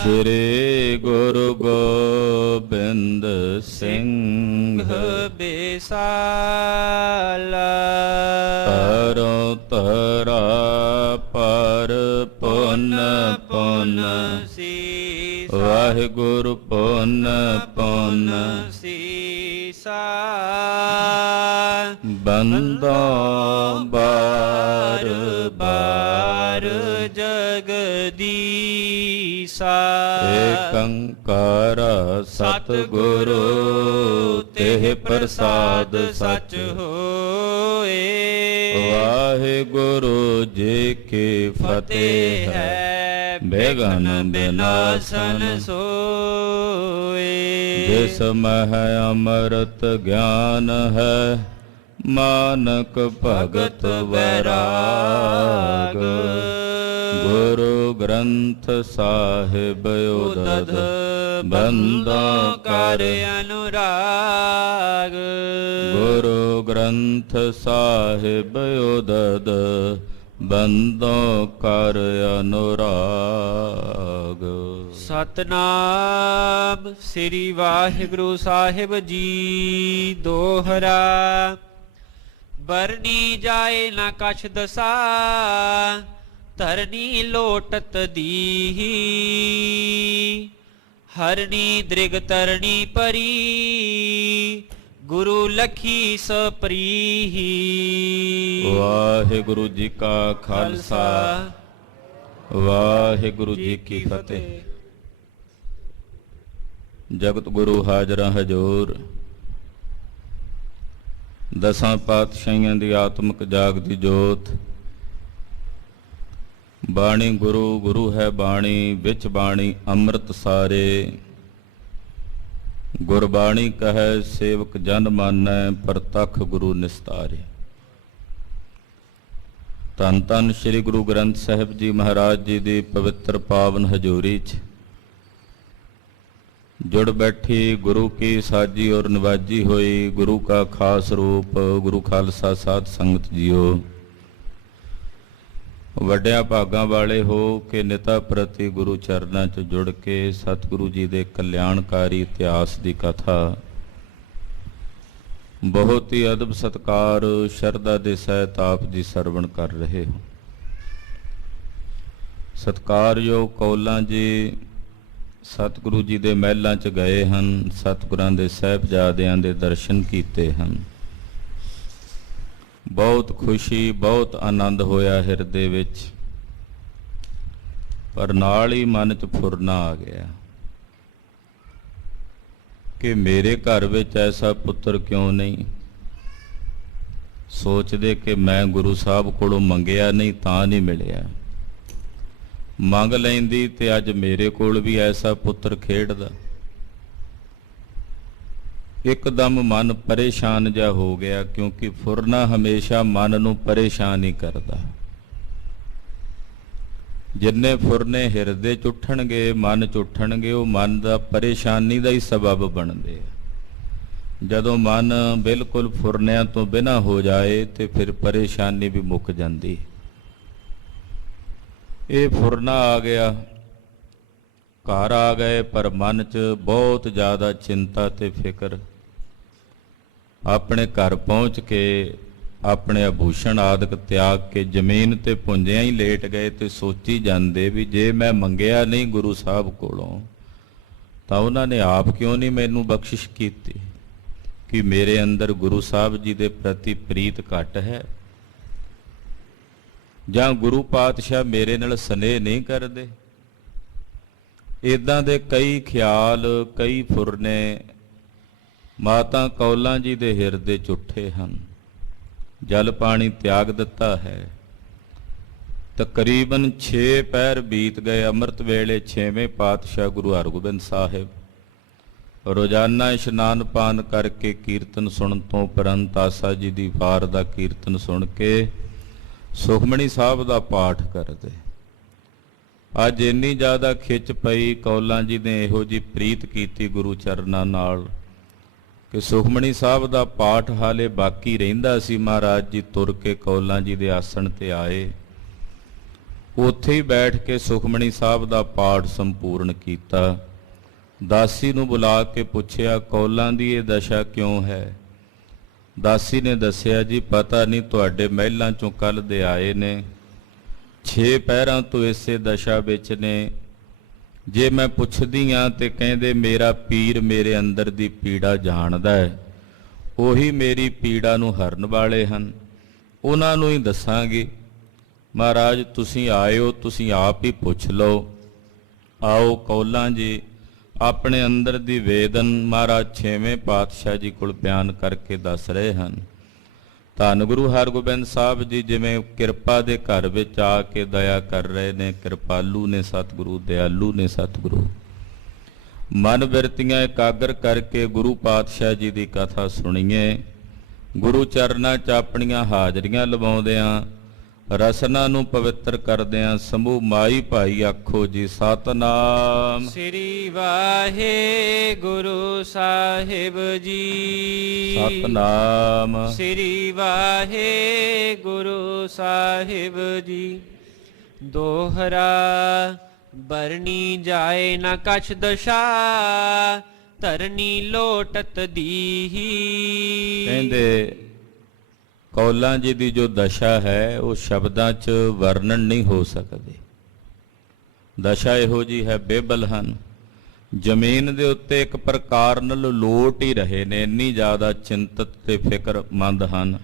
ਸ੍ਰੀ ਗੁਰੂ ਗੋਬਿੰਦ ਸਿੰਘ ਬੇਸਾਲਾ। ਤਰੋ ਤਰਾ ਪਰ ਪੁੰਨ ਪੁੰਨ ਸੀਸ ਵਾਹਿਗੁਰੂ ਪੁੰਨ ਪੁੰਨ ਸੀਸਾ। ਬੰਦੋ ਬਾਰ ਬਾਰ ਜਗਦੀਸਾ। ਏਕੰਕਾਰ ਸਤਿਗੁਰੂ ਤਿਹ ਪ੍ਰਸਾਦ ਸਚ ਹੋਏ। ਵਾਹਿਗੁਰੂ ਜੀ ਕੀ ਫਤਿਹ ਹੈ। ਬੇਗਨ ਬਿਨਾਸਨ ਸੋਏ। ਜਿਸ ਮਹਿ ਅੰਮ੍ਰਿਤ ਗਿਆਨ ਹੈ ਮਾਨਕ ਭਗਤ ਵੈਰਾਗ। ਗੁਰੂ ਗ੍ਰੰਥ ਸਾਹਿਬ ਉਦਦ ਬੰਦਾ ਕਰ ਅਨੁਰਾਗ। ਗੁਰੂ ਗ੍ਰੰਥ ਸਾਹਿਬ ਉਦਦ ਬੰਦੋ ਕਰ ਅਨੁਰਾਗ। ਸਤਨਾਮ ਸ੍ਰੀ ਵਾਹਿਗੁਰੂ ਸਾਹਿਬ ਜੀ। ਦੋਹਰਾ ਬਰਨੀ ਜਾਏ ਨਾ ਕਛ ਦਸਾ। ਧਰਨੀ ਲੋਟਤ ਦੀਹੀ। ਹਰਨੀ ਦ੍ਰਿਗ ਤਰਨੀ ਪਰੀ। ਗੁਰੂ ਲਖੀ ਸਪਰੀਹੀ। ਵਾਹਿਗੁਰੂ ਜੀ ਕਾ ਖਾਲਸਾ ਵਾਹਿਗੁਰੂ ਜੀ ਕੀ ਫਤਿਹ। ਜਗਤ ਗੁਰੂ ਹਾਜ਼ਰਾਂ ਹਜ਼ੂਰ। ਦਸਾਂ ਪਾਤਸ਼ਾਹੀਆਂ ਦੀ ਆਤਮਿਕ ਜਾਗਦੀ ਜੋਤ। ਬਾਣੀ ਗੁਰੂ ਗੁਰੂ ਹੈ ਬਾਣੀ ਵਿੱਚ ਬਾਣੀ ਅੰਮ੍ਰਿਤ ਸਾਰੇ। ਗੁਰਬਾਣੀ ਕਹੈ ਸੇਵਕ ਜਨ ਮਾਨੈ ਪ੍ਰਤੱਖ ਗੁਰੂ ਨਿਸਤਾਰੇ। ਧੰਨ ਧੰਨ ਸ੍ਰੀ ਗੁਰੂ ਗ੍ਰੰਥ ਸਾਹਿਬ ਜੀ ਮਹਾਰਾਜ ਜੀ ਦੀ ਪਵਿੱਤਰ ਪਾਵਨ ਹਜ਼ੂਰੀ 'ਚ ਜੁੜ ਬੈਠੀ ਗੁਰੂ ਕੀ ਸਾਜੀ ਔਰ ਨਿਵਾਜੀ ਹੋਈ ਗੁਰੂ ਕਾ ਖਾਸ ਰੂਪ ਗੁਰੂ ਖਾਲਸਾ ਸਾਧ ਸੰਗਤ ਜੀਓ। ਵੱਡਿਆਂ ਭਾਗਾਂ ਵਾਲੇ ਹੋ ਕੇ ਨਿਤਾ ਪ੍ਰਤੀ ਗੁਰੂ ਚਰਨਾਂ 'ਚ ਜੁੜ ਕੇ ਸਤਿਗੁਰੂ ਜੀ ਦੇ ਕਲਿਆਣਕਾਰੀ ਇਤਿਹਾਸ ਦੀ ਕਥਾ ਬਹੁਤ ਹੀ ਅਦਬ ਸਤਿਕਾਰ ਸ਼ਰਧਾ ਦੇ ਸਹਿਤ ਆਪ ਜੀ ਸਰਵਣ ਕਰ ਰਹੇ ਹੋ। ਸਤਿਕਾਰਯੋਗ ਕੌਲਾਂ ਜੀ ਸਤਿਗੁਰੂ ਜੀ ਦੇ ਮਹਿਲਾਂ 'ਚ ਗਏ ਹਨ। ਸਤਿਗੁਰਾਂ ਦੇ ਸਾਹਿਬਜ਼ਾਦਿਆਂ ਦੇ ਦਰਸ਼ਨ ਕੀਤੇ ਹਨ। ਬਹੁਤ ਖੁਸ਼ੀ ਬਹੁਤ ਆਨੰਦ ਹੋਇਆ ਹਿਰਦੇ ਵਿੱਚ। ਪਰ ਨਾਲ ਹੀ ਮਨ 'ਚ ਫੁਰਨਾ ਆ ਗਿਆ ਕਿ ਮੇਰੇ ਘਰ ਵਿੱਚ ਐਸਾ ਪੁੱਤਰ ਕਿਉਂ ਨਹੀਂ। ਸੋਚਦੇ ਕਿ ਮੈਂ ਗੁਰੂ ਸਾਹਿਬ ਕੋਲੋਂ ਮੰਗਿਆ ਨਹੀਂ ਤਾਂ ਨਹੀਂ ਮਿਲਿਆ। ਮੰਗ ਲੈਂਦੀ ਤੇ ਅੱਜ ਮੇਰੇ ਕੋਲ ਵੀ ਐਸਾ ਪੁੱਤਰ ਖੇਡਦਾ। ਇੱਕਦਮ ਮਨ ਪਰੇਸ਼ਾਨ ਜਿਹਾ ਹੋ ਗਿਆ ਕਿਉਂਕਿ ਫੁਰਨਾ ਹਮੇਸ਼ਾ ਮਨ ਨੂੰ ਪਰੇਸ਼ਾਨ ਹੀ ਕਰਦਾ। ਜਿੰਨੇ ਫੁਰਨੇ ਹਿਰਦੇ 'ਚ ਉੱਠਣਗੇ ਮਨ 'ਚ ਉੱਠਣਗੇ ਉਹ ਮਨ ਦਾ ਪਰੇਸ਼ਾਨੀ ਦਾ ਹੀ ਸਬਬ ਬਣਦੇ ਆ। ਜਦੋਂ ਮਨ ਬਿਲਕੁਲ ਫੁਰਨਿਆਂ ਤੋਂ ਬਿਨਾਂ ਹੋ ਜਾਏ ਤੇ ਫਿਰ ਪਰੇਸ਼ਾਨੀ ਵੀ ਮੁੱਕ ਜਾਂਦੀ। ਇਹ ਫੁਰਨਾ ਆ ਗਿਆ, ਘਰ ਆ ਗਏ ਪਰ ਮਨ 'ਚ ਬਹੁਤ ਜ਼ਿਆਦਾ ਚਿੰਤਾ ਤੇ ਫਿਕਰ। ਆਪਣੇ ਘਰ ਪਹੁੰਚ ਕੇ ਆਪਣੇ ਆਭੂਸ਼ਣ ਆਦਿਕ ਤਿਆਗ ਕੇ ਜ਼ਮੀਨ ਤੇ ਪੁੰਜਿਆਂ ਹੀ ਲੇਟ ਗਏ ਤੇ ਸੋਚੀ ਜਾਂਦੇ ਵੀ ਜੇ ਮੈਂ ਮੰਗਿਆ ਨਹੀਂ ਗੁਰੂ ਸਾਹਿਬ ਕੋਲੋਂ ਤਾਂ ਉਹਨਾਂ ਨੇ ਆਪ ਕਿਉਂ ਨਹੀਂ ਮੈਨੂੰ ਬਖਸ਼ਿਸ਼ ਕੀਤੀ। ਕਿ ਮੇਰੇ ਅੰਦਰ ਗੁਰੂ ਸਾਹਿਬ ਜੀ ਦੇ ਪ੍ਰਤੀ ਪ੍ਰੀਤ ਘੱਟ ਹੈ ਜਾਂ ਗੁਰੂ ਪਾਤਸ਼ਾਹ ਮੇਰੇ ਨਾਲ ਸਨੇਹ ਨਹੀਂ ਕਰਦੇ। ਇੱਦਾਂ ਦੇ ਕਈ ਖਿਆਲ ਕਈ ਫੁਰਨੇ ਮਾਤਾ ਕੌਲਾਂ ਜੀ ਦੇ ਹਿਰਦੇ 'ਚ ਉੱਠੇ ਹਨ। ਜਲ ਪਾਣੀ ਤਿਆਗ ਦਿੱਤਾ ਹੈ। ਤਕਰੀਬਨ 6 ਪਹਿਰ ਬੀਤ ਗਏ। ਅੰਮ੍ਰਿਤ ਵੇਲੇ 6ਵੇਂ ਪਾਤਸ਼ਾਹ ਗੁਰੂ ਹਰਗੋਬਿੰਦ ਸਾਹਿਬ ਰੋਜ਼ਾਨਾ ਇਸ਼ਨਾਨ ਪਾਨ ਕਰਕੇ ਕੀਰਤਨ ਸੁਣਨ ਤੋਂ ਉਪਰੰਤ ਆਸਾ ਜੀ ਦੀ ਵਾਰ ਦਾ ਕੀਰਤਨ ਸੁਣ ਕੇ ਸੁਖਮਣੀ ਸਾਹਿਬ ਦਾ ਪਾਠ ਕਰਦੇ। ਅੱਜ ਇੰਨੀ ਜ਼ਿਆਦਾ ਖਿੱਚ ਪਈ ਕੌਲਾਂ ਜੀ ਨੇ ਇਹੋ ਜਿਹੀ ਪ੍ਰੀਤ ਕੀਤੀ ਗੁਰੂ ਚਰਨਾਂ ਨਾਲ ਕਿ ਸੁਖਮਣੀ ਸਾਹਿਬ ਦਾ ਪਾਠ ਹਾਲੇ ਬਾਕੀ ਰਹਿੰਦਾ ਸੀ। ਮਹਾਰਾਜ ਜੀ ਤੁਰ ਕੇ ਕੌਲਾਂ ਜੀ ਦੇ ਆਸਣ ਤੇ ਆਏ ਉੱਥੇ ਹੀ ਬੈਠ ਕੇ ਸੁਖਮਣੀ ਸਾਹਿਬ ਦਾ ਪਾਠ ਸੰਪੂਰਨ ਕੀਤਾ। ਦਾਸੀ ਨੂੰ ਬੁਲਾ ਕੇ ਪੁੱਛਿਆ, ਕੌਲਾਂ ਦੀ ਇਹ ਦਸ਼ਾ ਕਿਉਂ ਹੈ? ਦਾਸੀ ਨੇ ਦੱਸਿਆ, ਜੀ ਪਤਾ ਨਹੀਂ, ਤੁਹਾਡੇ ਮਹਿਲਾਂ ਚੋਂ ਕੱਲ੍ਹ ਦੇ ਆਏ ਨੇ, 6 ਪਹਿਰਾਂ ਤੋਂ ਇਸੇ ਦਸ਼ਾ ਵਿੱਚ ਨੇ। ਜੇ ਮੈਂ ਪੁੱਛਦੀ ਹਾਂ ਤੇ ਕਹਿੰਦੇ ਮੇਰਾ ਪੀਰ ਮੇਰੇ ਅੰਦਰ ਦੀ ਪੀੜਾ ਜਾਣਦਾ ਹੈ, ਉਹੀ ਮੇਰੀ ਪੀੜਾ ਨੂੰ ਹਰਨ ਵਾਲੇ ਹਨ, ਉਹਨਾਂ ਨੂੰ ਹੀ ਦੱਸਾਂਗੇ। ਮਹਾਰਾਜ ਤੁਸੀਂ ਆਇਓ, ਤੁਸੀਂ ਆਪ ਹੀ ਪੁੱਛ ਲਓ। ਆਓ ਕੌਲਾਂ ਜੀ ਆਪਣੇ ਅੰਦਰ ਦੀ ਵੇਦਨ ਮਹਾਰਾਜ 6ਵੇਂ ਪਾਤਸ਼ਾਹ ਜੀ ਕੋਲ ਬਿਆਨ ਕਰਕੇ ਦੱਸ ਰਹੇ ਹਨ। ਧੰਨ ਗੁਰੂ ਹਰਗੋਬਿੰਦ ਸਾਹਿਬ ਜੀ ਜਿਵੇਂ ਕਿਰਪਾ ਦੇ ਘਰ ਵਿੱਚ ਆ ਕੇ ਦਇਆ ਕਰ ਰਹੇ ਨੇ, ਕਿਰਪਾਲੂ ਨੇ ਸਤਿਗੁਰੂ, ਦਿਆਲੂ ਨੇ ਸਤਿਗੁਰੂ। ਮਨ ਬਿਰਤੀਆਂ ਇਕਾਗਰ ਕਰਕੇ ਗੁਰੂ ਪਾਤਸ਼ਾਹ ਜੀ ਦੀ ਕਥਾ ਸੁਣੀਏ। ਗੁਰੂ ਚਰਨਾਂ 'ਚ ਆਪਣੀਆਂ ਹਾਜ਼ਰੀਆਂ ਲਵਾਉਂਦਿਆਂ, ਰਸਨਾ ਨੂੰ ਪਵਿੱਤਰ ਕਰਦਿਆਂ ਸਮੂਹ ਮਾਈ ਭਾਈ ਆਖੋ ਜੀ ਸਤਨਾਮ ਸ੍ਰੀ ਵਾਹਿਗੁਰੂ ਸਾਹਿਬ ਜੀ। ਸਤਨਾਮ ਸ੍ਰੀ ਵਾਹਿਗੁਰੂ ਸਾਹਿਬ ਜੀ। ਦੋਹਰਾ ਬਰਨੀ ਜਾਏ ਨਾ ਕਛ ਦਸ਼ਾ, ਧਰਨੀ ਲੋਟਤ ਦੀਹੀ। ਕਹਿੰਦੇ ਕੌਲਾਂ ਜੀ ਦੀ ਜੋ ਦਸ਼ਾ ਹੈ ਉਹ ਸ਼ਬਦਾਂ 'ਚ ਵਰਣਨ ਨਹੀਂ ਹੋ ਸਕਦੀ। ਦਸ਼ਾ ਇਹੋ ਜੀ ਹੈ, ਬੇਬਲ ਹਨ, ਜ਼ਮੀਨ ਦੇ ਉੱਤੇ ਇੱਕ ਪ੍ਰਕਾਰ ਨਾਲ ਲੋਟ ਹੀ ਰਹੇ ਨੇ, ਇੰਨੀ ਜ਼ਿਆਦਾ ਚਿੰਤਤ ਤੇ ਫਿਕਰਮੰਦ ਹਨ।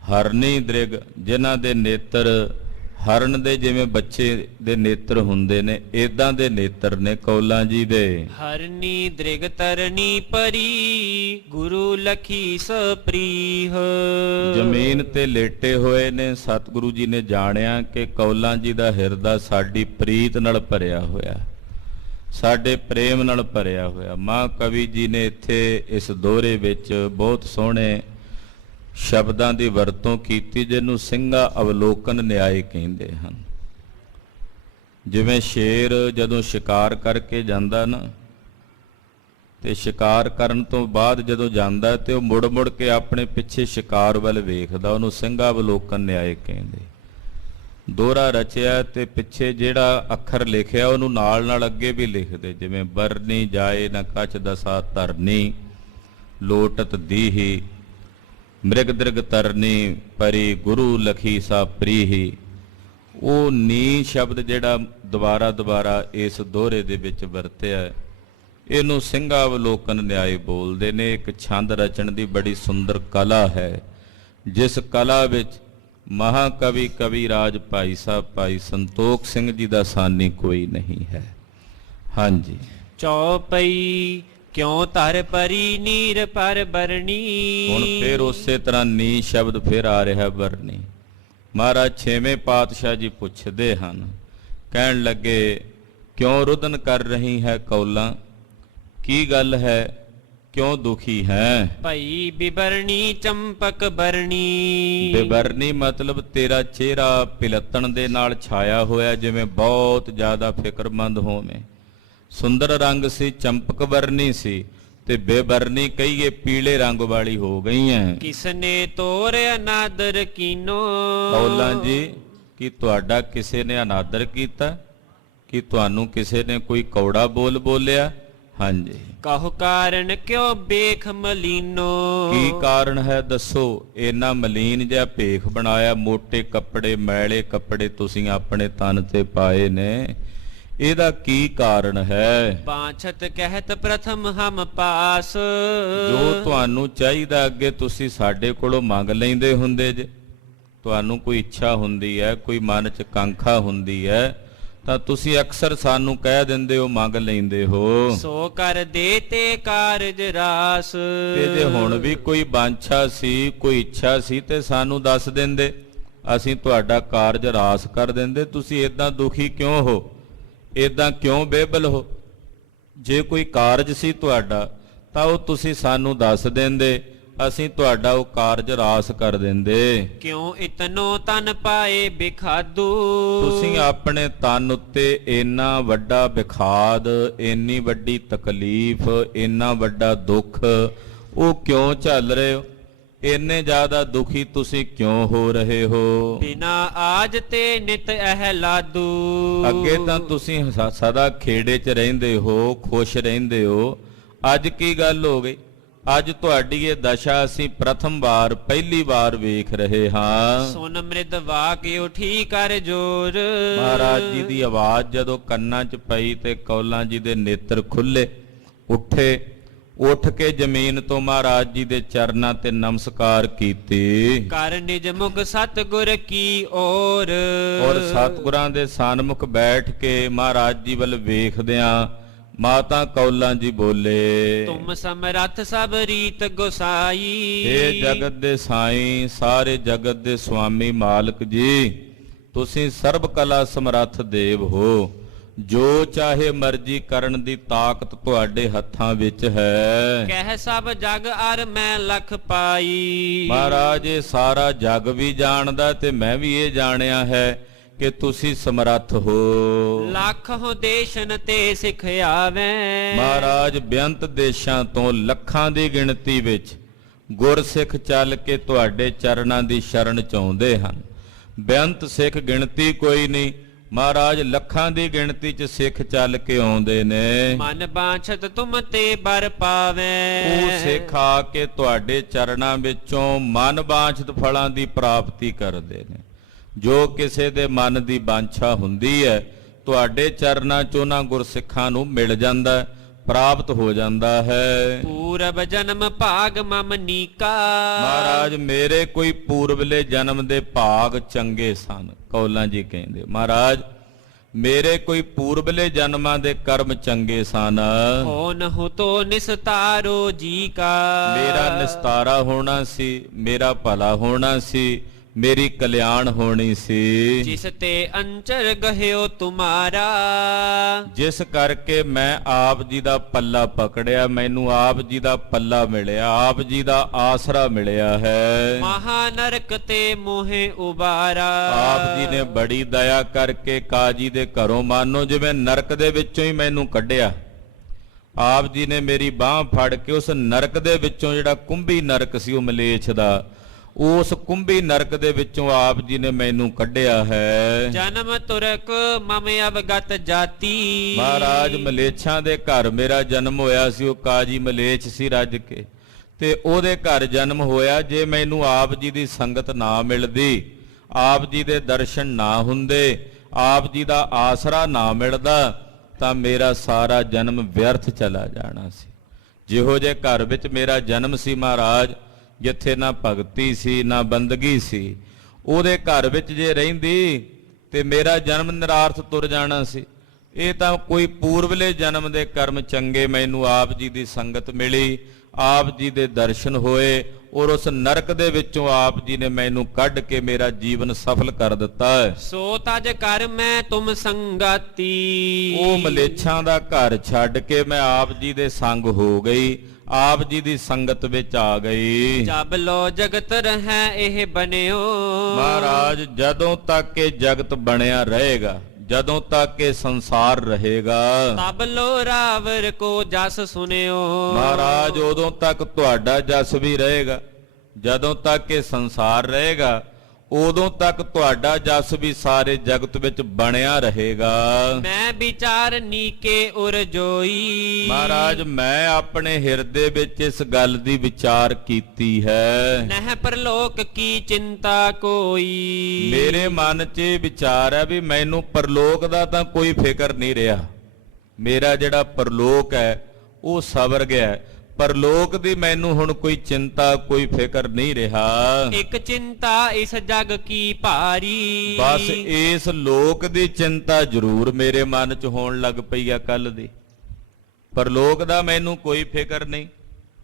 ਹਰਨੀ ਦ੍ਰਿਗ, ਜਿਨ੍ਹਾਂ ਦੇ ਨੇਤਰ ਹਰਨ ਦੇ ਜਿਵੇਂ ਬੱਚੇ ਦੇ ਨੇਤਰ ਹੁੰਦੇ ਨੇ, ਇਦਾਂ ਦੇ ਨੇਤਰ ਨੇ ਕੌਲਾਂ ਜੀ ਦੇ। ਹਰਨੀ ਦ੍ਰਿਗ ਤਰਨੀ ਪਰੀ, ਗੁਰੂ ਲਖੀ ਸਪ੍ਰੀਹ। ਜ਼ਮੀਨ ਤੇ ਲੇਟੇ ਹੋਏ ਨੇ। ਸਤਿਗੁਰੂ ਜੀ ਨੇ ਜਾਣਿਆ ਕਿ ਕੌਲਾਂ ਜੀ ਦਾ ਹਿਰਦਾ ਸਾਡੀ ਪ੍ਰੀਤ ਨਾਲ ਭਰਿਆ ਹੋਇਆ, ਸਾਡੇ ਪ੍ਰੇਮ ਨਾਲ ਭਰਿਆ ਹੋਇਆ। ਮਾਂ ਕਵੀ ਜੀ ਨੇ ਇੱਥੇ ਇਸ ਦੋਹਰੇ ਵਿੱਚ ਬਹੁਤ ਸੋਹਣੇ ਸ਼ਬਦਾਂ ਦੀ ਵਰਤੋਂ ਕੀਤੀ, ਜਿਹਨੂੰ ਸਿੰਘਾ ਅਵਲੋਕਨ ਨਿਆਏ ਕਹਿੰਦੇ ਹਨ। ਜਿਵੇਂ ਸ਼ੇਰ ਜਦੋਂ ਸ਼ਿਕਾਰ ਕਰਕੇ ਜਾਂਦਾ ਨਾ, ਤੇ ਸ਼ਿਕਾਰ ਕਰਨ ਤੋਂ ਬਾਅਦ ਜਦੋਂ ਜਾਂਦਾ ਤੇ ਉਹ ਮੁੜ ਮੁੜ ਕੇ ਆਪਣੇ ਪਿੱਛੇ ਸ਼ਿਕਾਰ ਵੱਲ ਵੇਖਦਾ, ਉਹਨੂੰ ਸਿੰਘਾ ਅਵਲੋਕਨ ਨਿਆਏ ਕਹਿੰਦੇ। ਦੋਹਰਾ ਰਚਿਆ ਤੇ ਪਿੱਛੇ ਜਿਹੜਾ ਅੱਖਰ ਲਿਖਿਆ ਉਹਨੂੰ ਨਾਲ ਨਾਲ ਅੱਗੇ ਵੀ ਲਿਖਦੇ, ਜਿਵੇਂ ਬਰਨੀ ਜਾਏ ਨਾ ਕਛ ਦਸਾ, ਧਰਨੀ ਲੋਟਤ ਦੀਹੀ, ਮ੍ਰਿਗ ਦ੍ਰਿਗ ਤਰਨੀ ਪਰੀ, ਗੁਰੂ ਲਖੀ ਸਾ ਪ੍ਰੀਹੀ। ਉਹ ਨੀ ਸ਼ਬਦ ਜਿਹੜਾ ਦੁਬਾਰਾ ਦੁਬਾਰਾ ਇਸ ਦੋਹਰੇ ਦੇ ਵਿੱਚ ਵਰਤਿਆ, ਇਹਨੂੰ ਸਿੰਘਾ ਅਵਲੋਕਨ ਨਿਆਏ ਬੋਲਦੇ ਨੇ। ਇੱਕ ਛੰਦ ਰਚਣ ਦੀ ਬੜੀ ਸੁੰਦਰ ਕਲਾ ਹੈ, ਜਿਸ ਕਲਾ ਵਿੱਚ ਮਹਾਕਵੀ ਕਵੀ ਰਾਜ ਭਾਈ ਸਾਹਿਬ ਭਾਈ ਸੰਤੋਖ ਸਿੰਘ ਜੀ ਦਾ ਸਾਨੀ ਕੋਈ ਨਹੀਂ ਹੈ। ਹਾਂਜੀ। ਚੌਪਈ ਕਿਉਂ ਧਰ ਪਰੀ, ਨੀਰ ਪਰ ਬਰਨੀ। ਹੁਣ ਫਿਰ ਉਸੇ ਤਰ੍ਹਾਂ ਨੀ ਸ਼ਬਦ ਫਿਰ ਆ ਰਿਹਾ, ਬਰਨੀ। ਮਹਾਰਾਜ 6ਵੇਂ ਪਾਤਸ਼ਾਹ ਜੀ ਪੁੱਛਦੇ ਹਨ, ਕਹਿਣ ਲੱਗੇ, ਕਿਉਂ ਰੁਦਨ ਕਰ ਰਹੀ ਹੈ ਕੌਲਾਂ? ਕੀ ਗੱਲ ਹੈ, ਕਿਉਂ ਦੁਖੀ ਹੈ? ਭਈ ਬਿਬਰਣੀ ਚੰਪਕ ਬਰਣੀ। ਬਿਬਰਨੀ ਮਤਲਬ ਤੇਰਾ ਚਿਹਰਾ ਪਿਲਤਣ ਦੇ ਨਾਲ ਛਾਇਆ ਹੋਇਆ, ਜਿਵੇਂ ਬਹੁਤ ਜ਼ਿਆਦਾ ਫਿਕਰਮੰਦ ਹੋਵੇਂ। ਸੁੰਦਰ ਰੰਗ ਸੀ, ਚੰਪਕ ਵਰਨੀ ਸੀ, ਤੇ ਬੇਬਰਨੀ ਕਹੀਏ ਪੀਲੇ ਰੰਗ ਵਾਲੀ ਹੋ ਗਈ ਹੈ। ਕਿਸਨੇ ਤੋਰ ਅਨਾਦਰ ਕੀਨੋ। ਕੌਲਾਂ ਜੀ, ਕੀ ਤੁਹਾਡਾ ਕਿਸੇ ਨੇ ਅਨਾਦਰ ਕੀਤਾ? ਕਿ ਤੁਹਾਨੂੰ ਕਿਸੇ ਨੇ ਕੋਈ ਕੌੜਾ ਬੋਲ ਬੋਲਿਆ? ਹਾਂਜੀ। ਕਹੁ ਕਾਰਨ ਕਿਉਂ ਬੇਖ ਮਲੀਨੋ। ਕੀ ਕਾਰਨ ਹੈ ਦੱਸੋ? ਇੰਨਾ ਮਲੀਨ ਜਿਹਾ ਭੇਖ ਬਣਾਇਆ, ਮੋਟੇ ਕੱਪੜੇ ਮੈਲੇ ਕੱਪੜੇ ਤੁਸੀਂ ਆਪਣੇ ਤਨ ਤੇ ਪਾਏ ਨੇ, ਇਹਦਾ ਕੀ ਕਾਰਨ ਹੈ? ਬਾਛਤ ਕਹਿਤ ਪ੍ਰਥਮ ਹਮ ਪਾਸ। ਜੋ ਤੁਹਾਨੂੰ ਚਾਹੀਦਾ ਅੱਗੇ ਤੁਸੀਂ ਸਾਡੇ ਕੋਲੋਂ ਮੰਗ ਲੈਂਦੇ ਹੁੰਦੇ ਜੇ। ਤੁਹਾਨੂੰ ਕੋਈ ਇੱਛਾ ਹੁੰਦੀ ਹੈ, ਕੋਈ ਮਨ 'ਚ ਕਾਂਖਾ ਹੁੰਦੀ ਹੈ, ਤਾਂ ਤੁਸੀਂ ਅਕਸਰ ਸਾਨੂੰ ਕਹਿ ਦਿੰਦੇ ਹੋ, ਮੰਗ ਲੈਂਦੇ ਹੋ। ਸੋ ਕਰ ਦੇ ਤੇ ਕਾਰਜ ਰਾਸ। ਤੇ ਜੇ ਹੁਣ ਵੀ ਕੋਈ ਬਾਂਛਾ ਸੀ, ਕੋਈ ਇੱਛਾ ਸੀ, ਤੇ ਸਾਨੂੰ ਦੱਸ ਦਿੰਦੇ, ਅਸੀਂ ਤੁਹਾਡਾ ਕਾਰਜ ਰਾਸ ਕਰ ਦਿੰਦੇ। ਤੁਸੀਂ ਇਦਾਂ ਦੁਖੀ ਕਿਉਂ ਹੋ? ਇਦਾਂ ਕਿਉਂ ਬੇਬਲ ਹੋ? ਜੇ ਕੋਈ ਕਾਰਜ ਸੀ ਤੁਹਾਡਾ ਤਾਂ ਉਹ ਤੁਸੀਂ ਸਾਨੂੰ ਦੱਸ ਦਿੰਦੇ, ਅਸੀਂ ਤੁਹਾਡਾ ਉਹ ਕਾਰਜ ਰਾਸ ਕਰ ਦਿੰਦੇ। ਕਿਉਂ ਇਤਨੋ ਤਨ ਪਾਏ ਬਿਖਾਦੂ। ਤੁਸੀਂ ਆਪਣੇ ਤਨ ਉੱਤੇ ਇੰਨਾ ਵੱਡਾ ਬਿਖਾਦ, ਇੰਨੀ ਵੱਡੀ ਤਕਲੀਫ, ਇੰਨਾ ਵੱਡਾ ਦੁੱਖ ਉਹ ਕਿਉਂ ਝੱਲ ਰਹੇ ਹੋ? ਇੰਨੇ ਜ਼ਿਆਦਾ ਦੁਖੀ ਤੁਸੀਂ ਕਿਉਂ ਹੋ ਰਹੇ ਹੋ? ਬਿਨਾ ਆਜ ਤੇ ਨਿਤ ਅਹਲਾਦੂ। ਅੱਗੇ ਤਾਂ ਤੁਸੀਂ ਸਦਾ ਖੇੜੇ 'ਚ ਰਹਿੰਦੇ ਹੋ, ਖੁਸ਼ ਰਹਿੰਦੇ ਹੋ, ਅੱਜ ਕੀ ਗੱਲ ਹੋ ਗਈ? ਅੱਜ ਤੁਹਾਡੀ ਇਹ ਦਸ਼ਾ ਅਸੀਂ ਪ੍ਰਥਮ ਵਾਰ ਪਹਿਲੀ ਵਾਰ ਵੇਖ ਰਹੇ ਹਾਂ। ਸੁਨ ਮ੍ਰਿਦ ਵਾਕ ਉਠੀ ਕਰ ਜੋਰ। ਮਹਾਰਾਜ ਜੀ ਦੀ ਆਵਾਜ਼ ਜਦੋਂ ਕੰਨਾਂ 'ਚ ਪਈ ਤੇ ਕੌਲਾਂ ਜੀ ਦੇ ਨੇਤਰ ਖੁੱਲੇ, ਉੱਠੇ, ਉੱਠ ਕੇ ਜ਼ਮੀਨ ਤੋਂ ਮਹਾਰਾਜ ਜੀ ਦੇ ਚਰਨਾਂ ਤੇ ਨਮਸਕਾਰ ਕੀਤੇ। ਕਰ ਨਿਜ ਮੁਖ ਸਤਿਗੁਰ ਕੀ ਔਰ ਸਤਿਗੁਰਾਂ ਦੇ ਸਨਮੁਖ ਬੈਠ ਕੇ ਮਹਾਰਾਜ ਜੀ ਵੱਲ ਵੇਖਦਿਆਂ ਮਾਤਾ ਕੌਲਾਂ ਜੀ ਬੋਲੇ, ਤੁਮ ਸਮਰੱਥ ਸਭ ਰੀਤ ਗੁਸਾਈ। हे ਜਗਤ ਦੇ ਸਾਈਂ, ਸਾਰੇ ਜਗਤ ਦੇ ਸੁਆਮੀ ਮਾਲਕ ਜੀ, ਤੁਸੀਂ ਸਰਬ ਕਲਾ ਸਮਰੱਥ ਦੇਵ ਹੋ। ਜੋ ਚਾਹੇ ਮਰਜ਼ੀ ਕਰਨ ਦੀ ਤਾਕਤ ਤੁਹਾਡੇ ਹੱਥਾਂ ਵਿੱਚ ਹੈ। ਕਹਿ ਸਭ ਜਗ ਅਰ ਮੈਂ ਲਖ ਪਾਈ। ਮਹਾਰਾਜ ਇਹ ਸਾਰਾ ਜਗ ਵੀ ਜਾਣਦਾ ਤੇ ਮੈਂ ਵੀ ਇਹ ਜਾਣਿਆ ਹੈ ਕਿ ਤੁਸੀਂ ਸਮਰੱਥ ਹੋ। ਲੱਖ ਹੋ ਦੇਸ਼ਨ ਤੇ ਸਿੱਖ ਆਵੇ। ਮਹਾਰਾਜ ਬੇਅੰਤ ਦੇਸ਼ਾਂ ਤੋਂ ਲੱਖਾਂ ਦੀ ਗਿਣਤੀ ਵਿੱਚ ਗੁਰਸਿੱਖ ਚੱਲ ਕੇ ਤੁਹਾਡੇ ਚਰਨਾਂ ਦੀ ਸ਼ਰਨ ਚ ਆਉਂਦੇ ਹਨ। ਬੇਅੰਤ ਸਿੱਖ ਗਿਣਤੀ ਕੋਈ ਨਹੀਂ, ਮਹਾਰਾਜ ਲੱਖਾਂ ਦੀ ਗਿਣਤੀ ਚ ਸਿੱਖ ਚੱਲ ਕੇ ਆਉਂਦੇ ਨੇ। ਮਨ ਬਾਛਤ ਤੁਮ ਤੇ ਬਰ ਪਾਵੇ। ਉਹ ਸਿੱਖ ਆ ਕੇ ਤੁਹਾਡੇ ਚਰਨਾਂ ਵਿੱਚੋਂ ਮਨ ਬਾਛਤ ਫਲਾਂ ਦੀ ਪ੍ਰਾਪਤੀ ਕਰਦੇ ਨੇ। ਜੋ ਕਿਸੇ ਦੇ ਮਨ ਦੀ ਬਾਂਛਾ ਹੁੰਦੀ ਹੈ ਤੁਹਾਡੇ ਚਰਨਾਂ 'ਚ ਉਹਨਾਂ ਗੁਰਸਿੱਖਾਂ ਨੂੰ ਮਿਲ ਜਾਂਦਾ, ਪ੍ਰਾਪਤ ਹੋ ਜਾਂਦਾ ਹੈ। ਪੂਰਬ ਜਨਮ ਭਾਗ ਮਮ ਨੀਕਾ। ਮਹਾਰਾਜ ਮੇਰੇ ਕੋਈ ਪੂਰਬਲੇ ਜਨਮ ਦੇ ਭਾਗ ਚੰਗੇ ਸਨ। ਕੌਲਾਂ ਜੀ ਕਹਿੰਦੇ ਮਹਾਰਾਜ ਮੇਰੇ ਕੋਈ ਪੂਰਬਲੇ ਜਨਮਾਂ ਦੇ ਕਰਮ ਚੰਗੇ ਸਨ। ਹੋ ਨਹੁ ਤੋ ਨਿਸਤਾਰੋ ਜੀ ਕਾ। ਮੇਰਾ ਨਿਸਤਾਰਾ ਹੋਣਾ ਸੀ, ਮੇਰਾ ਭਲਾ ਹੋਣਾ ਸੀ, ਮੇਰੀ ਕਲਿਆਣ ਹੋਣੀ ਸੀ। ਜਿਸ ਤੇ ਅੰਚਰ ਗਹਿਓ ਤੁਮਾਰਾ। ਜਿਸ ਕਰਕੇ ਮੈਂ ਆਪ ਜੀ ਦਾ ਪੱਲਾ ਪਕੜਿਆ, ਮੈਨੂੰ ਆਪ ਜੀ ਦਾ ਪੱਲਾ ਮਿਲਿਆ, ਆਪ ਜੀ ਦਾ ਆਸਰਾ ਮਿਲਿਆ ਹੈ। ਮਹਾਨਰਕ ਤੇ ਮੋਹੇ ਉਬਾਰਾ। ਆਪ ਜੀ ਨੇ ਬੜੀ ਦਇਆ ਕਰਕੇ ਕਾਜੀ ਦੇ ਘਰੋਂ ਮਾਨੋ ਜਿਵੇਂ ਨਰਕ ਦੇ ਵਿੱਚੋਂ ਹੀ ਮੈਨੂੰ ਕੱਢਿਆ। ਆਪ ਜੀ ਨੇ ਮੇਰੀ ਬਾਹ ਫੜ ਕੇ ਉਸ ਨਰਕ ਦੇ ਵਿੱਚੋਂ, ਜਿਹੜਾ ਕੁੰਭੀ ਨਰਕ ਸੀ ਉਹ ਮਲੇਛ ਦਾ, ਉਸ ਕੁੰਭੀ ਨਰਕ ਦੇ ਵਿੱਚੋਂ ਆਪ ਜੀ ਨੇ ਮੈਨੂੰ ਕੱਢਿਆ ਹੈ। ਜਨਮ ਤੁਰਕ ਮਮ ਅਵਗਤ ਜਾਤੀ। ਮਹਾਰਾਜ ਮਲੇਛਾਂ ਦੇ ਘਰ ਮੇਰਾ ਜਨਮ ਹੋਇਆ ਸੀ। ਉਹ ਕਾਜੀ ਮਲੇਛ ਸੀ ਰੱਜ ਕੇ, ਤੇ ਉਹਦੇ ਘਰ ਜਨਮ ਹੋਇਆ। ਜੇ ਮੈਨੂੰ ਆਪ ਜੀ ਦੀ ਸੰਗਤ ਨਾ ਮਿਲਦੀ, ਆਪ ਜੀ ਦੇ ਦਰਸ਼ਨ ਨਾ ਹੁੰਦੇ, ਆਪ ਜੀ ਦਾ ਆਸਰਾ ਨਾ ਮਿਲਦਾ ਤਾਂ ਮੇਰਾ ਸਾਰਾ ਜਨਮ ਵਿਅਰਥ ਚਲਾ ਜਾਣਾ ਸੀ। ਜਿਹੋ ਜੇ ਘਰ ਵਿੱਚ ਮੇਰਾ ਜਨਮ ਸੀ ਮਹਾਰਾਜ, ਜਿੱਥੇ ਨਾ ਭਗਤੀ ਸੀ ਨਾ ਬੰਦਗੀ ਸੀ, ਉਹਦੇ ਘਰ ਵਿੱਚ ਜੇ ਰਹਿੰਦੀ ਤੇ ਮੇਰਾ ਜਨਮ ਨਿਰਾਰਥ ਤੁਰ ਜਾਣਾ ਸੀ। ਇਹ ਤਾਂ ਕੋਈ ਪੂਰਵਲੇ ਜਨਮ ਦੇ ਕਰਮ ਚੰਗੇ, ਮੈਨੂੰ ਆਪ ਜੀ ਦੀ ਸੰਗਤ ਮਿਲੀ, ਆਪ ਜੀ ਦੇ ਦਰਸ਼ਨ ਹੋਏ, ਔਰ ਉਸ ਨਰਕ ਦੇ ਵਿੱਚੋਂ ਆਪ ਜੀ ਨੇ ਮੈਨੂੰ ਕੱਢ ਕੇ ਮੇਰਾ ਜੀਵਨ ਸਫਲ ਕਰ ਦਿੱਤਾ ਹੈ। ਸੋ ਤਜ ਕਰ ਮੈਂ ਤੁਮ ਸੰਗਾਤੀ। ਉਹ ਮਲੇਛਾਂ ਦਾ ਘਰ ਛੱਡ ਕੇ ਮੈਂ ਆਪ ਜੀ ਦੇ ਸੰਗ ਹੋ ਗਈ, ਆਪ ਜੀ ਦੀ ਸੰਗਤ ਵਿੱਚ ਆ ਗਈ। ਜਬ ਲੋ ਜਗਤ ਰਹੈ ਇਹ ਬਨਿਓ। ਮਹਾਰਾਜ ਜਦੋਂ ਤੱਕ ਇਹ ਜਗਤ ਬਣਿਆ ਰਹੇਗਾ, ਜਦੋਂ ਤੱਕ ਇਹ ਸੰਸਾਰ ਰਹੇਗਾ, ਤਬ ਲੋ ਰਾਵਰ ਕੋ ਜਸ ਸੁਨਿਓ। ਮਹਾਰਾਜ ਉਦੋਂ ਤੱਕ ਤੁਹਾਡਾ ਜਸ ਵੀ ਰਹੇਗਾ। ਜਦੋਂ ਤੱਕ ਇਹ ਸੰਸਾਰ ਰਹੇਗਾ ਉਦੋਂ ਤੱਕ ਤੁਹਾਡਾ ਜਸ ਵੀ ਸਾਰੇ ਜਗਤ ਵਿੱਚ ਬਣਿਆ ਰਹੇਗਾ। ਮੈਂ ਵਿਚਾਰ ਨੀਕੇ ਉਰ ਜੋਈ। ਮਹਾਰਾਜ ਮੈਂ ਆਪਣੇ ਹਿਰਦੇ ਵਿੱਚ ਇਸ ਗੱਲ ਦੀ ਵਿਚਾਰ ਕੀਤੀ ਹੈ। ਨਹਿ ਪਰਲੋਕ ਕੀ ਚਿੰਤਾ ਕੋਈ। ਮੇਰੇ ਮਨ 'ਚ ਇਹ ਵਿਚਾਰ ਹੈ ਵੀ ਮੈਨੂੰ ਪਰਲੋਕ ਦਾ ਤਾਂ ਕੋਈ ਫਿਕਰ ਨਹੀਂ ਰਿਹਾ। ਮੇਰਾ ਜਿਹੜਾ ਪਰਲੋਕ ਹੈ ਉਹ ਸਵਰ ਗਿਆ। ਪਰਲੋਕ ਦੀ ਮੈਨੂੰ ਹੁਣ ਕੋਈ ਚਿੰਤਾ, ਕੋਈ ਫਿਕਰ ਨਹੀਂ ਰਿਹਾ। ਇੱਕ ਚਿੰਤਾ ਇਸ ਜਗ ਕੀ ਭਾਰੀ। ਬਸ ਇਸ ਲੋਕ ਦੀ ਚਿੰਤਾ ਜ਼ਰੂਰ ਮੇਰੇ ਮਨ 'ਚ ਹੋਣ ਲੱਗ ਪਈ ਆ ਕੱਲ ਦੀ। ਪਰਲੋਕ ਦਾ ਮੈਨੂੰ ਕੋਈ ਫਿਕਰ ਨਹੀਂ,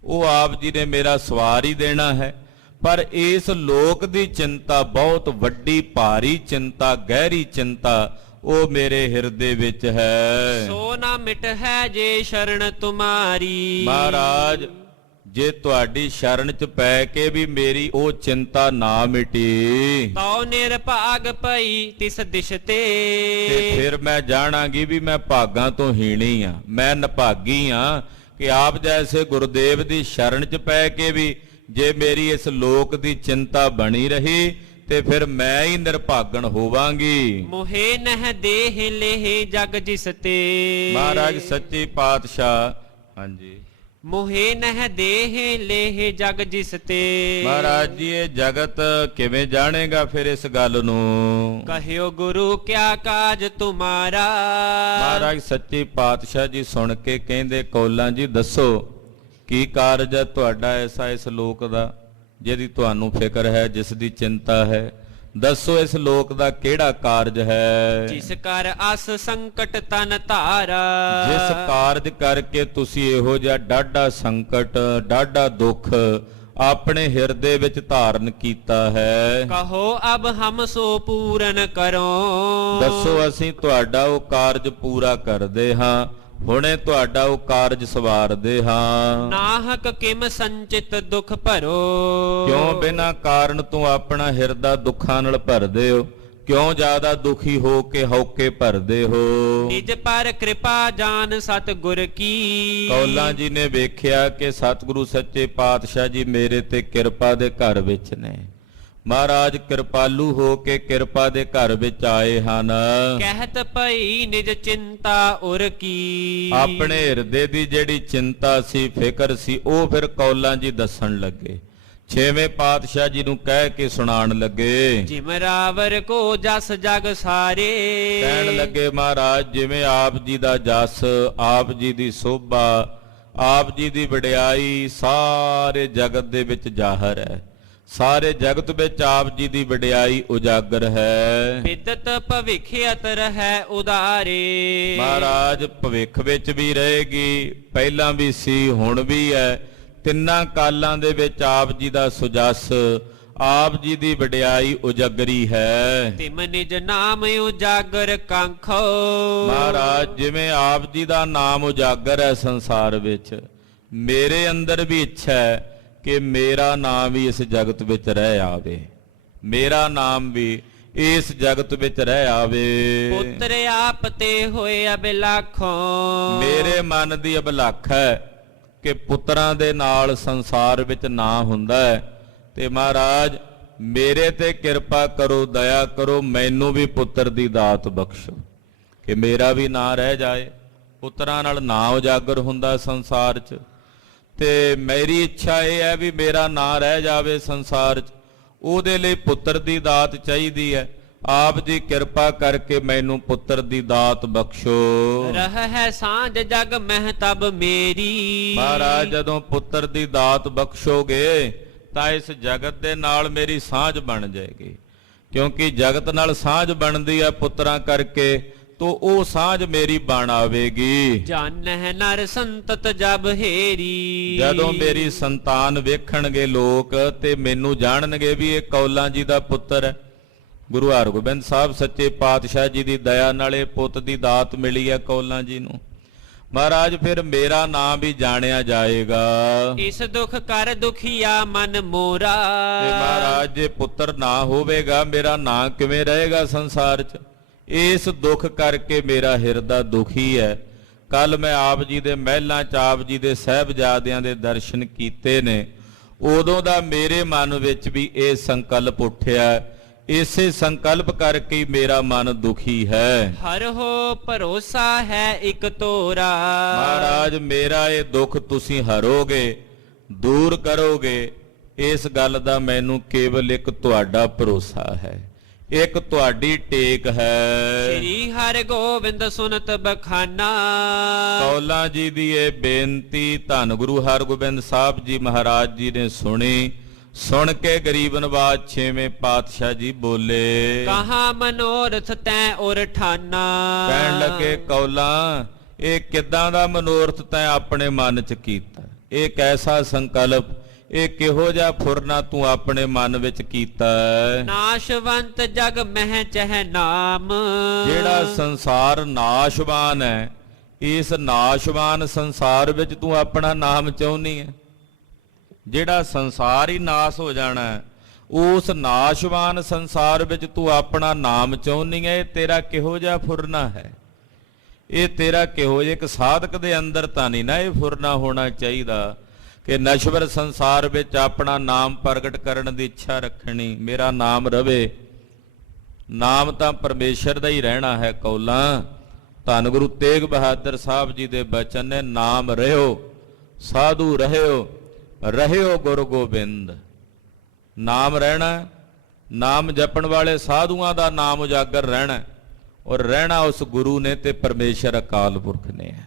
ਉਹ ਆਪ ਜੀ ਨੇ ਮੇਰਾ ਸਵਾਰ ਹੀ ਦੇਣਾ ਹੈ। ਪਰ ਇਸ ਲੋਕ ਦੀ ਚਿੰਤਾ ਬਹੁਤ ਵੱਡੀ, ਭਾਰੀ ਚਿੰਤਾ, ਗਹਿਰੀ ਚਿੰਤਾ ਉਹ ਮੇਰੇ ਹਿਰਦੇ ਵਿੱਚ ਹੈ। ਸੋ ਨਾ ਮਿਟ ਹੈ ਜੇ ਸ਼ਰਨ ਤੁਮਾਰੀ। ਮਹਾਰਾਜ ਜੇ ਤੁਹਾਡੀ ਸ਼ਰਨ 'ਚ ਪੈ ਕੇ ਵੀ ਮੇਰੀ ਉਹ ਚਿੰਤਾ ਨਾ ਮਿਟੀ, ਤਉ ਨਿਰਭਾਗ ਪਈ ਤਿਸ ਦਿਸ਼ ਤੇ ਫਿਰ ਮੈਂ ਜਾਣਾਂਗੀ ਵੀ ਮੈਂ ਭਾਗਾਂ ਤੋਂ ਹੀਣੀ ਆ, ਮੈਂ ਨਭਾਗੀ ਆ ਕਿ ਆਪ ਜੈਸੇ ਗੁਰਦੇਵ ਦੀ ਸ਼ਰਨ 'ਚ ਪੈ ਕੇ ਵੀ ਜੇ ਮੇਰੀ ਇਸ ਲੋਕ ਦੀ ਚਿੰਤਾ ਬਣੀ ਰਹੀ ਤੇ ਫਿਰ ਮੈਂ ਹੀ ਨਿਰਭਾਗਣ ਹੋਵਾਂਗੀ। ਮੋਹੇ ਨਹਿ ਦੇਹ ਲੇਹ ਜਗ ਜਿਸ ਤੇ। ਮਹਾਰਾਜ ਸੱਚੇ ਪਾਤਸ਼ਾਹ ਹਾਂਜੀ ਮੋਹੇ ਨਹਿ ਦੇਹ ਲੇਹ ਜਗ ਜਿਸ ਤੇ। ਮਹਾਰਾਜ ਜੀ ਇਹ ਜਗਤ ਕਿਵੇਂ ਜਾਣੇਗਾ ਫਿਰ ਇਸ ਗੱਲ ਨੂੰ? ਕਹਿਓ ਗੁਰੂ ਕਿਆ ਕਾਜ ਤੁਮਾਰਾ। ਮਹਾਰਾਜ ਸੱਚੇ ਪਾਤਸ਼ਾਹ ਜੀ ਸੁਣ ਕੇ ਕਹਿੰਦੇ ਕੌਲਾਂ ਜੀ ਦੱਸੋ ਕੀ ਕਾਰਜ ਹੈ ਤੁਹਾਡਾ ਐਸਾ ਇਸ ਲੋਕ ਦਾ ਜਿਹਦੀ ਤੁਹਾਨੂੰ ਫਿਕਰ ਹੈ, ਜਿਸ ਦੀ ਚਿੰਤਾ ਹੈ? ਦੱਸੋ ਇਸ ਲੋਕ ਦਾ ਕਿਹੜਾ ਕਾਰਜ ਹੈ? ਜਿਸ ਕਰ ਅਸ ਸੰਕਟ ਤਨ ਧਾਰਾ। ਜਿਸ ਕਾਰਜ ਕਰਕੇ ਤੁਸੀਂ ਇਹੋ ਜਿਹਾ ਡਾਢਾ ਸੰਕਟ ਡਾਢਾ ਦੁੱਖ ਆਪਣੇ ਹਿਰਦੇ ਵਿੱਚ ਧਾਰਨ ਕੀਤਾ ਹੈ। ਕਹੋ ਅਬ ਹਮ ਸੋ ਪੂਰਨ ਕਰੋ। ਦੱਸੋ ਅਸੀਂ ਤੁਹਾਡਾ ਉਹ ਕਾਰਜ ਪੂਰਾ ਕਰਦੇ ਹਾਂ, ਹੁਣੇ ਤੁਹਾਡਾ ਉਹ ਕਾਰਜ ਸਵਾਰਦੇ ਹਾਂ। ਨਾਹਕ ਕਿਮ ਸੰਚਿਤ ਦੁਖ ਭਰੋ। ਕਿਉਂ ਬਿਨਾਂ ਕਾਰਨ ਤੋਂ ਆਪਣਾ ਹਿਰਦਾ ਦੁੱਖਾਂ ਨਾਲ ਭਰਦੇ ਹੋ? ਕਿਉਂ ਜ਼ਿਆਦਾ ਦੁਖੀ ਹੋ ਕੇ ਹੌਕੇ ਭਰਦੇ ਹੋ? ਨਿਜ ਪਰ ਕਿਰਪਾ ਜਾਨ ਸਤਿਗੁਰ ਕੀ। ਕੌਲਾਂ ਜੀ ਨੇ ਵੇਖਿਆ ਕਿ ਸਤਿਗੁਰੂ ਸੱਚੇ ਪਾਤਸ਼ਾਹ ਜੀ ਮੇਰੇ ਤੇ ਕਿਰਪਾ ਦੇ ਘਰ ਵਿੱਚ ਨੇ। ਮਹਾਰਾਜ ਕਿਰਪਾਲੂ ਹੋ ਕੇ ਕਿਰਪਾ ਦੇ ਘਰ ਵਿੱਚ ਆਏ ਹਨ। ਕਹਿਤ ਪਈ ਨਿਜ ਚਿੰਤਾ ਉਰ ਕੀ। ਆਪਣੇ ਹਿਰਦੇ ਦੀ ਜਿਹੜੀ ਚਿੰਤਾ ਸੀ ਫਿਕਰ ਸੀ ਉਹ ਫਿਰ ਕੌਲਾਂ ਜੀ ਦੱਸਣ ਲੱਗੇ, ਛੇਵੇਂ ਪਾਤਸ਼ਾਹ ਜੀ ਨੂੰ ਕਹਿ ਕੇ ਸੁਣਾਉਣ ਲੱਗੇ। ਜਿਮਰਾਵਰ ਕੋ ਜਸ ਜਗ ਸਾਰੇ। ਕਹਿਣ ਲੱਗੇ ਮਹਾਰਾਜ ਜਿਵੇਂ ਆਪ ਜੀ ਦਾ ਜਸ, ਆਪ ਜੀ ਦੀ ਸੋਭਾ, ਆਪ ਜੀ ਦੀ ਵਡਿਆਈ ਸਾਰੇ ਜਗਤ ਦੇ ਵਿੱਚ ਜ਼ਾਹਰ ਹੈ। ਸਾਰੇ ਜਗਤ ਵਿੱਚ ਆਪ ਜੀ ਦੀ ਵਡਿਆਈ ਉਜਾਗਰ ਹੈ। ਬਿਦਤ ਭਵਿਖ ਅਤਰ ਹੈ ਉਦਾਰੇ। ਮਹਾਰਾਜ ਭਵਿੱਖ ਵਿੱਚ ਵੀ ਰਹੇਗੀ, ਪਹਿਲਾਂ ਵੀ ਸੀ ਹੁਣ ਵੀ ਹੈ। ਤਿੰਨਾਂ ਕਾਲਾਂ ਦੇ ਵਿੱਚ ਆਪ ਜੀ ਦਾ ਸੁਜਸ, ਆਪ ਜੀ ਦੀ ਵਡਿਆਈ ਉਜਾਗਰੀ ਹੈ। ਤਿਮ ਨਿਜ ਨਾਮ ਉਜਾਗਰ ਕੰਖੋ। ਮਹਾਰਾਜ ਜਿਵੇਂ ਆਪ ਜੀ ਦਾ ਨਾਮ ਉਜਾਗਰ ਹੈ ਸੰਸਾਰ ਵਿੱਚ, ਮੇਰੇ ਅੰਦਰ ਵੀ ਇੱਛਾ ਹੈ ਕਿ ਮੇਰਾ ਨਾਮ ਵੀ ਇਸ ਜਗਤ ਵਿੱਚ ਰਹਿ ਆਵੇ, ਮੇਰਾ ਨਾਮ ਵੀ ਇਸ ਜਗਤ ਵਿੱਚ ਰਹਿ ਆਵੇ। ਪੁੱਤਰ ਆਪ ਤੇ ਹੋਏ ਅਬਿਲਾਖੋਂ। ਮੇਰੇ ਮਨ ਦੀ ਅਬਿਲਾਖ ਹੈ ਕਿ ਪੁੱਤਰਾਂ ਦੇ ਨਾਲ ਸੰਸਾਰ ਵਿੱਚ ਨਾਂ ਹੁੰਦਾ ਹੈ, ਤੇ ਮਹਾਰਾਜ ਮੇਰੇ ਤੇ ਕਿਰਪਾ ਕਰੋ, ਦਇਆ ਕਰੋ, ਮੈਨੂੰ ਵੀ ਪੁੱਤਰ ਦੀ ਦਾਤ ਬਖਸ਼ੋ ਕਿ ਮੇਰਾ ਵੀ ਨਾਂ ਰਹਿ ਜਾਏ। ਪੁੱਤਰਾਂ ਨਾਲ ਨਾਂ ਉਜਾਗਰ ਹੁੰਦਾ ਸੰਸਾਰ 'ਚ, ਤੇ ਮੇਰੀ ਇੱਛਾ ਇਹ ਹੈ ਵੀ ਮੇਰਾ ਨਾਂ ਰਹਿ ਜਾਵੇ ਸੰਸਾਰ 'ਚ। ਉਹਦੇ ਲਈ ਪੁੱਤਰ ਦੀ ਦਾਤ ਚਾਹੀਦੀ ਹੈ। ਆਪ ਜੀ ਕਿਰਪਾ ਕਰਕੇ ਮੈਨੂੰ ਪੁੱਤਰ ਦੀ ਦਾਤ ਬਖਸ਼ੋ। ਰਹਿ ਸਾਂਝ ਜਗ ਮਹਿਤਬ ਮੇਰੀ। ਮਹਾਰਾਜ ਜਦੋਂ ਪੁੱਤਰ ਦੀ ਦਾਤ ਬਖਸ਼ੋਗੇ ਤਾਂ ਇਸ ਜਗਤ ਦੇ ਨਾਲ ਮੇਰੀ ਸਾਂਝ ਬਣ ਜਾਏਗੀ, ਕਿਉਂਕਿ ਜਗਤ ਨਾਲ ਸਾਂਝ ਬਣਦੀ ਹੈ ਪੁੱਤਰਾਂ ਕਰਕੇ, ਤੋ ਉਹ ਸਾਂਝ ਮੇਰੀ ਬਣ ਆਵੇਗੀ। ਜਾਣਹਿ ਨਰ ਸੰਤਤ ਜਬ ਹੇਰੀ। ਜਦੋਂ ਮੇਰੀ ਸੰਤਾਨ ਵੇਖਣਗੇ ਲੋਕ ਤੇ ਮੈਨੂੰ ਜਾਣਨਗੇ ਵੀ ਇਹ ਕੌਲਾਂ ਜੀ ਦਾ ਪੁੱਤਰ ਹੈ। ਗੁਰੂ ਹਰਗੋਬਿੰਦ ਸਾਹਿਬ ਸੱਚੇ ਪਾਤਸ਼ਾਹ ਜੀ ਦੀ ਦਇਆ ਨਾਲ ਇਹ ਪੁੱਤ ਦੀ ਦਾਤ ਮਿਲੀ ਹੈ ਕੌਲਾਂ ਜੀ ਨੂੰ। ਮਹਾਰਾਜ ਫਿਰ ਮੇਰਾ ਨਾਮ ਵੀ ਜਾਣਿਆ ਜਾਏਗਾ। ਇਸ ਦੁਖ ਕਰ ਦੁਖੀਆ ਮਨ ਮੋਰਾ। ਤੇ ਮਹਾਰਾਜ ਜੇ ਪੁੱਤਰ ਨਾ ਹੋਵੇਗਾ ਮੇਰਾ ਨਾਂ ਕਿਵੇਂ ਰਹੇਗਾ ਸੰਸਾਰ 'ਚ? ਇਸ ਦੁੱਖ ਕਰਕੇ ਮੇਰਾ ਹਿਰਦਾ ਦੁਖੀ ਹੈ। ਕੱਲ ਮੈਂ ਆਪ ਜੀ ਦੇ ਮਹਿਲਾਂ 'ਚ ਆਪ ਜੀ ਦੇ ਸਾਹਿਬਜ਼ਾਦਿਆਂ ਦੇ ਦਰਸ਼ਨ ਕੀਤੇ ਨੇ, ਉਦੋਂ ਦਾ ਮੇਰੇ ਮਨ ਵਿੱਚ ਵੀ ਇਹ ਸੰਕਲਪ ਉੱਠਿਆ। ਇਸੇ ਸੰਕਲਪ ਕਰਕੇ ਮੇਰਾ ਮਨ ਦੁਖੀ ਹੈ। ਹਰ ਹੋ ਭਰੋਸਾ ਹੈ ਇੱਕ ਤੋਰਾ। ਮਹਾਰਾਜ ਮੇਰਾ ਇਹ ਦੁੱਖ ਤੁਸੀਂ ਹਰੋਗੇ, ਦੂਰ ਕਰੋਗੇ, ਇਸ ਗੱਲ ਦਾ ਮੈਨੂੰ ਕੇਵਲ ਇੱਕ ਤੁਹਾਡਾ ਭਰੋਸਾ ਹੈ, ਇੱਕ ਤੁਹਾਡੀ ਟੇਕ ਹੈ। ਸ੍ਰੀ ਹਰਿਗੋਬਿੰਦ ਸੁਨਤ ਬਖਾਨਾ। ਕੌਲਾਂ ਜੀ ਦੀ ਇਹ ਬੇਨਤੀ ਧੰਨ ਗੁਰੂ ਹਰਗੋਬਿੰਦ ਸਾਹਿਬ ਜੀ ਮਹਾਰਾਜ ਜੀ ਨੇ ਸੁਣੀ। ਸੁਣ ਕੇ ਗਰੀਬ ਨਵਾਜ ਛੇਵੇਂ ਪਾਤਸ਼ਾਹ ਜੀ ਬੋਲੇ, ਕਹਾ ਮਨੋਰਥ ਤੈ ਔਰ ਠਾਨਾ। ਕਹਿਣ ਲੱਗੇ ਕੌਲਾਂ ਇਹ ਕਿੱਦਾਂ ਦਾ ਮਨੋਰਥ ਤੈਂ ਆਪਣੇ ਮਨ 'ਚ ਕੀਤਾ? ਇਹ ਕੈਸਾ ਸੰਕਲਪ, ਇਹ ਕਿਹੋ ਜਿਹਾ ਫੁਰਨਾ ਤੂੰ ਆਪਣੇ ਮਨ ਵਿੱਚ ਕੀਤਾ ਹੈ? ਨਾਸ਼ਵੰਤ ਜਗ ਮਹਿ ਚਹਿ ਨਾਮ। ਜਿਹੜਾ ਸੰਸਾਰ ਨਾਸ਼ਵਾਨ ਹੈ, ਇਸ ਨਾਸ਼ਵਾਨ ਸੰਸਾਰ ਵਿੱਚ ਤੂੰ ਆਪਣਾ ਨਾਮ ਚਾਹੁੰਦੀ ਹੈ? ਜਿਹੜਾ ਸੰਸਾਰ ਹੀ ਨਾਸ ਹੋ ਜਾਣਾ, ਉਸ ਨਾਸ਼ਵਾਨ ਸੰਸਾਰ ਵਿੱਚ ਤੂੰ ਆਪਣਾ ਨਾਮ ਚਾਹੁੰਦੀ ਹੈ? ਇਹ ਤੇਰਾ ਕਿਹੋ ਜਿਹਾ ਫੁਰਨਾ ਹੈ? ਇਹ ਤੇਰਾ ਕਿਹੋ ਜਿਹਾ? ਇੱਕ ਸਾਧਕ ਦੇ ਅੰਦਰ ਤਾਂ ਨਹੀਂ ਨਾ ਇਹ ਫੁਰਨਾ ਹੋਣਾ ਚਾਹੀਦਾ। ਕਿ ਨਸ਼ਵਰ ਸੰਸਾਰ ਵਿੱਚ ਆਪਣਾ ਨਾਮ ਪ੍ਰਗਟ ਕਰਨ ਦੀ ਇੱਛਾ ਰੱਖਣੀ। ਮੇਰਾ ਨਾਮ ਰਵੇ, ਨਾਮ ਤਾਂ ਪਰਮੇਸ਼ਰ ਦਾ ਹੀ ਰਹਿਣਾ ਹੈ। ਕੌਲਾਂ ਧੰਨ ਗੁਰੂ ਤੇਗ ਬਹਾਦਰ ਸਾਹਿਬ ਜੀ ਦੇ ਬਚਨ ਨੇ, ਨਾਮ ਰਹਿਓ ਸਾਧੂ ਰਹਿਓ, ਰਹਿਓ ਗੁਰੂ ਗੋਬਿੰਦ। ਨਾਮ ਰਹਿਣਾ, ਨਾਮ ਜਪਣ ਵਾਲੇ ਸਾਧੂਆਂ ਦਾ ਨਾਮ ਉਜਾਗਰ ਰਹਿਣਾ, ਔਰ ਰਹਿਣਾ ਉਸ ਗੁਰੂ ਨੇ ਤੇ ਪਰਮੇਸ਼ਰ ਅਕਾਲ ਪੁਰਖ ਨੇ ਹੈ।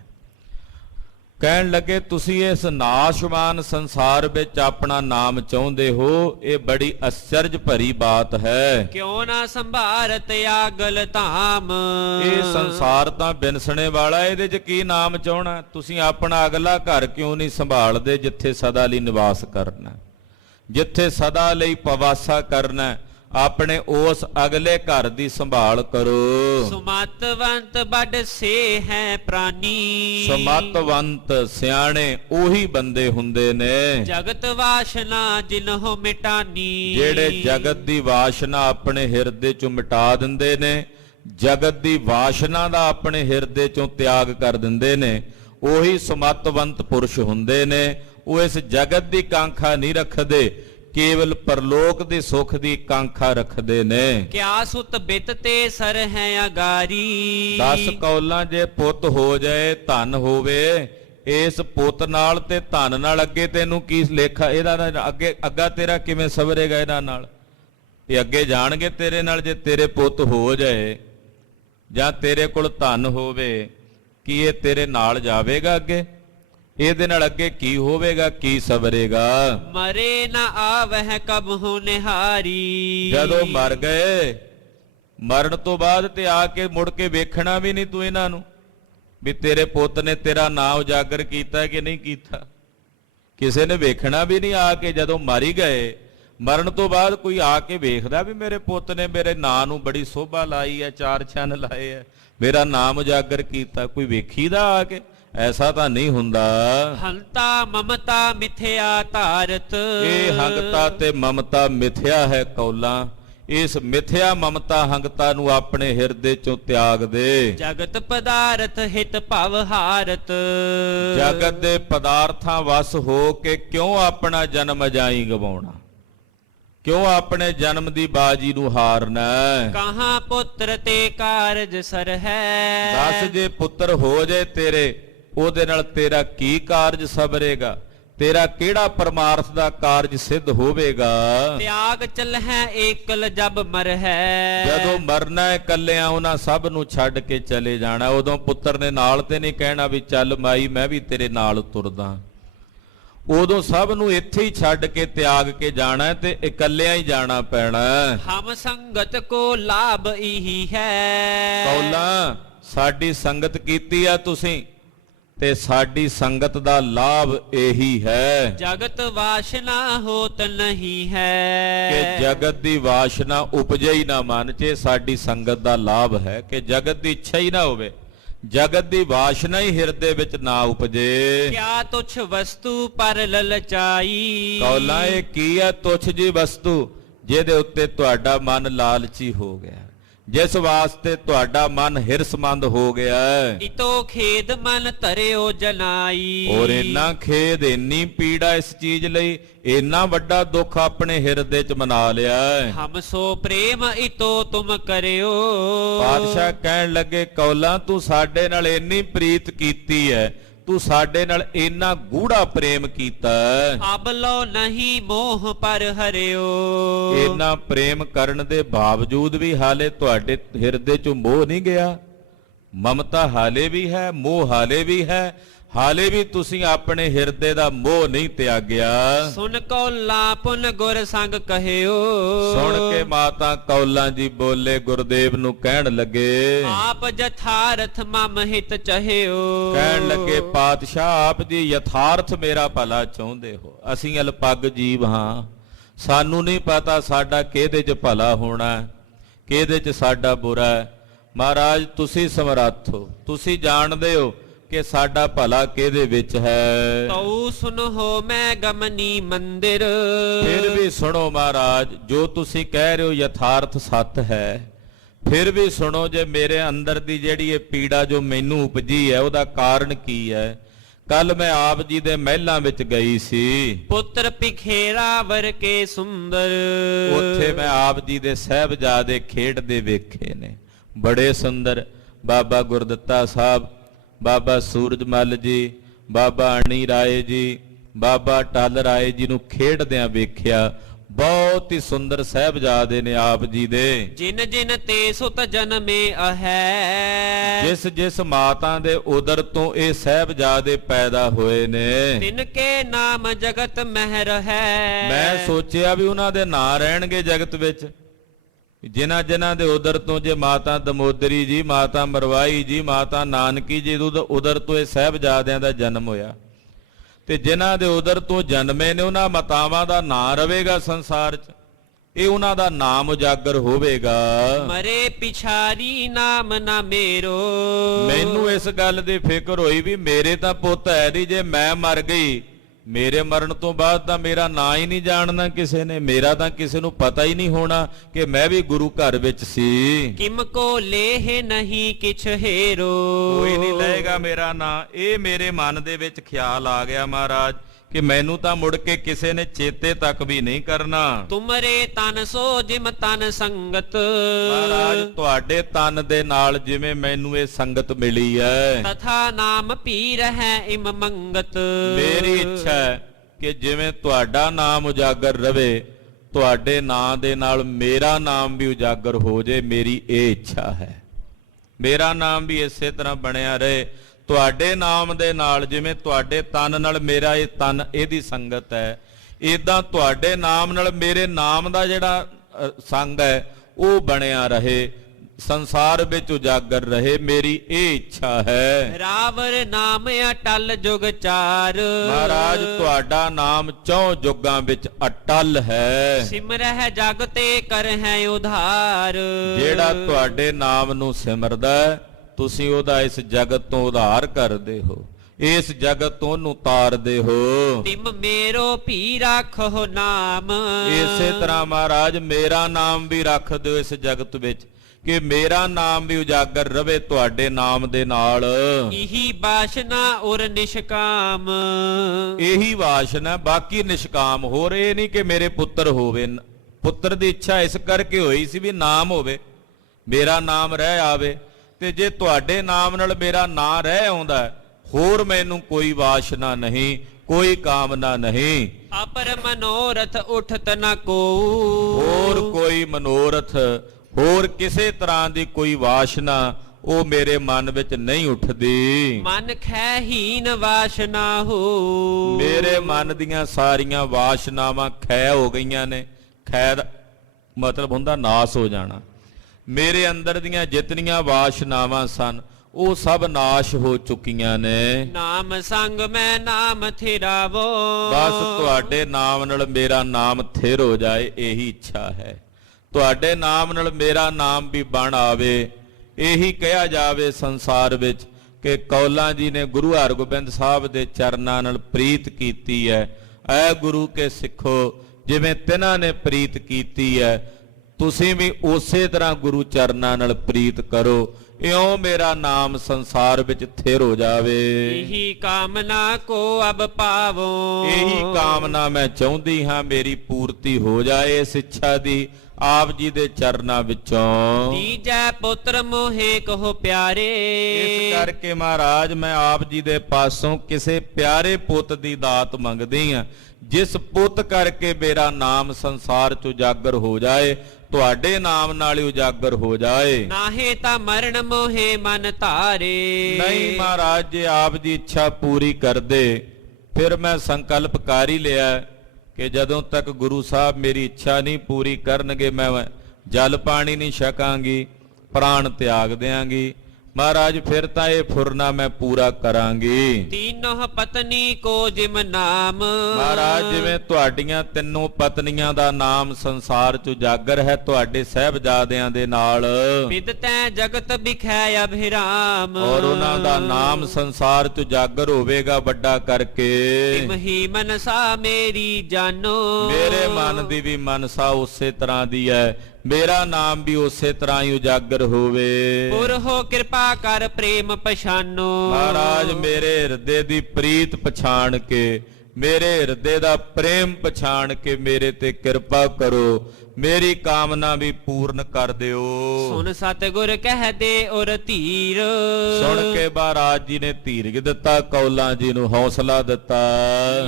ਕਹਿਣ ਲੱਗੇ ਤੁਸੀਂ ਇਸ ਨਾਸ਼ਵਾਨ ਸੰਸਾਰ ਵਿੱਚ ਆਪਣਾ ਨਾਮ ਚਾਹੁੰਦੇ ਹੋ, ਇਹ ਬੜੀ ਅਚਰਜ ਭਰੀ ਬਾਤ ਹੈ। ਕਿਉਂ ਨਾ ਸੰਭਾਰਤ ਆਗਲ ਧਾਮ। ਇਹ ਸੰਸਾਰ ਤਾਂ ਬਿਨਸਣੇ ਵਾਲਾ, ਇਹਦੇ 'ਚ ਕੀ ਨਾਮ ਚਾਹਣਾ? ਤੁਸੀਂ ਆਪਣਾ ਅਗਲਾ ਘਰ ਕਿਉਂ ਨਹੀਂ ਸੰਭਾਲਦੇ, ਜਿੱਥੇ ਸਦਾ ਲਈ ਨਿਵਾਸ ਕਰਨਾ, ਜਿੱਥੇ ਸਦਾ ਲਈ ਪਵਾਸਾ ਕਰਨਾ? ਆਪਣੇ ਉਸ ਅਗਲੇ ਘਰ ਦੀ ਸੰਭਾਲ ਕਰੋ। ਸੁਮਤਵੰਤ ਬੜ ਸੇ ਹੈ ਪ੍ਰਾਨੀ। ਸੁਮਤਵੰਤ ਸਿਆਣੇ ਉਹੀ ਬੰਦੇ ਹੁੰਦੇ ਨੇ, ਜਗਤ ਵਾਸ਼ਨਾ ਜਿਨਹੁ ਮਿਟਾਨੀ। ਜਿਹੜੇ ਜਗਤ ਦੀ ਵਾਸ਼ਨਾ ਆਪਣੇ ਹਿਰਦੇ ਚੋਂ ਮਿਟਾ ਦਿੰਦੇ ਨੇ, ਜਗਤ ਦੀ ਵਾਸ਼ਨਾ ਦਾ ਆਪਣੇ ਹਿਰਦੇ ਚੋਂ ਤਿਆਗ ਕਰ ਦਿੰਦੇ ਨੇ, ਉਹੀ ਸੁਮਤਵੰਤ ਪੁਰਸ਼ ਹੁੰਦੇ ਨੇ। ਉਹ ਇਸ ਜਗਤ ਦੀ ਕਾਂਖਾ ਨਹੀਂ ਰੱਖਦੇ, ਕੇਵਲ ਪਰਲੋਕ ਦੇ ਸੁਖ ਦੀ ਕਾਂਖਾ ਰੱਖਦੇ ਨੇ। ਕਿਆ ਸੁਤ ਬਿਤ ਤੇ ਸਰ ਹੈ ਅਗਾਰੀ। 10 ਕੌਲਾਂ ਜੇ ਪੁੱਤ ਹੋ ਜਾਏ, ਧਨ ਹੋਵੇ, ਇਸ ਪੁੱਤ ਨਾਲ ਤੇ ਧਨ ਨਾਲ ਅੱਗੇ ਤੈਨੂੰ ਕੀ ਲੇਖਾ? ਇਹਦਾ ਅੱਗਾ ਤੇਰਾ ਕਿਵੇਂ ਸਵਰੇਗਾ? ਇਹਨਾਂ ਨਾਲ ਇਹ ਅੱਗੇ ਜਾਣਗੇ ਤੇਰੇ ਨਾਲ। ਜੇ ਤੇਰੇ ਪੁੱਤ ਹੋ ਜਾਏ ਜਾਂ ਤੇਰੇ ਕੋਲ ਧਨ ਹੋਵੇ, ਕੀ ਇਹ ਤੇਰੇ ਨਾਲ ਜਾਵੇਗਾ ਅੱਗੇ? ਇਹਦੇ ਨਾਲ ਅੱਗੇ ਕੀ ਹੋਵੇਗਾ, ਕੀ ਸਵਰੇਗਾ? ਮਰੇ ਨਾ ਆਵਹਿ ਕਬਹੁ ਨਿਹਾਰੀ। ਜਦੋਂ ਮਰ ਗਏ, ਮਰਨ ਤੋਂ ਬਾਅਦ ਤੇ ਆ ਕੇ ਮੁੜ ਕੇ ਵੇਖਣਾ ਵੀ ਨਹੀਂ ਤੂੰ ਇਹਨਾਂ ਨੂੰ, ਵੀ ਤੇਰੇ ਪੁੱਤ ਨੇ ਤੇਰਾ ਨਾਂ ਉਜਾਗਰ ਕੀਤਾ ਕਿ ਨਹੀਂ ਕੀਤਾ। ਕਿਸੇ ਨੇ ਵੇਖਣਾ ਵੀ ਨਹੀਂ ਆ ਕੇ। ਜਦੋਂ ਮਰ ਹੀ ਗਏ, ਮਰਨ ਤੋਂ ਬਾਅਦ ਕੋਈ ਆ ਕੇ ਵੇਖਦਾ ਵੀ ਮੇਰੇ ਪੁੱਤ ਨੇ ਮੇਰੇ ਨਾਂ ਨੂੰ ਬੜੀ ਸੋਭਾ ਲਾਈ ਹੈ, 4 ਛੰਨ ਲਾਏ ਹੈ, ਮੇਰਾ ਨਾਮ ਉਜਾਗਰ ਕੀਤਾ? ਕੋਈ ਵੇਖੀਦਾ ਆ ਕੇ? ਐਸਾ ਤਾਂ ਨਹੀਂ ਹੁੰਦਾ। ਹੰਤਾ ਮਮਤਾ ਮਿਥਿਆ ਧਾਰਤ। ਇਹ ਹੰਗਤਾ ਤੇ ਮਮਤਾ ਮਿਥਿਆ ਹੈ ਕੌਲਾਂ। ਇਸ ਮਿਥਿਆ ਮਮਤਾ ਹੰਗਤਾ ਨੂੰ ਆਪਣੇ ਹਿਰਦੇ ਚੋਂ ਤਿਆਗ ਦੇ। ਜਗਤ ਪਦਾਰਥ ਹਿਤ ਭਵ ਹਾਰਤ। ਜਗਤ ਦੇ ਪਦਾਰਥਾਂ ਵਸ ਹੋ ਕੇ ਕਿਉਂ ਆਪਣਾ ਜਨਮ ਅਜਾਈ ਗਵਾਉਣਾ? ਕਿਉਂ ਆਪਣੇ ਜਨਮ ਦੀ ਬਾਜੀ ਨੂੰ ਹਾਰਨਾ? ਕਹਾਂ ਪੁੱਤਰ ਤੇ ਕਾਰਜ ਸਰ ਹੈ। 10 ਜੇ ਪੁੱਤਰ ਹੋ ਜਾਏ ਤੇਰੇ, ਉਹਦੇ ਨਾਲ ਤੇਰਾ ਕੀ ਕਾਰਜ ਸਬਰੇਗਾ? ਤੇਰਾ ਕਿਹੜਾ ਪਰਮਾਰਥ ਦਾ ਕਾਰਜ ਸਿੱਧ ਹੋਵੇਗਾ? ਤਿਆਗ ਚਲ ਹੈ ਏਕਲ ਜਬ ਮਰ ਹੈ। ਜਦੋਂ ਮਰਨਾ ਹੈ ਇਕੱਲਿਆਂ, ਉਹਨਾਂ ਸਭ ਨੂੰ ਛੱਡ ਕੇ ਚਲੇ ਜਾਣਾ। ਉਦੋਂ ਪੁੱਤਰ ਨੇ ਨਾਲ ਤੇ ਨਹੀਂ ਕਹਿਣਾ ਵੀ ਚੱਲ ਮਾਈ ਮੈਂ ਵੀ ਤੇਰੇ ਨਾਲ ਤੁਰਦਾ। ਉਦੋਂ ਸਭ ਨੂੰ ਇੱਥੇ ਹੀ ਛੱਡ ਕੇ ਤਿਆਗ ਕੇ ਜਾਣਾ ਤੇ ਇਕੱਲਿਆਂ ਹੀ ਜਾਣਾ ਪੈਣਾ। ਹਮ ਸੰਗਤ ਕੋ ਲਾਭ ਇਹੀ ਹੈ। ਕੌਲਾਂ ਸਾਡੀ ਸੰਗਤ ਕੀਤੀ ਆ ਤੁਸੀਂ, ਤੇ ਸਾਡੀ ਸੰਗਤ ਦਾ ਲਾਭ ਇਹੀ ਹੈ। ਜਗਤ ਵਾਸ਼ਨਾ ਹੋਤ ਨਹੀਂ ਹੈ। ਕਿ ਜਗਤ ਦੀ ਵਾਸ਼ਨਾ ਉਪਜੇ ਹੀ ਨਾ ਮਨ 'ਚ, ਸਾਡੀ ਸੰਗਤ ਦਾ ਲਾਭ ਹੈ। ਕਿ ਜਗਤ ਦੀ ਇੱਛਾ ਹੀ ਨਾ ਹੋਵੇ, ਜਗਤ ਦੀ ਵਾਸ਼ਨਾ ਹੀ ਹਿਰਦੇ ਵਿੱਚ ਨਾ ਉਪਜੇ। ਕਿਆ ਤੁਛ ਵਸਤੂ ਪਰ ਲਲਚਾਈ। ਕੌਲਾਂ ਇਹ ਕੀ ਹੈ ਤੁਛ ਜੀ ਵਸਤੂ, ਜਿਹਦੇ ਉੱਤੇ ਤੁਹਾਡਾ ਮਨ ਲਾਲਚੀ ਹੋ ਗਿਆ, ਜਿਸ ਵਾਸਤੇ ਤੁਹਾਡਾ ਮਨ ਹਿਰਸਮੰਦ ਹੋ ਗਿਆ। ਇਤੋ ਖੇਦ ਮਨ ਧਰਿਓ ਜਨਾਈ। ਔਰ ਇੰਨਾ ਖੇਦ, ਇੰਨੀ ਪੀੜਾ ਇਸ ਚੀਜ਼ ਲਈ, ਇੰਨਾ ਵੱਡਾ ਦੁੱਖ ਆਪਣੇ ਹਿਰਦੇ 'ਚ ਮਨਾ ਲਿਆ। ਹਮ ਸੋ ਪ੍ਰੇਮ ਇਤੋ ਤੁਮ ਕਰਿਓ। ਪਾਤਸ਼ਾਹ ਕਹਿਣ ਲੱਗੇ ਕੌਲਾਂ ਤੂੰ ਸਾਡੇ ਨਾਲ ਇੰਨੀ ਪ੍ਰੀਤ ਕੀਤੀ ਹੈ, ਤੂੰ ਸਾਡੇ ਨਾਲ ਇੰਨਾ ਗੂੜਾ ਪ੍ਰੇਮ ਕੀਤਾ। ਅਬ ਲੋ ਨਹੀਂ ਮੋਹ ਪਰ ਹਰਿਓ। ਇੰਨਾ ਪ੍ਰੇਮ ਕਰਨ ਦੇ ਬਾਵਜੂਦ ਵੀ ਹਾਲੇ ਤੁਹਾਡੇ ਹਿਰਦੇ 'ਚੋਂ ਮੋਹ ਨਹੀਂ ਗਿਆ। ਮਮਤਾ ਹਾਲੇ ਵੀ ਹੈ, ਮੋਹ ਹਾਲੇ ਵੀ ਹੈ, ਹਾਲੇ ਵੀ ਤੁਸੀਂ ਆਪਣੇ ਹਿਰਦੇ ਦਾ ਮੋਹ ਨਹੀਂ ਤਿਆਗਿਆ। ਸੁਨ ਕੌਲਾਂ ਪੁਨ ਗੁਰ ਸੰਗ ਕਹਿਓ। ਸੁਣ ਕੇ ਮਾਤਾ ਕੌਲਾਂ ਜੀ ਬੋਲੇ, ਗੁਰਦੇਵ ਨੂੰ ਕਹਿਣ ਲੱਗੇ ਆਪ ਜਥਾਰਥ ਮਮ ਹਿਤ ਚਾਹਿਓ। ਕਹਿਣ ਲੱਗੇ ਪਾਤਸ਼ਾਹ ਆਪ ਜੀ ਯਥਾਰਥ ਮੇਰਾ ਭਲਾ ਚਾਹੁੰਦੇ ਹੋ। ਅਸੀਂ ਅਲਪੱਗ ਜੀਵ ਹਾਂ, ਸਾਨੂੰ ਨਹੀਂ ਪਤਾ ਸਾਡਾ ਕਿਹਦੇ 'ਚ ਭਲਾ ਹੋਣਾ, ਕਿਹਦੇ 'ਚ ਸਾਡਾ ਬੁਰਾ। ਮਹਾਰਾਜ ਤੁਸੀਂ ਸਮਰੱਥ ਹੋ, ਤੁਸੀਂ ਜਾਣਦੇ ਹੋ ਕਿ ਸਾਡਾ ਭਲਾ ਕਿਹਦੇ ਵਿੱਚ ਹੈ। ਤਉ ਸੁਨੋ ਮੈਂ ਗਮਨੀ ਮੰਦਿਰ। ਫਿਰ ਵੀ ਸੁਣੋ ਮਹਾਰਾਜ, ਜੋ ਤੁਸੀਂ ਕਹਿ ਰਹੇ ਹੋ ਯਥਾਰਥ ਸੱਤ ਹੈ। ਫਿਰ ਵੀ ਸੁਣੋ, ਜੇ ਮੇਰੇ ਅੰਦਰ ਦੀ ਜਿਹੜੀ ਇਹ ਪੀੜਾ ਜੋ ਮੈਨੂੰ ਉਪਜੀ ਹੈ, ਉਹਦਾ ਕਾਰਨ ਕੀ ਹੈ? ਕੱਲ ਮੈਂ ਆਪ ਜੀ ਦੇ ਮਹਿਲਾਂ ਵਿੱਚ ਗਈ ਸੀ। ਪੁੱਤਰ ਪਿਖੇਰਾ ਵਰ ਕੇ ਸੁੰਦਰ। ਉੱਥੇ ਮੈਂ ਆਪ ਜੀ ਦੇ ਸਾਹਿਬਜ਼ਾਦੇ ਖੇਡਦੇ ਵੇਖੇ ਨੇ, ਬੜੇ ਸੁੰਦਰ। ਬਾਬਾ ਗੁਰਦਿੱਤਾ ਸਾਹਿਬ, ਬਾਬਾ ਸੂਰਜਮਲ ਜੀ, ਬਾਬਾ ਅਣੀ ਰਾਏ ਜੀ, ਬਾਬਾ ਟੱਲ ਰਾਏ ਜੀ ਨੂੰ ਖੇਡਦਿਆਂ ਵੇਖਿਆ। ਬਹੁਤ ਹੀ ਸੁੰਦਰ ਸਾਹਿਬਜ਼ਾਦੇ ਨੇ ਆਪ ਜੀ ਦੇ। ਜਿਨ ਜਿਨ ਤੇ ਸੁਤ ਜਨਮੇ ਅਹੈ। ਜਿਸ ਜਿਸ ਮਾਤਾ ਦੇ ਉਦਰ ਤੋਂ ਇਹ ਸਾਹਿਬਜ਼ਾਦੇ ਪੈਦਾ ਹੋਏ ਨੇ, ਤਿਨ ਕੇ ਨਾਮ ਜਗਤ ਮਹਿ ਰਹੈ। ਮੈਂ ਸੋਚਿਆ ਵੀ ਉਹਨਾਂ ਦੇ ਨਾਂ ਰਹਿਣਗੇ ਜਗਤ ਵਿੱਚ। ਜਿਨ੍ਹਾਂ ਜਿਨ੍ਹਾਂ ਦੇ ਉਦਰ ਤੋਂ, ਜੇ ਮਾਤਾ ਦਮੋਦਰੀ ਜੀ, ਮਾਤਾ ਮਰਵਾਈ ਜੀ, ਮਾਤਾ ਨਾਨਕੀ ਜੀ ਉਦਰ ਤੋਂ ਇਹ ਸਾਹਿਬਜ਼ਾਦਿਆਂ ਦਾ ਜਨਮ ਹੋਇਆ, ਤੇ ਜਿਨ੍ਹਾਂ ਦੇ ਉਦਰ ਤੋਂ ਜਨਮੇ ਨੇ ਉਹਨਾਂ ਮਾਤਾਵਾਂ ਦਾ ਨਾਂ ਰਵੇਗਾ ਸੰਸਾਰ 'ਚ। ਇਹ ਉਹਨਾਂ ਦਾ ਨਾਮ ਉਜਾਗਰ ਹੋਵੇਗਾ। ਮਰੇ ਪਿਛਾਰੀ ਨਾਮ ਨਾ ਮੇਰੋ। ਮੈਨੂੰ ਇਸ ਗੱਲ ਦੀ ਫਿਕਰ ਹੋਈ ਵੀ ਮੇਰੇ ਤਾਂ ਪੁੱਤ ਹੈ ਨਹੀਂ, ਜੇ ਮੈਂ ਮਰ ਗਈ, ਮੇਰੇ ਮਰਨ ਤੋਂ ਬਾਅਦ ਤਾਂ ਮੇਰਾ ਨਾਂ ਹੀ ਨਹੀਂ ਜਾਣਨਾ ਕਿਸੇ ਨੇ, ਮੇਰਾ ਤਾਂ ਕਿਸੇ ਨੂੰ ਪਤਾ ਹੀ ਨਹੀਂ ਹੋਣਾ ਕਿ ਮੈਂ ਵੀ ਗੁਰੂ ਘਰ ਵਿੱਚ ਸੀ। ਕਿਮ ਕੋ ਲੇਹ ਨਹੀਂ ਕਿਛ ਹੇਰੋ। ਕੋਈ ਨਹੀਂ ਲਏਗਾ ਮੇਰਾ ਨਾਂ। ਇਹ ਮੇਰੇ ਮਨ ਦੇ ਵਿੱਚ ਖਿਆਲ ਆ ਗਿਆ ਮਹਾਰਾਜ ਕਿ ਮੈਨੂੰ ਤਾਂ ਮੁੜ ਕੇ ਕਿਸੇ ਨੇ ਚੇਤੇ ਤੱਕ ਵੀ ਨਹੀਂ ਕਰਨਾ। ਤੁਮਰੇ ਤਨ ਸੋ ਜਿਮ ਤਨ ਸੰਗਤ। ਮਹਾਰਾਜ ਤੁਹਾਡੇ ਤਨ ਦੇ ਨਾਲ ਜਿਵੇਂ ਮੈਨੂੰ ਇਹ ਸੰਗਤ ਮਿਲੀ ਹੈ, ਤਥਾ ਨਾਮ ਪੀ ਰਹੈ ਇਮ ਮੰਗਤ। ਮੇਰੀ ਇੱਛਾ ਹੈ ਕਿ ਜਿਵੇਂ ਤੁਹਾਡਾ ਨਾਮ ਉਜਾਗਰ ਰਵੇ, ਤੁਹਾਡੇ ਨਾਂ ਦੇ ਨਾਲ ਮੇਰਾ ਨਾਮ ਵੀ ਉਜਾਗਰ ਹੋ ਜੇ। ਮੇਰੀ ਇਹ ਇੱਛਾ ਹੈ, ਮੇਰਾ ਨਾਮ ਵੀ ਇਸੇ ਤਰ੍ਹਾਂ ਬਣਿਆ ਰਹੇ। ਤੁਹਾਡੇ ਨਾਮ ਦੇ ਨਾਲ, ਜਿਵੇਂ ਤੁਹਾਡੇ ਤਨ ਨਾਲ ਮੇਰਾ ਇਹ ਤਨ, ਇਹਦੀ ਸੰਗਤ ਹੈ, ਇਦਾਂ ਤੁਹਾਡੇ ਨਾਮ ਨਾਲ ਮੇਰੇ ਨਾਮ ਦਾ ਜਿਹੜਾ ਸੰਗ ਹੈ ਉਹ ਬਣਿਆ ਰਹੇ, ਸੰਸਾਰ ਵਿੱਚ ਉਜਾਗਰ ਰਹੇ। ਮੇਰੀ ਇਹ ਇੱਛਾ ਹੈ। ਰਾਵਰ ਨਾਮ ਅਟਲ ਜੁਗ ਚਾਰ। ਮਹਾਰਾਜ ਤੁਹਾਡਾ ਨਾਮ ਚੌਂ ਜੁਗਾਂ ਵਿੱਚ ਅਟਲ ਹੈ। ਸਿਮਰਹਿ ਜਗ ਤੇ ਕਰਹਿ ਉਧਾਰ। ਜਿਹੜਾ ਤੁਹਾਡੇ ਨਾਮ ਨੂੰ ਸਿਮਰਦਾ, ਤੁਸੀਂ ਉਹਦਾ ਇਸ ਜਗਤ ਤੋਂ ਉਧਾਰ ਕਰਦੇ ਹੋ, ਇਸ ਜਗਤ ਤੋਂ ਉਹਨੂੰ ਤਾਰਦੇ ਹੋ। ਤਿਮ ਮੇਰੋ ਭੀ ਰੱਖੋ ਨਾਮ। ਇਸੇ ਤਰ੍ਹਾਂ ਮਹਾਰਾਜ ਮੇਰਾ ਨਾਮ ਵੀ ਰੱਖ ਦਿਓ ਇਸ ਜਗਤ ਵਿੱਚ, ਕਿ ਮੇਰਾ ਨਾਮ ਵੀ ਉਜਾਗਰ ਰਵੇ ਤੁਹਾਡੇ ਨਾਮ ਦੇ ਨਾਲ। ਇਹੀ ਬਾਸ਼ਨਾ ਔਰ ਨਿਸ਼ਕਾਮ। ਇਹੀ ਵਾਸ਼ਨਾ, ਬਾਕੀ ਨਿਸ਼ਕਾਮ। ਹੋਰ ਇਹ ਨਹੀਂ ਕਿ ਮੇਰੇ ਪੁੱਤਰ ਹੋਵੇ। ਪੁੱਤਰ ਦੀ ਇੱਛਾ ਇਸ ਕਰਕੇ ਹੋਈ ਸੀ ਵੀ ਨਾਮ ਹੋਵੇ, ਮੇਰਾ ਨਾਮ ਰਹਿ ਆਵੇ। ਤੇ ਜੇ ਤੁਹਾਡੇ ਨਾਮ ਨਾਲ ਮੇਰਾ ਨਾਂ ਰਹਿ ਆਉਂਦਾ, ਹੋਰ ਮੈਨੂੰ ਕੋਈ ਵਾਸ਼ਨਾ ਨਹੀਂ, ਕੋਈ ਕਾਮਨਾ ਨਹੀਂ। ਅਪਰ ਮਨੋਰਥ ਉਠਤ ਨ ਕੋ। ਹੋਰ ਕੋਈ ਮਨੋਰਥ, ਹੋਰ ਕਿਸੇ ਤਰ੍ਹਾਂ ਦੀ ਕੋਈ ਵਾਸ਼ਨਾ ਉਹ ਮੇਰੇ ਮਨ ਵਿੱਚ ਨਹੀਂ ਉੱਠਦੀ। ਮਨ ਖੈ ਹੀਨ ਵਾਸ਼ਨਾ ਹੋ। ਮੇਰੇ ਮਨ ਦੀਆਂ ਸਾਰੀਆਂ ਵਾਸ਼ਨਾਵਾਂ ਖੈ ਹੋ ਗਈਆਂ ਨੇ। ਖੈ ਦਾ ਮਤਲਬ ਹੁੰਦਾ ਨਾਸ ਹੋ ਜਾਣਾ। ਮੇਰੇ ਅੰਦਰ ਦੀਆਂ ਜਿਤਨੀਆਂ ਵਾਸ਼ਨਾਵਾਂ ਸਨ ਉਹ ਸਭ ਨਾਸ਼ ਹੋ ਚੁੱਕੀਆਂ ਨੇ। ਨਾਮ ਸੰਗ ਮੈਂ ਨਾਮ ਥਿਰਾਵੋ। ਬਸ ਤੁਹਾਡੇ ਨਾਮ ਨਾਲ ਮੇਰਾ ਨਾਮ ਥਿਰ ਹੋ ਜਾਏ, ਇਹੀ ਇੱਛਾ ਹੈ। ਤੁਹਾਡੇ ਨਾਮ ਨਾਲ ਮੇਰਾ ਨਾਮ ਵੀ ਬਣ ਆਵੇ। ਇਹੀ ਕਿਹਾ ਜਾਵੇ ਸੰਸਾਰ ਵਿੱਚ ਕਿ ਕੌਲਾਂ ਜੀ ਨੇ ਗੁਰੂ ਹਰਗੋਬਿੰਦ ਸਾਹਿਬ ਦੇ ਚਰਨਾਂ ਨਾਲ ਪ੍ਰੀਤ ਕੀਤੀ ਹੈ। ਐ ਗੁਰੂ ਕੇ ਸਿੱਖੋ, ਜਿਵੇਂ ਤਿਨਾਂ ਨੇ ਪ੍ਰੀਤ ਕੀਤੀ ਹੈ, ਤੁਸੀਂ ਵੀ ਉਸੇ ਤਰ੍ਹਾਂ ਗੁਰੂ ਚਰਨਾਂ ਨਾਲ ਪ੍ਰੀਤ ਕਰੋ। ਇਉਂ ਮੇਰਾ ਨਾਮ ਸੰਸਾਰ ਵਿੱਚ ਥਿਰ ਹੋ ਜਾਵੇ। ਇਹੀ ਕਾਮਨਾ ਕੋ ਅਬ ਪਾਵੋ। ਇਹੀ ਕਾਮਨਾ ਮੈਂ ਚਾਹੁੰਦੀ ਹਾਂ ਮੇਰੀ ਪੂਰਤੀ ਹੋ ਜਾਏ ਇਸ ਇੱਛਾ ਦੀ ਆਪ ਜੀ ਦੇ ਚਰਨਾਂ ਵਿੱਚੋਂ। ਤੀਜੈ ਪੁੱਤਰ ਮੋਹੇ ਕਹੋ ਪਿਆਰੇ। ਇਸ ਕਰਕੇ ਮਹਾਰਾਜ ਮੈਂ ਆਪ ਜੀ ਦੇ ਪਾਸੋਂ ਕਿਸੇ ਪਿਆਰੇ ਪੁੱਤ ਦੀ ਦਾਤ ਮੰਗਦੀ ਹਾਂ, ਜਿਸ ਪੁੱਤ ਕਰਕੇ ਮੇਰਾ ਨਾਮ ਸੰਸਾਰ 'ਚ ਉਜਾਗਰ ਹੋ ਜਾਏ, ਤੁਹਾਡੇ ਨਾਮ ਨਾਲ ਹੀ ਉਜਾਗਰ ਹੋ ਜਾਏ। ਨਾਹੇ ਤਾਂ ਮਰਨ ਮੋਹੇ ਮਨ ਧਾਰੇ। ਨਹੀਂ ਮਹਾਰਾਜ, ਜੇ ਆਪ ਦੀ ਇੱਛਾ ਪੂਰੀ ਕਰਦੇ, ਫਿਰ ਮੈਂ ਸੰਕਲਪ ਕਰ ਹੀ ਲਿਆ ਕਿ ਜਦੋਂ ਤੱਕ ਗੁਰੂ ਸਾਹਿਬ ਮੇਰੀ ਇੱਛਾ ਨਹੀਂ ਪੂਰੀ ਕਰਨਗੇ, ਮੈਂ ਜਲ ਪਾਣੀ ਨਹੀਂ ਛਕਾਂਗੀ, ਪ੍ਰਾਣ ਤਿਆਗ ਦਿਆਂਗੀ। ਮਹਾਰਾਜ ਫਿਰ ਤਾਂ ਇਹ ਫੁਰਨਾ ਮੈਂ ਪੂਰਾ ਕਰਾਂਗੀ। ਤੀਨੋਂ ਪਤਨੀ ਕੋ ਜਿਮ ਨਾਮ। ਮਹਾਰਾਜ ਜਿਵੇਂ ਤੁਹਾਡੀਆਂ ਤਿੰਨੋਂ ਪਤਨੀਆਂ ਦਾ ਨਾਮ ਸੰਸਾਰ 'ਚ ਉਜਾਗਰ ਹੈ ਤੁਹਾਡੇ ਸਾਹਿਬਜ਼ਾਦਿਆਂ ਦੇ ਨਾਲ, ਵਿਦਤੈ ਜਗਤ ਬਿਖੈ ਅਭਿਰਾਮ। ਔਰ ਉਹਨਾਂ ਦਾ ਨਾਮ ਸੰਸਾਰ 'ਚ ਉਜਾਗਰ ਹੋਵੇਗਾ ਵੱਡਾ ਕਰਕੇ। ਤਿਮਹੀ ਮਨਸਾ ਮੇਰੀ ਜਾਨੋ। ਮੇਰੇ ਮਨ ਦੀ ਵੀ ਮਨਸਾ ਉਸੇ ਤਰ੍ਹਾਂ ਦੀ ਹੈ ਮੇਰਾ ਨਾਮ ਵੀ ਉਸੇ ਤਰ੍ਹਾਂ ਹੀ ਉਜਾਗਰ ਹੋਵੇ। ਪੁਰਹੋ ਕਿਰਪਾ ਕਰ ਪ੍ਰੇਮ ਪਛਾਨੋ। ਮਹਾਰਾਜ ਮੇਰੇ ਹਿਰਦੇ ਦੀ ਪ੍ਰੀਤ ਪਛਾਣ ਕੇ, ਮੇਰੇ ਹਿਰਦੇ ਦਾ ਪ੍ਰੇਮ ਪਛਾਣ ਕੇ ਮੇਰੇ ਤੇ ਕਿਰਪਾ ਕਰੋ, ਮੇਰੀ ਕਾਮਨਾ ਵੀ ਪੂਰਨ ਕਰ ਦਿਓ। ਸੁਨ ਸਤਿਗੁਰ ਕਹਿ ਦੇ ਔਰ ਧੀਰ। ਸੁਣ ਕੇ ਮਹਾਰਾਜ ਜੀ ਨੇ ਧੀਰਜ ਦਿੱਤਾ, ਕੌਲਾਂ ਜੀ ਨੂੰ ਹੌਸਲਾ ਦਿੱਤਾ।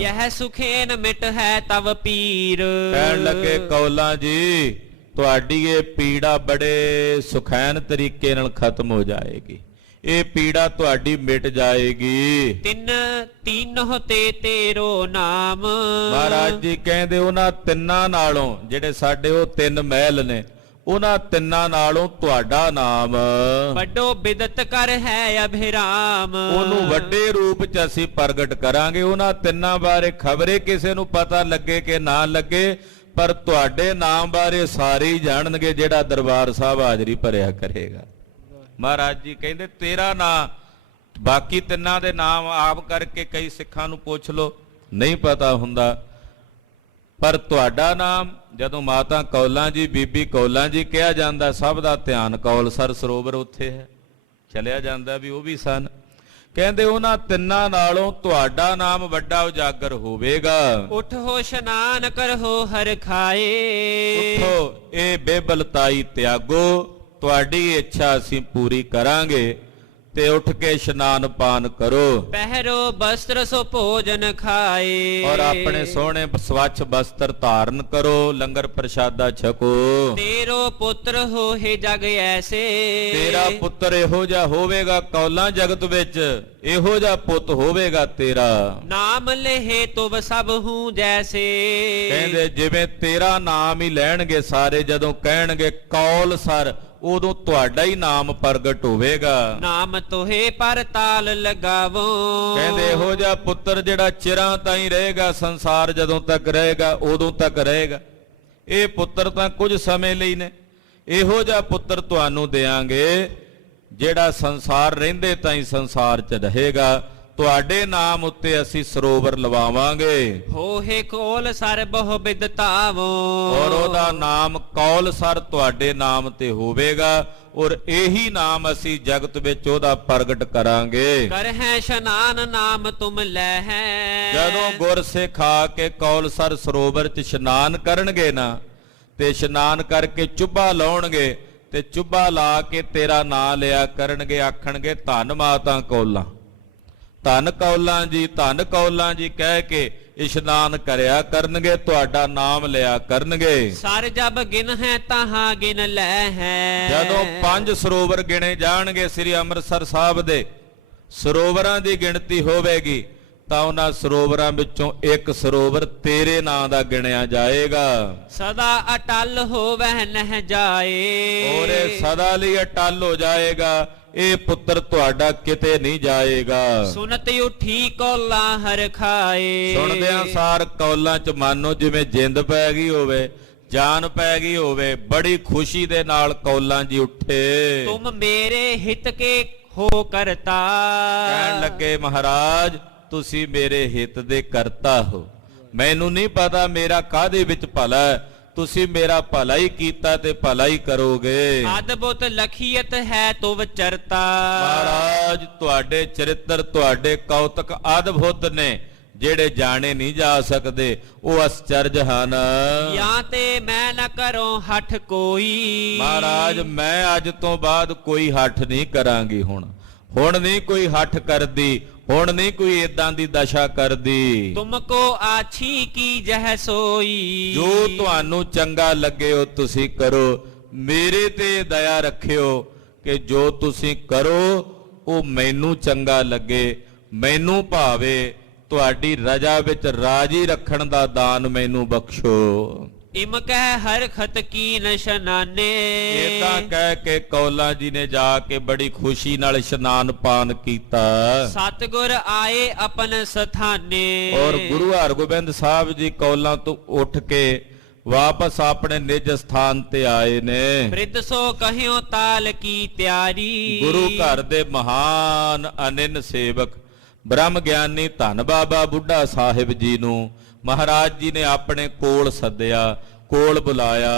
ਯਹ ਸੁਖੇਨ ਮਿਟ ਹੈ ਤਵ ਪੀਰ। ਕਹਿਣ ਲੱਗੇ ਕੌਲਾਂ ਜੀ ਤੁਹਾਡੀ ਇਹ ਪੀੜਾ ਬੜੇ ਸੁਖੈਨ ਤਰੀਕੇ ਨਾਲ ਖਤਮ ਹੋ ਜਾਏਗੀ, ਇਹ ਪੀੜਾ ਤੁਹਾਡੀ ਮਿਟ ਜਾਏਗੀ। ਤੀਨੋ ਤੇ ਤੇਰੋ ਨਾਮ। ਮਹਾਰਾਜ ਜੀ ਕਹਿੰਦੇ ਉਹਨਾਂ ਤਿੰਨਾਂ ਨਾਲੋਂ, ਜਿਹੜੇ ਸਾਡੇ ਉਹ ਤਿੰਨ ਮਹਿਲ ਨੇ, ਉਹਨਾਂ ਤਿੰਨਾਂ ਨਾਲੋਂ ਤੁਹਾਡਾ ਨਾਮ ਵੱਡੋ ਬਿਦਤ ਕਰ ਹੈ ਅਭਿਰਾਮ। ਉਹਨੂੰ ਵੱਡੇ ਰੂਪ ਚ ਅਸੀਂ ਪ੍ਰਗਟ ਕਰਾਂਗੇ। ਉਹਨਾਂ ਤਿੰਨਾਂ ਬਾਰੇ ਖਬਰੇ ਕਿਸੇ ਨੂੰ ਪਤਾ ਲੱਗੇ ਕਿ ਨਾ ਲੱਗੇ, ਪਰ ਤੁਹਾਡੇ ਨਾਮ ਬਾਰੇ ਸਾਰੇ ਹੀ ਜਾਣਨਗੇ ਜਿਹੜਾ ਦਰਬਾਰ ਸਾਹਿਬ ਹਾਜ਼ਰੀ ਭਰਿਆ ਕਰੇਗਾ। ਮਹਾਰਾਜ ਜੀ ਕਹਿੰਦੇ ਤੇਰਾ ਨਾਂ, ਬਾਕੀ ਤਿੰਨਾਂ ਦੇ ਨਾਮ ਆਪ ਕਰਕੇ ਕਈ ਸਿੱਖਾਂ ਨੂੰ ਪੁੱਛ ਲੋ ਨਹੀਂ ਪਤਾ ਹੁੰਦਾ, ਪਰ ਤੁਹਾਡਾ ਨਾਮ ਜਦੋਂ ਮਾਤਾ ਕੌਲਾਂ ਜੀ, ਬੀਬੀ ਕੌਲਾਂ ਜੀ ਕਿਹਾ ਜਾਂਦਾ, ਸਭ ਦਾ ਧਿਆਨ ਕੌਲਸਰ ਸਰੋਵਰ ਉੱਥੇ ਹੈ, ਚਲਿਆ ਜਾਂਦਾ ਵੀ ਉਹ ਵੀ ਸਨ। ਕਹਿੰਦੇ ਉਹਨਾਂ ਤਿੰਨਾਂ ਨਾਲੋਂ ਤੁਹਾਡਾ ਨਾਮ ਵੱਡਾ ਉਜਾਗਰ ਹੋਵੇਗਾ। ਉਠੋ ਇਸ਼ਨਾਨ ਕਰੋ ਹਰ ਖਾਏ। ਉਠੋ ਇਹ ਬੇਬਲਤਾਈ ਤਿਆਗੋ, ਤੁਹਾਡੀ ਇੱਛਾ ਅਸੀਂ ਪੂਰੀ ਕਰਾਂਗੇ, ਤੇ ਉੱਠ ਕੇ ਇਸ਼ਨਾਨ ਪਾਨ ਕਰੋ। ਪਹਿਰੋ ਬਸਤਰ ਸੋ ਭੋਜਨ ਖਾਏ। ਔਰ ਆਪਣੇ ਸੋਹਣੇ ਸਵੱਛ ਬਸਤਰ ਧਾਰਨ ਕਰੋ, ਲੰਗਰ ਪ੍ਰਸ਼ਾਦਾ ਛਕੋ। ਤੇਰੋ ਪੁੱਤਰ ਹੋਏ ਜਗ ਐਸੇ। ਤੇਰਾ ਪੁੱਤਰ ਇਹੋ ਜਿਹਾ ਹੋਵੇਗਾ ਕੌਲਾਂ ਜਗਤ ਵਿੱਚ, ਇਹੋ ਜਿਹਾ ਪੁੱਤ ਹੋਵੇਗਾ ਤੇਰਾ। ਨਾਮ ਲਹੇ ਤੁਵ ਸਭ ਹੂੰ ਜੈਸੇ। ਕਹਿੰਦੇ ਜਿਵੇਂ ਤੇਰਾ ਨਾਮ ਹੀ ਲੈਣਗੇ ਸਾਰੇ, ਜਦੋਂ ਕਹਿਣਗੇ ਕੌਲਸਰ, ਉਦੋਂ ਤੁਹਾਡਾ ਹੀ ਨਾਮ ਪ੍ਰਗਟ ਹੋਵੇਗਾ। ਨਾਮ ਤੋਹੇ ਪਰ ਤਾਲ ਲਗਾਵੋ। ਕਹਿੰਦੇ ਇਹੋ ਜਿਹਾ ਪੁੱਤਰ ਜਿਹੜਾ ਚਿਰਾਂ ਤਾਈਂ ਰਹੇਗਾ, ਸੰਸਾਰ ਜਦੋਂ ਤੱਕ ਰਹੇਗਾ ਉਦੋਂ ਤੱਕ ਰਹੇਗਾ। ਇਹ ਪੁੱਤਰ ਤਾਂ ਕੁਝ ਸਮੇਂ ਲਈ ਨੇ, ਇਹੋ ਜਿਹਾ ਪੁੱਤਰ ਤੁਹਾਨੂੰ ਦੇਾਂਗੇ ਜਿਹੜਾ ਸੰਸਾਰ ਰਹਿੰਦੇ ਤਾਈਂ ਸੰਸਾਰ 'ਚ ਰਹੇਗਾ। ਤੁਹਾਡੇ ਨਾਮ ਉੱਤੇ ਅਸੀਂ ਸਰੋਵਰ ਲਵਾਵਾਂਗੇ। ਹੋਏ ਕੋਲ ਸਰ ਬਹੁ ਬਿਦਤਾਵੋ। ਔਰ ਉਹਦਾ ਨਾਮ ਕੌਲਸਰ ਤੁਹਾਡੇ ਨਾਮ ਤੇ ਹੋਵੇਗਾ, ਔਰ ਇਹੀ ਨਾਮ ਅਸੀਂ ਜਗਤ ਵਿੱਚ ਉਹਦਾ ਪ੍ਰਗਟ ਕਰਾਂਗੇ। ਕਰਹਿ ਇਸ਼ਨਾਨ ਨਾਮ ਤੁਮ ਲੈ ਹੈ। ਜਦੋਂ ਗੁਰਸਿੱਖ ਆ ਕੇ ਕੌਲਸਰ ਸਰੋਵਰ 'ਚ ਇਸ਼ਨਾਨ ਕਰਨਗੇ ਨਾ, ਤੇ ਇਸ਼ਨਾਨ ਕਰਕੇ ਚੁੱਭਾ ਲਾਉਣਗੇ, ਤੇ ਚੁੱਭਾ ਲਾ ਕੇ ਤੇਰਾ ਨਾਂ ਲਿਆ ਕਰਨਗੇ, ਆਖਣਗੇ ਧੰਨ ਮਾਤਾ ਕੌਲਾਂ, ਧੰਨ ਕੌਲਾਂ ਜੀ, ਧੰਨ ਕੌਲਾਂ ਜੀ ਕਹਿ ਕੇ ਇਸ਼ਨਾਨ ਕਰਿਆ ਕਰਨਗੇ, ਤੁਹਾਡਾ ਨਾਮ ਲਿਆ ਕਰਨਗੇ। ਸਰ ਜਬ ਗਿਨ ਹੈ ਤਾਹਾਂ ਗਿਨ ਲੈ ਹੈ। ਜਦੋਂ 5 ਸਰੋਵਰ ਗਿਣੇ ਜਾਣਗੇ ਸ੍ਰੀ ਅੰਮ੍ਰਿਤਸਰ ਸਾਹਿਬ ਦੇ, ਸਰੋਵਰਾਂ ਦੀ ਗਿਣਤੀ ਹੋਵੇਗੀ, ਤਾਂ ਉਹਨਾਂ ਸਰੋਵਰਾਂ ਵਿੱਚੋਂ ਇੱਕ ਸਰੋਵਰ ਤੇਰੇ ਨਾਂ ਦਾ ਗਿਣਿਆ ਜਾਏਗਾ। ਸਦਾ ਅਟਲ ਹੋਵਹਿ ਨਹਿ ਜਾਏ। ਔਰ ਇਹ ਸਦਾ ਲਈ ਅਟਲ ਹੋ ਜਾਏਗਾ, ਇਹ ਪੁੱਤਰ ਤੁਹਾਡਾ ਕਿਤੇ ਨਹੀਂ ਜਾਏਗਾ। ਸੁਨਤ ਉਠੀ ਕੌਲਾਂ ਹਰ ਖਾਏ। ਸੁਣਦਿਆਂ ਸਾਰ ਕੌਲਾਂ 'ਚ ਮਾਨੋ ਜਿਵੇਂ ਜਿੰਦ ਪੈ ਗਈ ਹੋਵੇ, ਜਾਨ ਪੈ ਗਈ ਹੋਵੇ, ਬੜੀ ਖੁਸ਼ੀ ਦੇ ਨਾਲ ਕੌਲਾਂ ਜੀ ਉੱਠੇ। ਤੁਮ ਮੇਰੇ ਹਿਤ ਕੇ ਹੋ ਕਰਤਾ। ਕਹਿਣ ਲੱਗੇ ਮਹਾਰਾਜ ਤੁਸੀਂ ਮੇਰੇ ਹਿੱਤ ਦੇ ਕਰਤਾ ਹੋ, ਮੈਨੂੰ ਨਹੀਂ ਪਤਾ ਮੇਰਾ ਕਾਹਦੇ ਵਿੱਚ ਭਲਾ ਹੈ, ਤੁਸੀਂ ਮੇਰਾ ਭਲਾ ਹੀ ਕੀਤਾ ਤੇ ਭਲਾ ਹੀ ਕਰੋਗੇ। ਅਦਭੁਤ ਲਖੀਅਤ ਹੈ ਤੁਵ ਚਰਤਾ। ਮਹਾਰਾਜ ਤੁਹਾਡੇ ਚਰਿੱਤਰ, ਤੁਹਾਡੇ ਕੌਤਕ ਅਦਭੁਤ ਨੇ, ਜਿਹੜੇ ਜਾਣੇ ਨਹੀਂ ਜਾ ਸਕਦੇ, ਉਹ ਅਸਚਰਜ ਹਨ। ਜਾਂ ਤੇ ਮੈਂ ਨਾ ਕਰੋ ਹੱਠ ਕੋਈ। ਮਹਾਰਾਜ ਮੈਂ ਅੱਜ ਤੋਂ ਬਾਅਦ ਕੋਈ ਹੱਠ ਨਹੀਂ ਕਰਾਂਗੀ। ਹੁਣ ਨਹੀਂ ਕੋਈ ਹੱਠ ਕਰਦੀ, ਹੁਣ ਨਹੀਂ ਕੋਈ ਏਦਾਂ ਦੀ ਦਸ਼ਾ ਕਰਦੀ। ਤੁਮਕੋ ਆਛੀ ਕੀ ਜਹ ਸੋਈ। ਜੋ ਤੁਹਾਨੂੰ ਚੰਗਾ ਲੱਗੇ ਉਹ ਤੁਸੀਂ ਕਰੋ, ਮੇਰੇ ਤੇ ਦਇਆ ਰੱਖਿਓ ਕਿ ਜੋ ਤੁਸੀਂ ਕਰੋ ਉਹ ਮੈਨੂੰ ਚੰਗਾ ਲੱਗੇ, ਮੈਨੂੰ ਭਾਵੇ, ਤੁਹਾਡੀ ਰਜਾ ਵਿੱਚ ਰਾਜੀ ਰੱਖਣ ਦਾ ਦਾਨ ਮੈਨੂੰ ਬਖਸ਼ੋ। ਇਮ ਕਹਿ ਹਰ ਖਤ ਕੀ ਨਿਸ਼ਨਾਨੇ। ਇਦਾਂ ਕਹਿ ਕੇ ਕੌਲਾਂ ਜੀ ਨੇ ਜਾ ਕੇ ਬੜੀ ਖੁਸ਼ੀ ਨਾਲ ਇਸ਼ਨਾਨ ਪਾਨ ਕੀਤਾ। ਸਤਿਗੁਰ ਆਏ ਆਪਨ ਸਥਾਨੇ। ਔਰ ਗੁਰੂ ਹਰਗੋਬਿੰਦ ਸਾਹਿਬ ਜੀ ਕੌਲਾਂ ਤੋਂ ਉੱਠ ਕੇ ਵਾਪਸ ਆਪਣੇ ਨਿਜ ਸਥਾਨ ਤੇ ਆਏ ਨੇ। ਬ੍ਰਿਧ ਸੋ ਕਹਿਓ ਤਾਲ ਕੀ ਤਿਆਰੀ। ਗੁਰੂ ਘਰ ਦੇ ਮਹਾਨ ਅਨਿਨ ਸੇਵਕ ਬ੍ਰਹਮ ਗਿਆਨੀ ਧੰਨ ਬਾਬਾ ਬੁੱਢਾ ਸਾਹਿਬ ਜੀ ਨੂੰ ਮਹਾਰਾਜ ਜੀ ਨੇ ਆਪਣੇ ਕੋਲ ਸੱਦਿਆ। ਕੋਲ ਬੁਲਾਇਆ।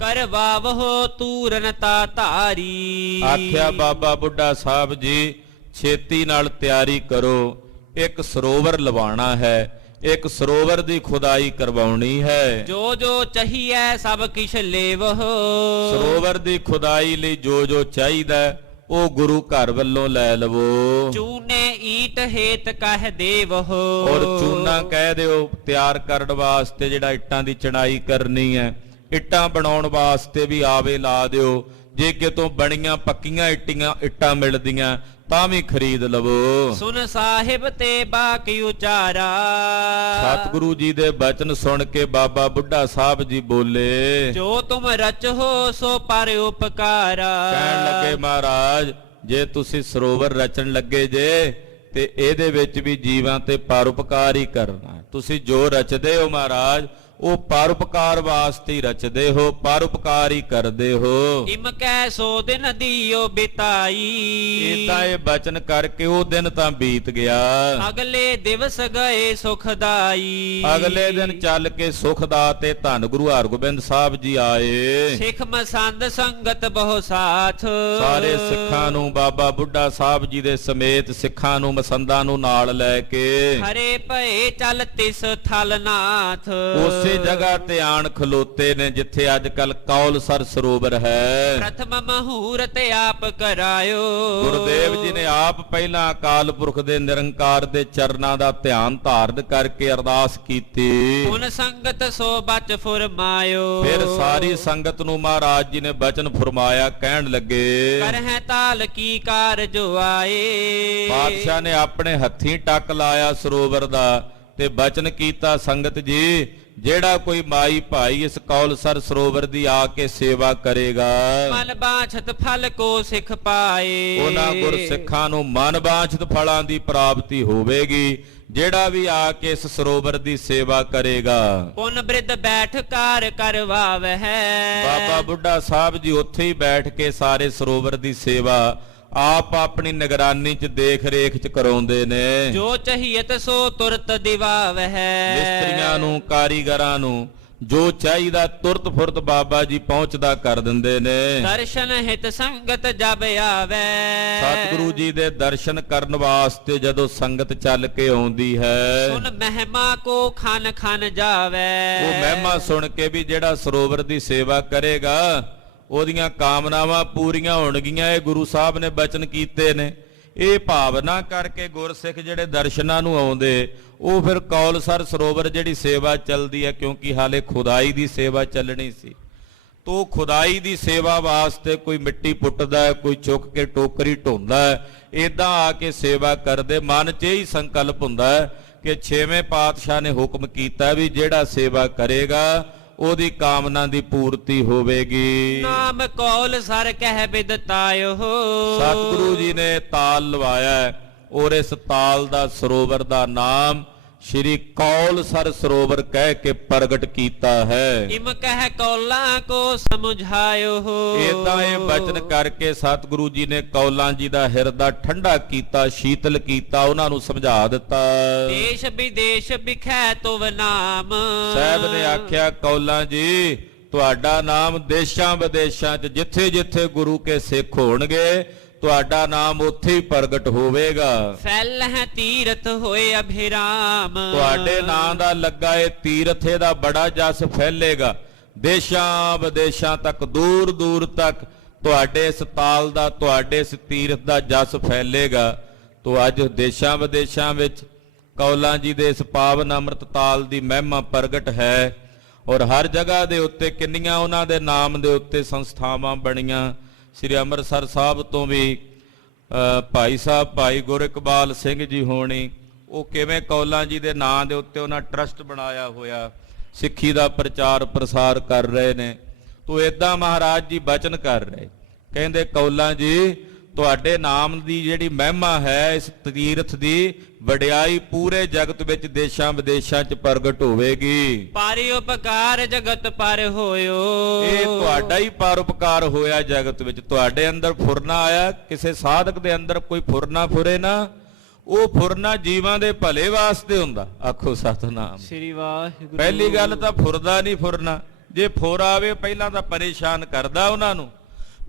ਕਰਵਾਵਹੁ ਤੂਰਨ ਤਾ ਧਾਰੀ। ਆਖਿਆ ਬਾਬਾ ਬੁੱਢਾ ਸਾਹਿਬ ਜੀ ਛੇਤੀ ਨਾਲ ਤਿਆਰੀ ਕਰੋ, ਇੱਕ ਸਰੋਵਰ ਲਵਾਉਣਾ ਹੈ, ਇੱਕ ਸਰੋਵਰ ਦੀ ਖੁਦਾਈ ਕਰਵਾਉਣੀ ਹੈ। ਜੋ ਜੋ ਚਾਹੀਐ ਸਭ ਕਿਛ ਲੇਵਹੁ। ਸਰੋਵਰ ਦੀ ਖੁਦਾਈ ਲਈ ਜੋ ਜੋ ਚਾਹੀਦਾ ਉਹ ਗੁਰੂ ਘਰ ਵੱਲੋਂ ਲੈ ਲਵੋ। ਚੂਨੇ ਈਟ ਹੇਤ ਕਹਿ ਦੇਵਹੁ। ਔਰ ਚੂਨਾ ਕਹਿ ਦਿਓ ਤਿਆਰ ਕਰਨ ਵਾਸਤੇ, ਜਿਹੜਾ ਇੱਟਾਂ ਦੀ ਚਣਾਈ ਕਰਨੀ ਹੈ, ਇੱਟਾਂ ਬਣਾਉਣ ਵਾਸਤੇ ਵੀ ਆਵੇ ਲਾ ਦਿਓ। ਜੇ ਕਿਤੋਂ ਬਣੀਆਂ ਪੱਕੀਆਂ ਇੱਟਾਂ ਮਿਲਦੀਆਂ ਤਾਂ ਵੀ ਖਰੀਦ ਲਵੋ। ਸੁਨ ਸਾਹਿਬ ਤੇ ਬਾਕੀ ਉਚਾਰਾ। ਸਤਿਗੁਰੂ ਜੀ ਦੇ ਬਚਨ ਸੁਣ ਕੇ ਬਾਬਾ ਬੁੱਢਾ ਸਾਹਿਬ ਜੀ ਬੋਲੇ, ਜੋ ਤੁਮ ਰਚੋ ਸੋ ਪਰ ਉਪਕਾਰਾ। ਕਹਿਣ ਲੱਗੇ ਮਹਾਰਾਜ ਜੇ ਤੁਸੀਂ ਸਰੋਵਰ ਰਚਣ ਲੱਗੇ ਜੇ ਤੇ ਇਹਦੇ ਵਿੱਚ ਵੀ ਜੀਵਾਂ ਤੇ ਪਰਉਪਕਾਰ ਹੀ ਕਰਨਾ। ਤੁਸੀਂ ਜੋ ਰਚਦੇ ਹੋ ਮਹਾਰਾਜ ਉਹ ਪਰਉਪਕਾਰ ਵਾਸਤੇ ਹੀ ਰਚਦੇ ਹੋ, ਪਰਉਪਕਾਰ ਹੀ ਕਰਦੇ ਹੋ। ਇਮ ਕੈ ਸੋ ਦਿਨ ਦੀਓ ਬਿਤਾਈ। ਏਦਾਂ ਇਹ ਬਚਨ ਕਰਕੇ ਉਹ ਦਿਨ ਤਾਂ ਬੀਤ ਗਿਆ। ਅਗਲੇ ਦਿਵਸ ਗਏ ਸੁਖਦਾਈ। ਅਗਲੇ ਦਿਨ ਚੱਲ ਕੇ ਸੁਖਦਾ ਤੇ ਧੰਨ ਗੁਰੂ ਹਰਗੋਬਿੰਦ ਸਾਹਿਬ ਜੀ ਆਏ। ਸਿੱਖ ਮਸੰਦ ਸੰਗਤ ਬਹੁ ਸਾਥ। ਸਾਰੇ ਸਿੱਖਾਂ ਨੂੰ ਬਾਬਾ ਬੁੱਢਾ ਸਾਹਿਬ ਜੀ ਦੇ ਸਮੇਤ ਸਿੱਖਾਂ ਨੂੰ ਮਸੰਦਾਂ ਨੂੰ ਨਾਲ ਲੈ ਕੇ ਹਰੇ ਭਏ ਚੱਲ ਤਿਸ ਥਲ ਨਾਥ। ਉਸੇ ਜਗ੍ਹਾ ਤੇ ਆਣ ਖਲੋਤੇ ਨੇ ਜਿੱਥੇ ਅੱਜ ਕੱਲ ਕੌਲਸਰ ਸਰੋਵਰ ਹੈ। ਪ੍ਰਥਮ ਮਹੂਰਤ ਆਪ ਕਰਾਇਓ। ਗੁਰਦੇਵ ਜੀ ਨੇ ਆਪ ਪਹਿਲਾਂ ਅਕਾਲ ਪੁਰਖ ਦੇ ਨਿਰੰਕਾਰ ਦੇ ਚਰਨਾਂ ਦਾ ਧਿਆਨ ਧਾਰਨ ਕਰਕੇ ਅਰਦਾਸ ਕੀਤੀ। ਹੁਣ ਸੰਗਤ ਸੋ ਬਚ ਫੁਰਮਾਇਓ। ਫਿਰ ਸਾਰੀ ਸੰਗਤ ਨੂੰ ਮਹਾਰਾਜ ਜੀ ਨੇ ਬਚਨ ਫਰਮਾਇਆ, ਕਹਿਣ ਲੱਗੇ ਕਰਹਿ ਤਾਲ ਕੀ ਕਾਰਜੋ ਆਏ। ਪਾਤਸ਼ਾਹ ਨੇ ਆਪਣੇ ਹੱਥੀਂ ਟੱਕ ਲਾਇਆ ਸਰੋਵਰ ਦਾ ਤੇ ਬਚਨ ਕੀਤਾ, ਸੰਗਤ ਜੀ ਜਿਹੜਾ ਕੋਈ ਮਾਈ ਭਾਈ ਇਸ ਕੌਲਸਰ ਸਰੋਵਰ ਦੀ ਆ ਕੇ ਸੇਵਾ ਕਰੇਗਾ ਮਨ ਬਾਛਤ ਫਲ ਕੋ ਸਿੱਖ ਪਾਏ। ਉਹਨਾਂ ਗੁਰਸਿੱਖਾਂ ਨੂੰ ਮਨ ਬਾਛਤ ਫਲਾਂ ਦੀ ਪ੍ਰਾਪਤੀ ਹੋਵੇਗੀ। ਜਿਹੜਾ ਵੀ ਆ ਕੇ ਇਸ ਸਰੋਵਰ ਦੀ ਸੇਵਾ ਕਰੇਗਾ ਪੁਨ ਬ੍ਰਿਧ ਬੈਠ ਕਾਰ ਕਰਵਾਵਹਿ। ਬਾਬਾ ਬੁੱਢਾ ਸਾਹਿਬ ਜੀ ਉੱਥੇ ਹੀ ਬੈਠ ਕੇ ਸਾਰੇ ਸਰੋਵਰ ਦੀ ਸੇਵਾ ਆਪ ਆਪਣੀ ਨਿਗਰਾਨੀ ਚ ਦੇਖ ਰੇਖ ਚ ਕਰਾਉਂਦੇ ਨੇ। ਜੋ ਚਾਹੀਤ ਸੋ ਤੁਰਤ ਦਿਵਾਵਹਿ। ਮਿਸਤਰੀਆਂ ਨੂੰ ਕਾਰੀਗਰਾਂ ਨੂੰ ਜੋ ਚਾਹੀਦਾ ਤੁਰਤ ਫੁਰਤ ਬਾਬਾ ਜੀ ਪਹੁੰਚਦਾ ਕਰ ਦਿੰਦੇ ਨੇ। ਦਰਸ਼ਨ ਹਿਤ ਸੰਗਤ ਜਬ ਆਵੇ। ਸਤਿਗੁਰੂ ਜੀ ਦੇ ਦਰਸ਼ਨ ਕਰਨ ਵਾਸਤੇ ਜਦੋਂ ਸੰਗਤ ਚੱਲ ਕੇ ਆਉਂਦੀ ਹੈ ਸੁਨ ਮਹਿਮਾ ਕੋ ਖਨ ਖਨ ਜਾਵੇ। ਉਹ ਮਹਿਮਾ ਸੁਣ ਕੇ ਵੀ ਜਿਹੜਾ ਸਰੋਵਰ ਦੀ ਸੇਵਾ ਕਰੇਗਾ ਉਹਦੀਆਂ ਕਾਮਨਾਵਾਂ ਪੂਰੀਆਂ ਹੋਣਗੀਆਂ। ਇਹ ਗੁਰੂ ਸਾਹਿਬ ਨੇ ਬਚਨ ਕੀਤੇ ਨੇ। ਇਹ ਭਾਵਨਾ ਕਰਕੇ ਗੁਰਸਿੱਖ ਜਿਹੜੇ ਦਰਸ਼ਨਾਂ ਨੂੰ ਆਉਂਦੇ ਉਹ ਫਿਰ ਕੌਲਸਰ ਸਰੋਵਰ ਜਿਹੜੀ ਸੇਵਾ ਚੱਲਦੀ ਹੈ, ਕਿਉਂਕਿ ਹਾਲੇ ਖੁਦਾਈ ਦੀ ਸੇਵਾ ਚੱਲਣੀ ਸੀ, ਤੋ ਖੁਦਾਈ ਦੀ ਸੇਵਾ ਵਾਸਤੇ ਕੋਈ ਮਿੱਟੀ ਪੁੱਟਦਾ ਹੈ, ਕੋਈ ਚੁੱਕ ਕੇ ਟੋਕਰੀ ਢੋਂਦਾ ਹੈ, ਏਦਾਂ ਆ ਕੇ ਸੇਵਾ ਕਰਦੇ। ਮਨ 'ਚ ਹੀ ਸੰਕਲਪ ਹੁੰਦਾ ਹੈ ਕਿ 6ਵੇਂ ਪਾਤਸ਼ਾਹ ਨੇ ਹੁਕਮ ਕੀਤਾ ਵੀ ਜਿਹੜਾ ਸੇਵਾ ਕਰੇਗਾ ਉਹਦੀ ਕਾਮਨਾ ਦੀ ਪੂਰਤੀ ਹੋਵੇਗੀ। ਨਾਮ ਕੌਲ ਸਰ ਕਹਿ ਬਿਦਤਾਇਓ। ਸਤਿਗੁਰੂ ਜੀ ਨੇ ਤਾਲ ਲਵਾਇਆ ਔਰ ਇਸ ਤਾਲ ਦਾ ਸਰੋਵਰ ਦਾ ਨਾਮ ਸ਼੍ਰੀ ਕੌਲਸਰ ਸਰੋਵਰ ਕਹਿ ਕੇ ਪ੍ਰਗਟ ਕੀਤਾ ਹੈ। ਇਮ ਕਹਿ ਕੌਲਾਂ ਕੋ ਸਮਝਾਇਓ। ਏਦਾਂ ਇਹ ਬਚਨ ਕਰਕੇ ਸਤਿਗੁਰੂ ਜੀ ਨੇ ਕੌਲਾਂ ਜੀ ਦਾ ਹਿਰਦਾ ਠੰਡਾ ਕੀਤਾ, ਸ਼ੀਤਲ ਕੀਤਾ, ਉਹਨਾਂ ਨੂੰ ਸਮਝਾ ਦਿੱਤਾ। ਦੇਸ਼ ਵਿਦੇਸ਼ ਵਿਖੈ ਤੁਵ ਨਾਮ। ਸਾਹਿਬ ਨੇ ਆਖਿਆ, ਕੌਲਾਂ ਜੀ ਤੁਹਾਡਾ ਨਾਮ ਦੇਸ਼ਾਂ ਵਿਦੇਸ਼ਾਂ 'ਚ ਜਿੱਥੇ ਜਿੱਥੇ ਗੁਰੂ ਕੇ ਸਿੱਖ ਹੋਣਗੇ ਤੁਹਾਡਾ ਨਾਮ ਉੱਥੇ ਹੀ ਪ੍ਰਗਟ ਹੋਵੇਗਾ। ਫੈਲਹਿ ਤੀਰਥ ਹੋਏ ਅਭਿਰਾਮ। ਤੁਹਾਡੇ ਨਾਂ ਦਾ ਲੱਗਾ ਇਹ ਤੀਰਥ, ਇਹਦਾ ਬੜਾ ਜਸ ਫੈਲੇਗਾ ਦੇਸ਼ਾਂ ਵਿਦੇਸ਼ਾਂ ਤੱਕ, ਦੂਰ ਦੂਰ ਤੱਕ ਤੁਹਾਡੇ ਇਸ ਤਾਲ ਦਾ, ਤੁਹਾਡੇ ਇਸ ਤੀਰਥ ਦਾ ਜਸ ਫੈਲੇਗਾ। ਤੋ ਅੱਜ ਦੇਸ਼ਾਂ ਵਿਦੇਸ਼ਾਂ ਵਿੱਚ ਕੌਲਾਂ ਜੀ ਦੇ ਇਸ ਪਾਵਨ ਅੰਮ੍ਰਿਤ ਤਾਲ ਦੀ ਮਹਿਮਾ ਪ੍ਰਗਟ ਹੈ ਔਰ ਹਰ ਜਗ੍ਹਾ ਦੇ ਉੱਤੇ ਕਿੰਨੀਆਂ ਉਹਨਾਂ ਦੇ ਨਾਮ ਦੇ ਉੱਤੇ ਸੰਸਥਾਵਾਂ ਬਣੀਆਂ। ਸ੍ਰੀ ਅੰਮ੍ਰਿਤਸਰ ਸਾਹਿਬ ਤੋਂ ਵੀ ਭਾਈ ਸਾਹਿਬ ਭਾਈ ਗੁਰਇਕਬਾਲ ਸਿੰਘ ਜੀ ਹੋਣੀ, ਉਹ ਕਿਵੇਂ ਕੌਲਾਂ ਜੀ ਦੇ ਨਾਂ ਦੇ ਉੱਤੇ ਉਹਨਾਂ ਟਰਸਟ ਬਣਾਇਆ ਹੋਇਆ, ਸਿੱਖੀ ਦਾ ਪ੍ਰਚਾਰ ਪ੍ਰਸਾਰ ਕਰ ਰਹੇ ਨੇ। ਤੋ ਏਦਾਂ ਮਹਾਰਾਜ ਜੀ ਬਚਨ ਕਰ ਰਹੇ, ਕਹਿੰਦੇ ਕੌਲਾਂ ਜੀ ਤੁਹਾਡੇ ਨਾਮ ਦੀ ਜਿਹੜੀ ਮਹਿਮਾ ਹੈ, ਇਸ ਤੀਰਥ ਦੀ ਵਡਿਆਈ ਪੂਰੇ ਜਗਤ ਵਿੱਚ ਦੇਸ਼ਾਂ ਵਿਦੇਸ਼ਾਂ 'ਚ ਪ੍ਰਗਟ ਹੋਵੇਗੀ। ਪਰਉਪਕਾਰ ਜਗਤ ਪਰ ਹੋਇਓ। ਇਹ ਤੁਹਾਡਾ ਹੀ ਪਰਉਪਕਾਰ ਹੋਇਆ ਜਗਤ ਵਿੱਚ। ਤੁਹਾਡੇ ਅੰਦਰ ਫੁਰਨਾ ਆਇਆ, ਕਿਸੇ ਸਾਧਕ ਦੇ ਅੰਦਰ ਕੋਈ ਫੁਰਨਾ ਫੁਰੇ ਨਾ, ਉਹ ਫੁਰਨਾ ਜੀਵਾਂ ਦੇ ਭਲੇ ਵਾਸਤੇ ਹੁੰਦਾ। ਆਖੋ ਸਤਿਨਾਮ। ਸ੍ਰੀ ਵਾਹਿਗੁਰੂ। ਪਹਿਲੀ ਗੱਲ ਤਾਂ ਫੁਰਦਾ ਨਹੀਂ ਫੁਰਨਾ, ਜੇ ਫੁਰ ਆਵੇ ਪਹਿਲਾਂ ਤਾਂ ਪਰੇਸ਼ਾਨ ਕਰਦਾ ਉਹਨਾਂ ਨੂੰ,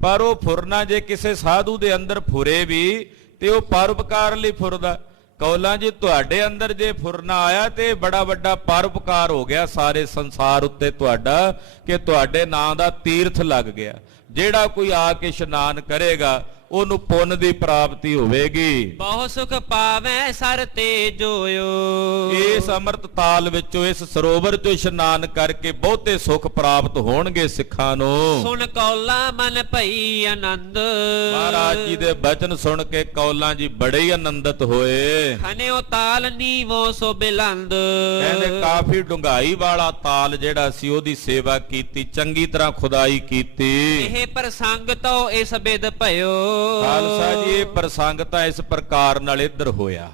ਪਰ ਉਹ ਫੁਰਨਾ ਜੇ ਕਿਸੇ ਸਾਧੂ ਦੇ ਅੰਦਰ ਫੁਰੇ ਵੀ ਤੇ ਉਹ ਪਰਉਪਕਾਰ ਲਈ ਫੁਰਦਾ। ਕੌਲਾਂ ਜੀ ਤੁਹਾਡੇ ਅੰਦਰ ਜੇ ਫੁਰਨਾ ਆਇਆ ਤੇ ਬੜਾ ਵੱਡਾ ਪਰਉਪਕਾਰ ਹੋ ਗਿਆ ਸਾਰੇ ਸੰਸਾਰ ਉੱਤੇ ਤੁਹਾਡਾ, ਕਿ ਤੁਹਾਡੇ ਨਾਂ ਦਾ ਤੀਰਥ ਲੱਗ ਗਿਆ। ਜਿਹੜਾ ਕੋਈ ਆ ਕੇ ਇਸ਼ਨਾਨ ਕਰੇਗਾ ਉਹਨੂੰ ਪੁੰਨ ਦੀ ਪ੍ਰਾਪਤੀ ਹੋਵੇਗੀ। ਬਹੁ ਸੁਖ ਪਾਵੈ ਸਰ ਤੇ ਜੋਇਓ। ਇਸ ਅੰਮ੍ਰਿਤ ਤਾਲ ਵਿੱਚੋਂ ਇਸ ਸਰੋਵਰ ਚੋਂ ਇਸ਼ਨਾਨ ਕਰਕੇ ਬਹੁਤੇ ਸੁਖ ਪ੍ਰਾਪਤ ਹੋਣਗੇ ਸਿੱਖਾਂ ਨੂੰ। ਸੁਣ ਕੌਲਾ ਮਨ ਭਈ ਆਨੰਦ। ਮਹਾਰਾਜ ਜੀ ਦੇ ਬਚਨ ਸੁਣ ਕੇ ਕੌਲਾਂ ਜੀ ਬੜੇ ਹੀ ਆਨੰਦਿਤ ਹੋਏ। ਖਨਿਓ ਤਾਲ ਨੀਵੋ ਸੋ ਬਿਲੰਦ। ਕਹਿੰਦੇ ਕਾਫੀ ਡੂੰਘਾਈ ਵਾਲਾ ਤਾਲ ਜਿਹੜਾ ਸੀ ਉਹਦੀ ਸੇਵਾ ਕੀਤੀ, ਚੰਗੀ ਤਰ੍ਹਾਂ ਖੁਦਾਈ ਕੀਤੀ। ਇਹ ਪ੍ਰਸੰਗ ਤੋਂ ਇਸ ਬਿਦ ਭਇਓ। ਖਾਲਸਾ ਜੀ ਇਹ ਪ੍ਰਸੰਗ ਤਾਂ ਇਸ ਪ੍ਰਕਾਰ ਨਾਲ ਇੱਧਰ ਹੋਇਆ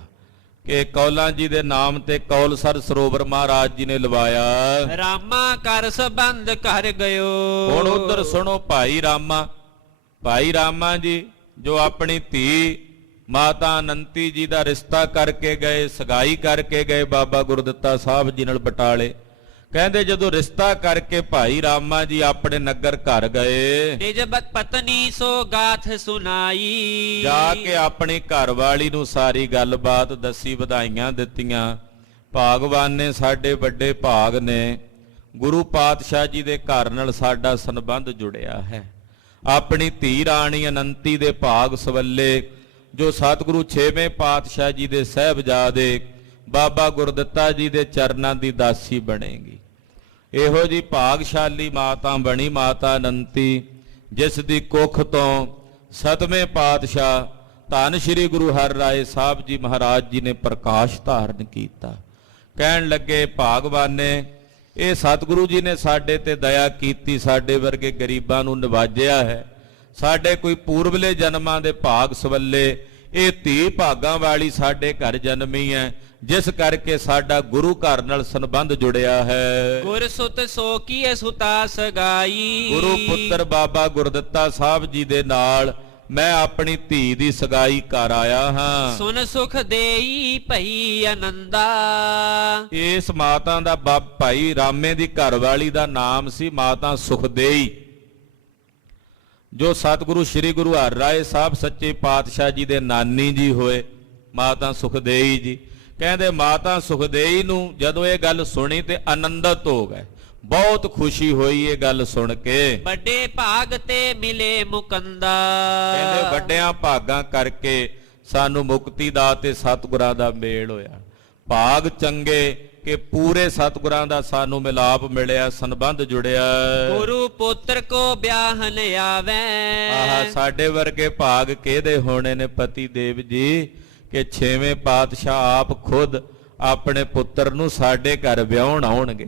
ਕਿ ਕੌਲਾਂ ਜੀ ਦੇ ਨਾਮ ਤੇ ਕੌਲਸਰ ਸਰੋਵਰ ਮਹਾਰਾਜ ਜੀ ਨੇ ਲਵਾਇਆ। ਰਾਮਾ ਕਰ ਸੰਬੰਧ ਕਰ ਗਇਓ। ਹੁਣ ਉਧਰ ਸੁਣੋ ਭਾਈ ਰਾਮਾ। ਭਾਈ ਰਾਮਾ ਜੀ ਜੋ ਆਪਣੀ ਧੀ ਮਾਤਾ ਅਨੰਤੀ ਜੀ ਦਾ ਰਿਸ਼ਤਾ ਕਰਕੇ ਗਏ, ਸਗਾਈ ਕਰਕੇ ਗਏ ਬਾਬਾ ਗੁਰਦਿੱਤਾ ਸਾਹਿਬ ਜੀ ਨਾਲ ਬਟਾਲੇ। ਕਹਿੰਦੇ ਜਦੋਂ ਰਿਸ਼ਤਾ ਕਰਕੇ ਭਾਈ ਰਾਮਾ ਜੀ ਆਪਣੇ ਨਗਰ ਘਰ ਗਏ, ਨਿਜ ਪਤਨੀ ਸੋ ਗਾਥ ਸੁਨਾਈ। ਜਾ ਕੇ ਆਪਣੀ ਘਰਵਾਲੀ ਨੂੰ ਸਾਰੀ ਗੱਲਬਾਤ ਦੱਸੀ, ਵਧਾਈਆਂ ਦਿੱਤੀਆਂ। ਭਾਗਵਾਨ ਨੇ, ਸਾਡੇ ਵੱਡੇ ਭਾਗ ਨੇ, ਗੁਰੂ ਪਾਤਸ਼ਾਹ ਜੀ ਦੇ ਘਰ ਨਾਲ ਸਾਡਾ ਸੰਬੰਧ ਜੁੜਿਆ ਹੈ। ਆਪਣੀ ਧੀ ਰਾਣੀ ਅਨੰਤੀ ਦੇ ਭਾਗ ਸਵੱਲੇ ਜੋ ਸਤਿਗੁਰੂ 6ਵੇਂ ਪਾਤਸ਼ਾਹ ਜੀ ਦੇ ਸਾਹਿਬਜ਼ਾਦੇ ਬਾਬਾ ਗੁਰਦਿੱਤਾ ਜੀ ਦੇ ਚਰਨਾਂ ਦੀ ਦਾਸੀ ਬਣੇਗੀ। ਇਹੋ ਜੀ ਭਾਗਸ਼ਾਲੀ ਮਾਤਾ ਬਣੀ ਮਾਤਾ ਅਨੰਤੀ, ਜਿਸ ਦੀ ਕੁੱਖ ਤੋਂ 7ਵੇਂ ਪਾਤਸ਼ਾਹ ਧੰਨ ਸ਼੍ਰੀ ਗੁਰੂ ਹਰਿਰਾਏ ਸਾਹਿਬ ਜੀ ਮਹਾਰਾਜ ਜੀ ਨੇ ਪ੍ਰਕਾਸ਼ ਧਾਰਨ ਕੀਤਾ। ਕਹਿਣ ਲੱਗੇ ਭਾਗਵਾਨ ਨੇ, ਇਹ ਸਤਿਗੁਰੂ ਜੀ ਨੇ ਸਾਡੇ ਤੇ ਦਇਆ ਕੀਤੀ, ਸਾਡੇ ਵਰਗੇ ਗਰੀਬਾਂ ਨੂੰ ਨਿਵਾਜਿਆ ਹੈ। ਸਾਡੇ ਕੋਈ ਪੂਰਬਲੇ ਜਨਮਾਂ ਦੇ ਭਾਗ ਸਵੱਲੇ ਇਹ ਧੀ ਭਾਗਾਂ ਵਾਲੀ ਸਾਡੇ ਘਰ ਜਨਮੀ ਹੈ, ਜਿਸ ਕਰਕੇ ਸਾਡਾ ਗੁਰੂ ਘਰ ਨਾਲ ਸੰਬੰਧ ਜੁੜਿਆ ਹੈ। ਗੁਰ ਸੁਤ ਸੋ ਕੀਏ ਸੁਤਾ ਸਗਾਈ। ਗੁਰੂ ਪੁੱਤਰ ਬਾਬਾ ਗੁਰਦਿੱਤਾ ਸਾਹਿਬ ਜੀ ਦੇ ਨਾਲ ਮੈਂ ਆਪਣੀ ਧੀ ਦੀ ਸਗਾਈ ਕਰ ਆਇਆ ਹਾਂ। ਸੁਨ ਸੁਖ ਦੇਈ ਭਈ ਆਨੰਦਾ। ਇਸ ਮਾਤਾ ਦਾ ਭਾਈ ਰਾਮੇ ਦੀ ਘਰਵਾਲੀ ਦਾ ਨਾਮ ਸੀ ਮਾਤਾ ਸੁਖਦੇਈ, ਜੋ ਸਤਿਗੁਰੂ ਸ੍ਰੀ ਗੁਰੂ ਹਰਿਰਾਏ ਸਾਹਿਬ ਸੱਚੇ ਪਾਤਸ਼ਾਹ ਜੀ ਦੇ ਨਾਨੀ ਜੀ ਹੋਏ ਮਾਤਾ ਸੁਖਦੇਈ ਜੀ। ਕਹਿੰਦੇ ਮਾਤਾ ਸੁਖਦੇਈ ਨੂੰ ਜਦੋਂ ਇਹ ਗੱਲ ਸੁਣੀ ਤੇ ਆਨੰਦਿਤ ਹੋ ਗਏ, ਬਹੁਤ ਖੁਸ਼ੀ ਹੋਈ ਇਹ ਗੱਲ ਸੁਣ ਕੇ। ਵੱਡੇ ਭਾਗ ਤੇ ਮਿਲੇ ਮੁਕੰਦਾ। ਕਹਿੰਦੇ ਵੱਡਿਆਂ ਭਾਗਾਂ ਕਰਕੇ ਸਾਨੂੰ ਮੁਕਤੀ ਦਾ ਤੇ ਸਤਿਗੁਰਾਂ ਦਾ ਮੇਲ ਹੋਇਆ। ਭਾਗ ਚੰਗੇ ਕਿ ਪੂਰੇ ਸਤਿਗੁਰਾਂ ਦਾ ਸਾਨੂੰ ਮਿਲਾਪ ਮਿਲਿਆ, ਸੰਬੰਧ ਜੁੜਿਆ। ਗੁਰੂ ਪੁੱਤਰ ਕੋ ਬਿਆਹਨ ਆਵੇ। ਆਹ ਸਾਡੇ ਵਰਗੇ ਭਾਗ ਕਿਹਦੇ ਹੋਣੇ ਨੇ ਪਤੀ ਦੇਵ ਜੀ, ਕਿ 6ਵੇਂ ਪਾਤਸ਼ਾਹ ਆਪ ਖੁਦ ਆਪਣੇ ਪੁੱਤਰ ਨੂੰ ਸਾਡੇ ਘਰ ਵਿਆਹੁਣ ਆਉਣਗੇ।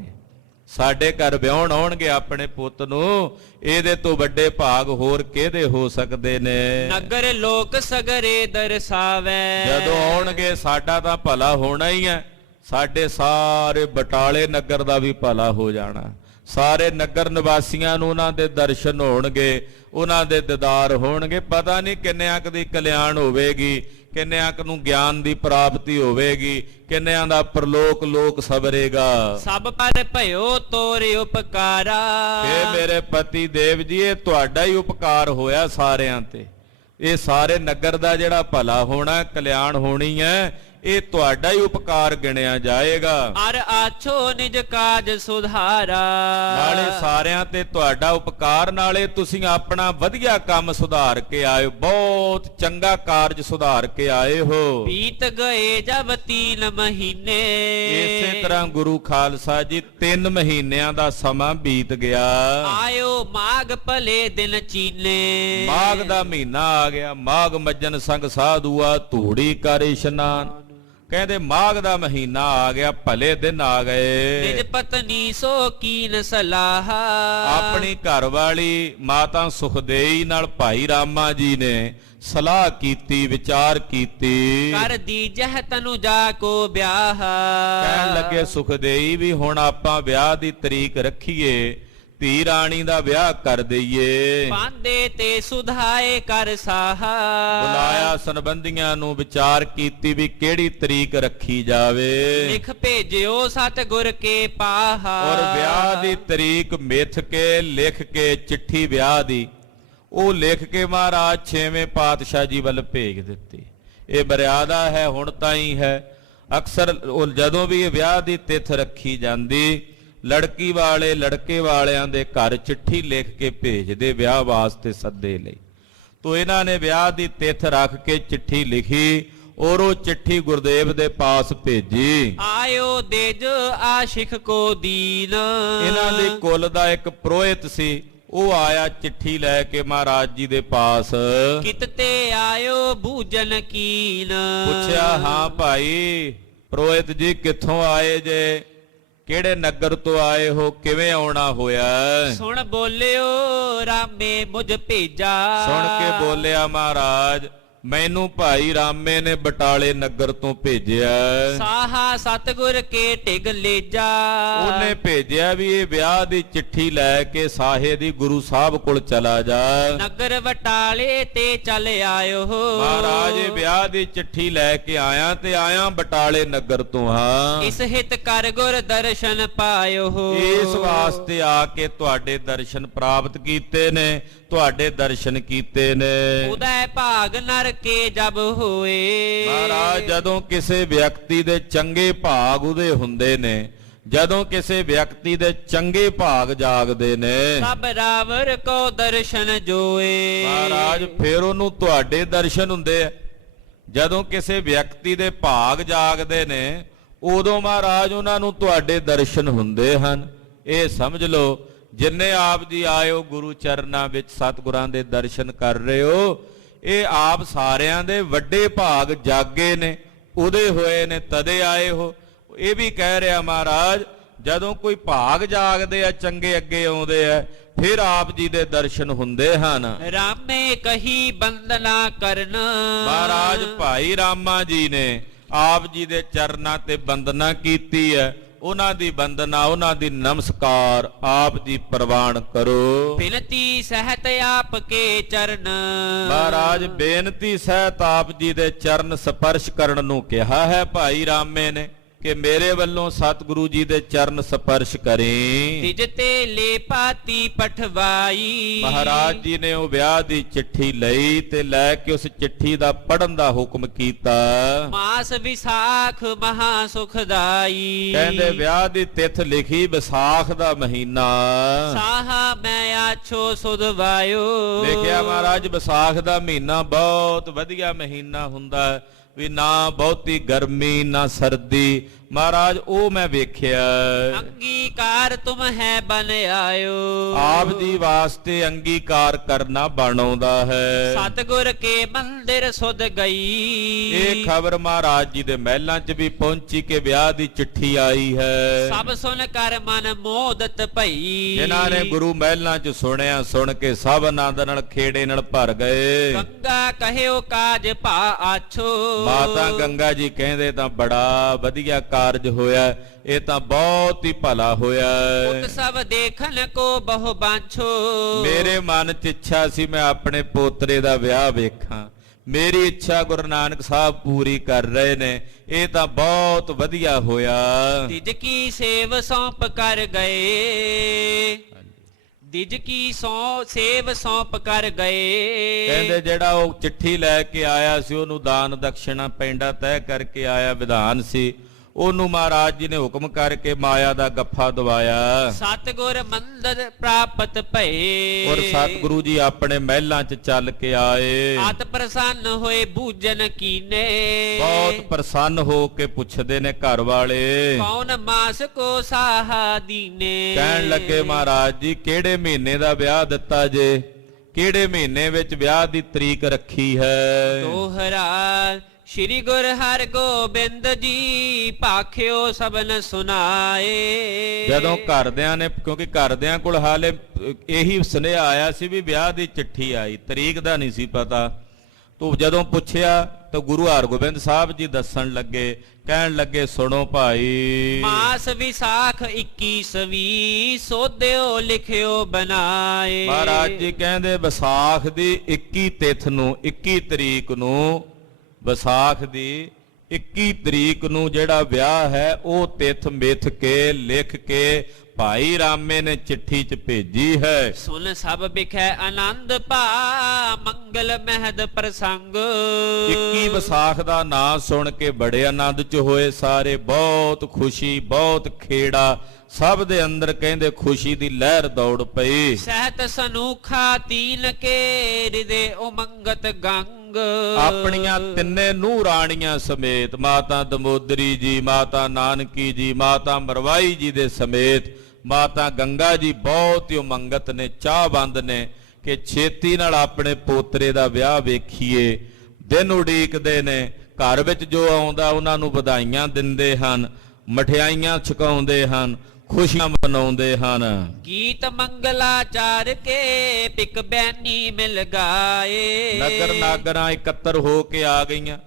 ਸਾਡੇ ਘਰ ਵਿਆਹੁਣ ਆਉਣਗੇ ਆਪਣੇ ਪੁੱਤ ਨੂੰ। ਇਹਦੇ ਤੋਂ ਵੱਡੇ ਭਾਗ ਹੋਰ ਕਿਹਦੇ ਹੋ ਸਕਦੇ ਨੇ। ਨਗਰ ਲੋਕ ਸਗਰੇ ਦਰਸਾਵੇ। ਜਦੋਂ ਆਉਣਗੇ ਸਾਡਾ ਤਾਂ ਭਲਾ ਹੋਣਾ ਹੀ ਹੈ, ਸਾਡੇ ਸਾਰੇ ਬਟਾਲੇ ਨਗਰ ਦਾ ਵੀ ਭਲਾ ਹੋ ਜਾਣਾ। ਸਾਰੇ ਨਗਰ ਨਿਵਾਸੀਆਂ ਨੂੰ ਉਹਨਾਂ ਦੇ ਦਰਸ਼ਨ ਹੋਣਗੇ, ਉਹਨਾਂ ਦੇ ਦੀਦਾਰ ਹੋਣਗੇ। ਪਤਾ ਨਹੀਂ ਕਿੰਨਿਆਂ ਕੁ ਦੀ ਕਲਿਆਣ ਹੋਵੇਗੀ, ਕਿੰਨਿਆਂ ਕੁ ਨੂੰ ਗਿਆਨ ਦੀ ਪ੍ਰਾਪਤੀ ਹੋਵੇਗੀ, ਕਿੰਨਿਆਂ ਦਾ ਪ੍ਰਲੋਕ ਲੋਕ ਸਵਰੇਗਾ। ਸਭ ਪਰ ਭਇਓ ਤੋਰੇ ਉਪਕਾਰਾ। ਇਹ ਮੇਰੇ ਪਤੀ ਦੇਵ ਜੀ, ਇਹ ਤੁਹਾਡਾ ਹੀ ਉਪਕਾਰ ਹੋਇਆ ਸਾਰਿਆਂ ਤੇ। ਇਹ ਸਾਰੇ ਨਗਰ ਦਾ ਜਿਹੜਾ ਭਲਾ ਹੋਣਾ, ਕਲਿਆਣ ਹੋਣੀ ਹੈ, ਇਹ ਤੁਹਾਡਾ ਹੀ ਉਪਕਾਰ ਗਿਣਿਆ ਜਾਏਗਾ। ਅਰ ਆਛੋ ਨਿਜ ਕਾਜ ਸੁਧਾਰਾ। ਨਾਲੇ ਸਾਰਿਆਂ ਤੇ ਤੁਹਾਡਾ ਉਪਕਾਰ, ਨਾਲੇ ਤੁਸੀਂ ਆਪਣਾ ਵਧੀਆ ਕੰਮ ਸੁਧਾਰ ਕੇ ਆਏ, ਬਹੁਤ ਚੰਗਾ ਕਾਰਜ ਸੁਧਾਰ ਕੇ ਆਏ ਹੋ। ਬੀਤ ਗਏ ਜਬ 3 ਮਹੀਨੇ। ਇਸੇ ਤਰ੍ਹਾਂ ਗੁਰੂ ਖਾਲਸਾ ਜੀ 3 ਮਹੀਨਿਆਂ ਦਾ ਸਮਾਂ ਬੀਤ ਗਿਆ। ਆਇਓ ਮਾਘ ਭਲੇ ਦਿਨ ਚੀਨੇ। ਮਾਘ ਦਾ ਮਹੀਨਾ ਆ ਗਿਆ। ਮਾਘ ਮੱਜਨ ਸੰਗ ਸਾਧੂਆ ਧੂੜੀ ਕਰ ਇਸ਼ਨਾਨ। ਕਹਿੰਦੇ ਮਾਘ ਦਾ ਮਹੀਨਾ ਆ ਗਿਆ, ਭਲੇ ਦਿਨ ਆ ਗਏ। ਨਿਜ ਪਤਨੀ ਸੋ ਕੀਨ ਸਲਾਹ। ਆਪਣੀ ਘਰਵਾਲੀ ਮਾਤਾ ਸੁਖਦੇਈ ਨਾਲ ਭਾਈ ਰਾਮਾ ਜੀ ਨੇ ਸਲਾਹ ਕੀਤੀ, ਵਿਚਾਰ ਕੀਤੀ। ਕਰ ਦੀਜਹਿ ਤਨੁ ਜਾ ਕੋ ਵਿਆਹ। ਕਹਿਣ ਲੱਗੇ ਸੁਖਦੇਈ ਵੀ ਹੁਣ ਆਪਾਂ ਵਿਆਹ ਦੀ ਤਰੀਕ ਰੱਖੀਏ ਧੀ ਰਾਣੀ ਦਾ ਵਿਆਹ ਕਰ ਦਈਏ। ਪਾਂਦੇ ਤੇ ਸੁਧਾਏ ਕਰ ਸਾਹਾ, ਬੁਲਾਇਆ ਸੰਬੰਧੀਆਂ ਨੂੰ, ਵਿਚਾਰ ਕੀਤੀ ਵੀ ਕਿਹੜੀ ਤਰੀਕ ਰੱਖੀ ਜਾਵੇ। ਲਿਖ ਭੇਜਿਓ ਸਤਿਗੁਰ ਕੇ ਪਾਹਾ, ਔਰ ਵਿਆਹ ਦੀ ਤਰੀਕ ਮਿੱਥ ਕੇ ਲਿਖ ਕੇ ਚਿੱਠੀ ਵਿਆਹ ਦੀ ਉਹ ਲਿਖ ਕੇ ਮਹਾਰਾਜ 6ਵੇਂ ਪਾਤਸ਼ਾਹ ਜੀ ਵੱਲ ਭੇਜ ਦਿੱਤੀ। ਇਹ ਮਰਿਆਦਾ ਹੈ, ਹੁਣ ਤਾਂ ਹੀ ਹੈ। ਅਕਸਰ ਉਹ ਜਦੋਂ ਵੀ ਇਹ ਵਿਆਹ ਦੀ ਤਿੱਥ ਰੱਖੀ ਜਾਂਦੀ, ਲੜਕੀ ਵਾਲੇ ਲੜਕੇ ਵਾਲਿਆਂ ਦੇ ਘਰ ਚਿੱਠੀ ਲਿਖ ਕੇ ਭੇਜਦੇ ਵਿਆਹ ਵਾਸਤੇ ਸੱਦੇ ਲਈ। ਤੋ ਇਹਨਾਂ ਨੇ ਵਿਆਹ ਦੀ ਤਿੱਥ ਰੱਖ ਕੇ ਚਿੱਠੀ ਲਿਖੀ ਔਰ ਉਹ ਚਿੱਠੀ ਗੁਰਦੇਵ ਦੇ ਪਾਸ ਭੇਜੀ। ਆਇਓ ਦੇਜ ਆਸ਼ਿਕ ਕੋ ਦੀਨ, ਇਹਨਾਂ ਦੇ ਕੁੱਲ ਦਾ ਇੱਕ ਪ੍ਰੋਹਿਤ ਸੀ, ਉਹ ਆਇਆ ਚਿੱਠੀ ਲੈ ਕੇ ਮਹਾਰਾਜ ਜੀ ਦੇ ਪਾਸ। ਕਿਤ ਤੇ ਆਇਓ ਬੂਜਨ ਕੀਨ, ਪੁੱਛਿਆ, ਹਾਂ ਭਾਈ ਪ੍ਰੋਹਿਤ ਜੀ ਕਿੱਥੋਂ ਆਏ ਜੇ, ਕਿਹੜੇ ਨਗਰ ਤੋਂ ਆਏ ਹੋ, ਕਿਵੇਂ ਆਉਣਾ ਹੋਇਆ? ਸੁਣ ਬੋਲਿਓ ਰਾਮੇ ਮੁਝ ਭੇਜਾ, ਸੁਣ ਕੇ ਬੋਲਿਆ ਮਹਾਰਾਜ, ਮੈਨੂੰ ਭਾਈ ਰਾਮੇ ਨੇ ਬਟਾਲੇ ਨਗਰ ਤੋਂ ਭੇਜਿਆ। ਸਾਹਾ ਸਤਿਗੁਰ ਕੇ ਢਿਗ ਲੇਜਾ, ਉਹਨੇ ਭੇਜਿਆ ਵੀ ਇਹ ਵਿਆਹ ਦੀ ਚਿੱਠੀ ਲੈ ਕੇ ਸਾਹੇ ਦੀ ਗੁਰੂ ਸਾਹਿਬ ਕੋਲ ਚਲਾ ਜਾ। ਨਗਰ ਵਟਾਲੇ ਤੇ ਚੱਲ ਆਇਓ, ਮਹਾਰਾਜ ਇਹ ਵਿਆਹ ਦੀ ਚਿੱਠੀ ਲੈ ਕੇ ਆਇਆ ਤੇ ਆਇਆ ਬਟਾਲੇ ਨਗਰ ਤੋਂ ਹਾਂ। ਇਸ ਹਿਤ ਕਰ ਗੁਰ ਦਰਸ਼ਨ ਪਾਇਓ, ਇਸ ਵਾਸਤੇ ਆ ਕੇ ਤੁਹਾਡੇ ਦਰਸ਼ਨ ਪ੍ਰਾਪਤ ਕੀਤੇ ਨੇ, ਤੁਹਾਡੇ ਦਰਸ਼ਨ ਕੀਤੇ ਨੇ। ਉਦੈ ਭਾਗ ਨਰ ਕੇ ਜਬ ਹੋਏ, ਮਹਾਰਾਜ ਜਦੋਂ ਕਿਸੇ ਵਿਅਕਤੀ ਦੇ ਚੰਗੇ ਭਾਗ ਉਹਦੇ ਹੁੰਦੇ ਨੇ, ਜਦੋਂ ਕਿਸੇ ਵਿਅਕਤੀ ਦੇ ਚੰਗੇ ਭਾਗ ਜਾਗਦੇ ਨੇ, ਸਭ ਰਾਵਰ ਕੋ ਦਰਸ਼ਨ ਜੋਏ। ਮਹਾਰਾਜ ਫਿਰ ਉਹਨੂੰ ਤੁਹਾਡੇ ਦਰਸ਼ਨ ਹੁੰਦੇ ਆ। ਜਦੋਂ ਕਿਸੇ ਵਿਅਕਤੀ ਦੇ ਭਾਗ ਜਾਗਦੇ ਨੇ, ਉਦੋਂ ਮਹਾਰਾਜ ਉਹਨਾਂ ਨੂੰ ਤੁਹਾਡੇ ਦਰਸ਼ਨ ਹੁੰਦੇ ਹਨ। ਇਹ ਸਮਝ ਲਓ, ਜਿੰਨੇ ਆਪ ਜੀ ਆਇਓ ਗੁਰੂ ਚਰਨਾਂ ਵਿੱਚ ਸਤਿਗੁਰਾਂ ਦੇ ਦਰਸ਼ਨ ਕਰ ਰਹੇ ਹੋ, ਇਹ ਆਪ ਸਾਰਿਆਂ ਦੇ ਵੱਡੇ ਭਾਗ ਜਾਗੇ ਨੇ, ਉਦੇ ਹੋਏ ਨੇ, ਤਦੇ ਆਏ ਹੋ। ਇਹ ਵੀ ਕਹਿ ਰਿਹਾ ਮਹਾਰਾਜ, ਜਦੋਂ ਕੋਈ ਭਾਗ ਜਾਗਦੇ ਆ, ਚੰਗੇ ਅੱਗੇ ਆਉਂਦੇ ਆ, ਫਿਰ ਆਪ ਜੀ ਦੇ ਦਰਸ਼ਨ ਹੁੰਦੇ ਹਨ। ਰਾਮੇ ਕਹੀ ਬੰਦਨਾ ਕਰਨ, ਮਹਾਰਾਜ ਭਾਈ ਰਾਮਾ ਜੀ ਨੇ ਆਪ ਜੀ ਦੇ ਚਰਨਾਂ ਤੇ ਬੰਦਨਾ ਕੀਤੀ ਹੈ। ਉਹਨਾਂ ਦੀ ਬੰਦਨਾ, ਉਹਨਾਂ ਦੀ ਨਮਸਕਾਰ ਆਪ ਜੀ ਪ੍ਰਵਾਨ ਕਰੋ। ਬਿਨਤੀ ਸਹਿਤ ਆਪ ਕੇ ਚਰਨ, ਮਹਾਰਾਜ ਬੇਨਤੀ ਸਹਿਤ ਆਪ ਜੀ ਦੇ ਚਰਨ ਸਪਰਸ਼ ਕਰਨ ਨੂੰ ਕਿਹਾ ਹੈ ਭਾਈ ਰਾਮੇ ਨੇ ਕਿ ਮੇਰੇ ਵੱਲੋਂ ਸਤਿਗੁਰੂ ਜੀ ਦੇ ਚਰਨ ਸਪਰਸ਼ ਕਰੀ। ਤਿਜ ਤੇ ਲੈ ਪਾਤੀ ਪਠਵਾਈ, ਮਹਾਰਾਜ ਜੀ ਨੇ ਉਹ ਵਿਆਹ ਦੀ ਚਿੱਠੀ ਲਈ ਤੇ ਲੈ ਕੇ ਉਸ ਚਿੱਠੀ ਦਾ ਪੜਨ ਦਾ ਹੁਕਮ ਕੀਤਾ। ਮਾਸ ਵਿਸਾਖ ਮਹਾ ਸੁਖਦਾਈ, ਕਹਿੰਦੇ ਵਿਆਹ ਦੀ ਤਿੱਥ ਲਿਖੀ ਵਿਸਾਖ ਦਾ ਮਹੀਨਾ। ਸਾਹਾ ਮੈਂ ਆਛੋ ਸੁਧਵਾਇਓ, ਦੇਖਿਆ ਮਹਾਰਾਜ ਵਿਸਾਖ ਦਾ ਮਹੀਨਾ ਬਹੁਤ ਵਧੀਆ ਮਹੀਨਾ ਹੁੰਦਾ ਹੈ, ਵੀ ਨਾ ਬਹੁਤੀ ਗਰਮੀ ਨਾ ਸਰਦੀ। ਮਹਾਰਾਜ ਉਹ ਮੈਂ ਵੇਖਿਆ। ਅੰਗੀਕਾਰ ਤੁਮ ਹੈ ਬਨ ਆਇਓ, ਆਪ ਜੀ ਵਾਸਤੇ ਅੰਗੀਕਾਰ ਕਰਨਾ ਬਣਾਉਂਦਾ ਹੈ। ਸਤਿਗੁਰ ਕੇ ਮੰਦਿਰ ਸੁਧ ਗਈ, ਇਹ ਖਬਰ ਮਹਾਰਾਜ ਜੀ ਦੇ ਮਹਿਲਾਂ 'ਚ ਵੀ ਪਹੁੰਚੀ ਕਿ ਵਿਆਹ ਦੀ ਚਿੱਠੀ ਆਈ ਹੈ। ਸਭ ਸੁਨ ਕਰ ਮਨ ਮੋਦਤ ਭਈ, ਜਿਨ੍ਹਾਂ ਨੇ ਗੁਰੂ ਮਹਿਲਾਂ 'ਚ ਸੁਣਿਆ, ਸੁਣ ਕੇ ਸਭ ਆਨੰਦ ਨਾਲ ਖੇੜੇ ਨਾਲ ਭਰ ਗਏ। ਗੰਗਾ ਕਹਿਓ ਕਾਜ ਭਾ ਆਛੋ, ਮਾਤਾ ਗੰਗਾ ਜੀ ਕਹਿੰਦੇ ਤਾਂ ਬੜਾ ਵਧੀਆ ਕਾਰਜ ਹੋਇਆ, ਇਹ ਤਾਂ ਬਹੁਤ ਹੀ ਭਲਾ ਹੋਇਆ। ਪੁੱਤ ਸਭ ਦੇਖਣ ਕੋ ਬਹੁ ਬਾਂਛੋ, ਮੇਰੇ ਮਨ 'ਚ ਇੱਛਾ ਸੀ ਮੈਂ ਆਪਣੇ ਪੋਤਰੇ ਦਾ ਵਿਆਹ ਵੇਖਾਂ। ਮੇਰੀ ਇੱਛਾ ਗੁਰੂ ਨਾਨਕ ਸਾਹਿਬ ਪੂਰੀ ਕਰ ਰਹੇ ਨੇ, ਇਹ ਤਾਂ ਬਹੁਤ ਵਧੀਆ ਹੋਇਆ। ਤਿਜ ਕੀ ਸੇਵ ਸੌਂਪ ਕਰ ਗਏ, ਦਿਜ ਕੀ ਸੇਵ ਸੌਂਪ ਕਰ ਗਏ। ਕਹਿੰਦੇ ਜਿਹੜਾ ਉਹ ਚਿੱਠੀ ਲੈ ਕੇ ਆਇਆ ਸੀ, ਉਹਨੂੰ ਦਾਨ ਦਕਸ਼ਣਾ ਪੈਂਡਾ ਤੈਅ ਕਰਕੇ ਆਇਆ ਵਿਧਾਨ ਸੀ, ਉਹਨੂੰ ਮਹਾਰਾਜ ਜੀ ਨੇ ਹੁਕਮ ਕਰਕੇ ਮਾਇਆ ਦਾ ਗੱਫਾ ਦਵਾਇਆ। ਸਤਿਗੁਰ ਮੰਦਰ ਪ੍ਰਾਪਤ ਭਏ, ਔਰ ਸਤਿਗੁਰੂ ਜੀ ਆਪਣੇ ਮਹਿਲਾਂ 'ਚ ਚੱਲ ਕੇ ਆਏ। ਆਤ ਪ੍ਰਸੰਨ ਹੋਏ ਬੂਜਨ ਕੀਨੇ, ਬਹੁਤ ਪ੍ਰਸੰਨ ਹੋ ਕੇ ਪੁੱਛਦੇ ਨੇ ਘਰ ਵਾਲੇ, ਕੌਣ ਮਾਸ ਕੋ ਸਾਹਾ ਦੀਨੇ। ਕਹਿਣ ਲੱਗੇ ਮਹਾਰਾਜ ਜੀ ਕਿਹੜੇ ਮਹੀਨੇ ਦਾ ਵਿਆਹ ਦਿੱਤਾ ਜੇ, ਕਿਹੜੇ ਮਹੀਨੇ ਵਿੱਚ ਵਿਆਹ ਦੀ ਤਰੀਕ ਰੱਖੀ ਹੈ। ਦੋਹਰਾ ਸ਼੍ਰੀ ਗੁਰ ਹਰਿ ਗੋਬਿੰਦ ਜੀ ਭਾਖਿਓ ਸਭਨ ਸੁਨਾਏ। ਜਦੋਂ ਘਰਦਿਆਂ ਨੇ, ਕਿਉਂਕਿ ਘਰਦਿਆਂ ਕੋਲ ਹਾਲੇ ਇਹੀ ਸੁਨੇਹਾ ਆਇਆ ਸੀ ਵੀ ਵਿਆਹ ਦੀ ਚਿੱਠੀ ਆਈ, ਤਰੀਕ ਦਾ ਨਹੀਂ ਸੀ ਪਤਾ। ਤੂੰ ਜਦੋਂ ਪੁੱਛਿਆ ਤਾਂ ਗੁਰੂ ਹਰਗੋਬਿੰਦ ਸਾਹਿਬ ਜੀ ਦੱਸਣ ਲੱਗੇ, ਕਹਿਣ ਲੱਗੇ ਸੁਣੋ ਭਾਈ। ਮਾਸ ਵਿਸਾਖ 21ਵੀਂ ਸੋਧਿਓ ਲਿਖਿਓ ਬਣਾਏ। ਮਹਾਰਾਜ ਜੀ ਕਹਿੰਦੇ ਵਿਸਾਖ ਦੀ 21 ਤਿਥ ਨੂੰ, 21 ਤਰੀਕ ਨੂੰ, ਵਿਸਾਖ ਦੀ 21 ਤਰੀਕ ਨੂੰ ਜਿਹੜਾ ਵਿਆਹ ਹੈ ਉਹ ਤਿਥ ਮਿਥ ਕੇ ਲਿਖ ਕੇ ਭਾਈ ਰਾਮੇ ਨੇ ਚਿੱਠੀ 'ਚ ਭੇਜੀ ਹੈ। ਸੁਨ ਸਭ ਬਿਖੈ ਆਨੰਦ ਭਾ ਮੰਗਲ ਮਹਿਦ ਪ੍ਰਸੰਗ। 21 ਵਿਸਾਖ ਦਾ ਨਾਂ ਸੁਣ ਕੇ ਬੜੇ ਆਨੰਦ 'ਚ ਹੋਏ ਸਾਰੇ, ਬਹੁਤ ਖੁਸ਼ੀ, ਬਹੁਤ ਖੇੜਾ, ਸਭ ਦੇ ਅੰਦਰ ਕਹਿੰਦੇ ਖੁਸ਼ੀ ਦੀ ਲਹਿਰ ਦੌੜ ਪਈ। ਸਹਿਤ ਸਨੂਖਾ ਤੀਨ ਕੇ ਹਿਰਦੇ ਉਮੰਗਤ ਗੰਗ। ਆਪਣੀਆਂ ਤਿੰਨੇ ਨੂੰਹ ਰਾਣੀਆਂ ਸਮੇਤ, ਮਾਤਾ ਦਮੋਦਰੀ ਜੀ, ਮਾਤਾ ਨਾਨਕੀ ਜੀ, ਮਾਤਾ ਮਰਵਾਈ ਜੀ ਦੇ ਸਮੇਤ ਮਾਤਾ ਗੰਗਾ ਜੀ ਬਹੁਤ ਹੀ ਉਮੰਗਤ ਨੇ, ਚਾਹਬੰਦ ਨੇ ਕਿ ਛੇਤੀ ਨਾਲ ਆਪਣੇ ਪੋਤਰੇ ਦਾ ਵਿਆਹ ਵੇਖੀਏ। ਦਿਨ ਉਡੀਕਦੇ ਨੇ, ਘਰ ਵਿੱਚ ਜੋ ਆਉਂਦਾ ਉਹਨਾਂ ਨੂੰ ਵਧਾਈਆਂ ਦਿੰਦੇ ਹਨ, ਮਠਿਆਈਆਂ ਛਕਾਉਂਦੇ ਹਨ, ਖੁਸ਼ੀਆਂ ਮਨਾਉਂਦੇ ਹਨ। ਗੀਤ ਮੰਗਲਾਚਾਰ ਕੇ ਪਿਕ ਬੈਨੀ ਮਿਲ ਗਾਏ। ਨਗਰ ਨਾਗਰਾਂ ਇਕੱਤਰ ਹੋ ਕੇ ਆ ਗਈਆਂ,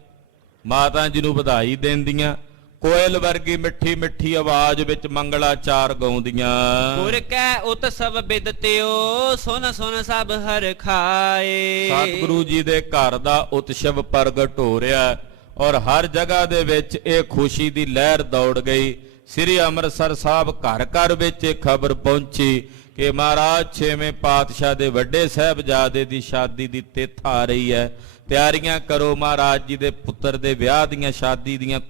ਮਾਤਾ ਜੀ ਨੂੰ ਵਧਾਈ ਦਿੰਦੀਆਂ, ਕੋਇਲ ਵਰਗੀ ਮਿੱਠੀ ਮਿੱਠੀ ਆਵਾਜ਼ ਵਿੱਚ ਮੰਗਲਾਚਾਰ ਗਾਉਂਦੀਆਂ। ਗੁਰ ਕੈ ਉਤਸਵ ਬਿਦਤਿਓ ਸੁਨ ਸੁਨ ਸਭ ਹਰ ਖਾਏ। ਸਤਿਗੁਰੂ ਜੀ ਦੇ ਘਰ ਦਾ ਉਤਸਵ ਪ੍ਰਗਟ ਹੋ ਰਿਹਾ ਔਰ ਹਰ ਜਗ੍ਹਾ ਦੇ ਵਿੱਚ ਇਹ ਖੁਸ਼ੀ ਦੀ ਲਹਿਰ ਦੌੜ ਗਈ। ਸ੍ਰੀ ਅੰਮ੍ਰਿਤਸਰ ਸਾਹਿਬ ਘਰ ਘਰ ਵਿੱਚ ਇਹ ਖਬਰ ਪਹੁੰਚੀ ਕਿ ਮਹਾਰਾਜ 6ਵੇਂ ਪਾਤਸ਼ਾਹ ਦੇ ਵੱਡੇ ਸਾਹਿਬਜ਼ਾਦੇ ਦੀ ਸ਼ਾਦੀ ਦੀ ਤਿਥ ਆ ਰਹੀ ਹੈ, ਤਿਆਰੀਆਂ ਕਰੋ, ਮਹਾਰਾਜ ਜੀ ਦੇ ਪੁੱਤਰ ਦੇ ਵਿਆਹ ਦੀਆਂ, ਸ਼ਾਦੀ ਦੀਆਂ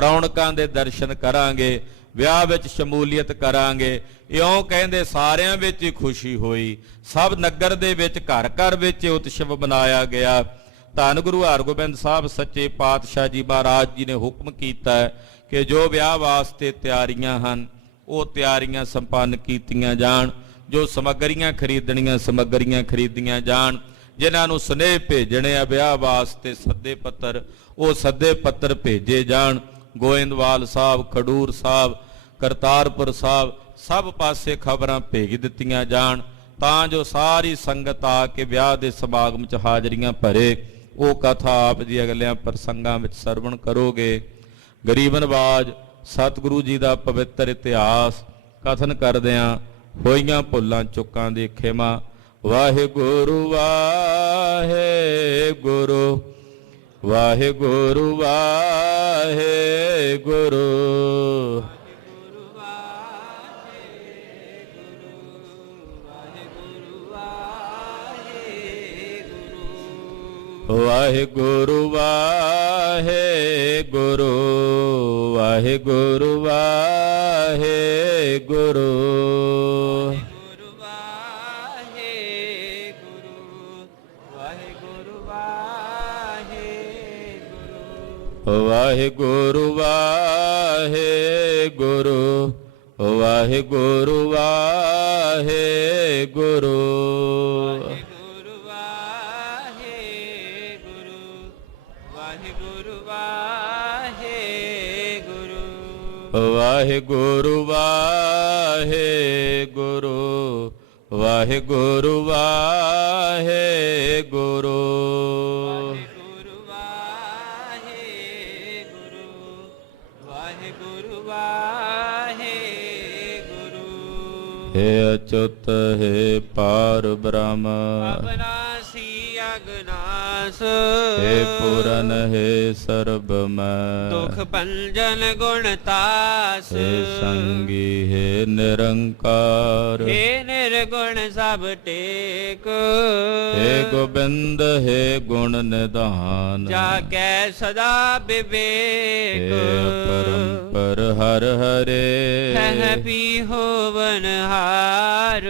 ਰੌਣਕਾਂ ਦੇ ਦਰਸ਼ਨ ਕਰਾਂਗੇ, ਵਿਆਹ ਵਿੱਚ ਸ਼ਮੂਲੀਅਤ ਕਰਾਂਗੇ। ਇਉਂ ਕਹਿੰਦੇ ਸਾਰਿਆਂ ਵਿੱਚ ਹੀ ਖੁਸ਼ੀ ਹੋਈ, ਸਭ ਨਗਰ ਦੇ ਵਿੱਚ ਘਰ ਘਰ ਵਿੱਚ ਉਤਸਵ ਮਨਾਇਆ ਗਿਆ। ਧੰਨ ਗੁਰੂ ਹਰਗੋਬਿੰਦ ਸਾਹਿਬ ਸੱਚੇ ਪਾਤਸ਼ਾਹ ਜੀ ਮਹਾਰਾਜ ਜੀ ਨੇ ਹੁਕਮ ਕੀਤਾ ਹੈ ਕਿ ਜੋ ਵਿਆਹ ਵਾਸਤੇ ਤਿਆਰੀਆਂ ਹਨ ਉਹ ਤਿਆਰੀਆਂ ਸੰਪੰਨ ਕੀਤੀਆਂ ਜਾਣ, ਜੋ ਸਮੱਗਰੀਆਂ ਖਰੀਦਣੀਆਂ ਸਮੱਗਰੀਆਂ ਖਰੀਦੀਆਂ ਜਾਣ, ਜਿਨ੍ਹਾਂ ਨੂੰ ਸੁਨੇਹੇ ਭੇਜਣੇ ਆ ਵਿਆਹ ਵਾਸਤੇ ਸੱਦੇ ਪੱਤਰ, ਉਹ ਸੱਦੇ ਪੱਤਰ ਭੇਜੇ ਜਾਣ। ਗੋਇੰਦਵਾਲ ਸਾਹਿਬ, ਖਡੂਰ ਸਾਹਿਬ, ਕਰਤਾਰਪੁਰ ਸਾਹਿਬ, ਸਭ ਪਾਸੇ ਖਬਰਾਂ ਭੇਜ ਦਿੱਤੀਆਂ ਜਾਣ ਤਾਂ ਜੋ ਸਾਰੀ ਸੰਗਤ ਆ ਕੇ ਵਿਆਹ ਦੇ ਸਮਾਗਮ 'ਚ ਹਾਜ਼ਰੀਆਂ ਭਰੇ। ਉਹ ਕਥਾ ਆਪ ਜੀ ਅਗਲਿਆਂ ਪ੍ਰਸੰਗਾਂ ਵਿੱਚ ਸਰਵਣ ਕਰੋਗੇ। ਗਰੀਬ ਨਵਾਜ ਸਤਿਗੁਰੂ ਜੀ ਦਾ ਪਵਿੱਤਰ ਇਤਿਹਾਸ ਕਥਨ ਕਰਦਿਆਂ ਹੋਈਆਂ ਭੁੱਲਾਂ ਚੁੱਕਾਂ ਦੀ ਖਿਮਾ। ਵਾਹਿਗੁਰੂ ਵਾਹਿਗੁਰੂ ਵਾਹਿਗੁਰੂ ਵਾਹਿਗੁਰੂ। ਵਾਹਿਗੁਰੂ ਵਾਹਿਗੁਰੂ ਵਾਹਿਗੁਰੂ ਵਾਹਿਗੁਰੂ। ਵਾਹਿਗੁਰੂ ਵਾਹਿਗੁਰੂ ਵਾਹਿਗੁਰੂ ਵਾਹਿਗੁਰੂ। ਵਾਹਿਗੁਰੂ ਵਾਹਿਗੁਰੂ ਵਾਹਿਗੁਰੂ ਵਾਹਿਗੁਰੂ। हे अच्युत हे पार ब्रह्म अविनाशी अगनास। हे पूरन हे सर्वमय दुख भंजन गुण तास। हे संगी हे निरंकार हे निर्गुण सब टेक। हे गोबिंद हे गुण निधान जाके सदा विवेक। हे परम्पर हर हरे कह भी होवन हार।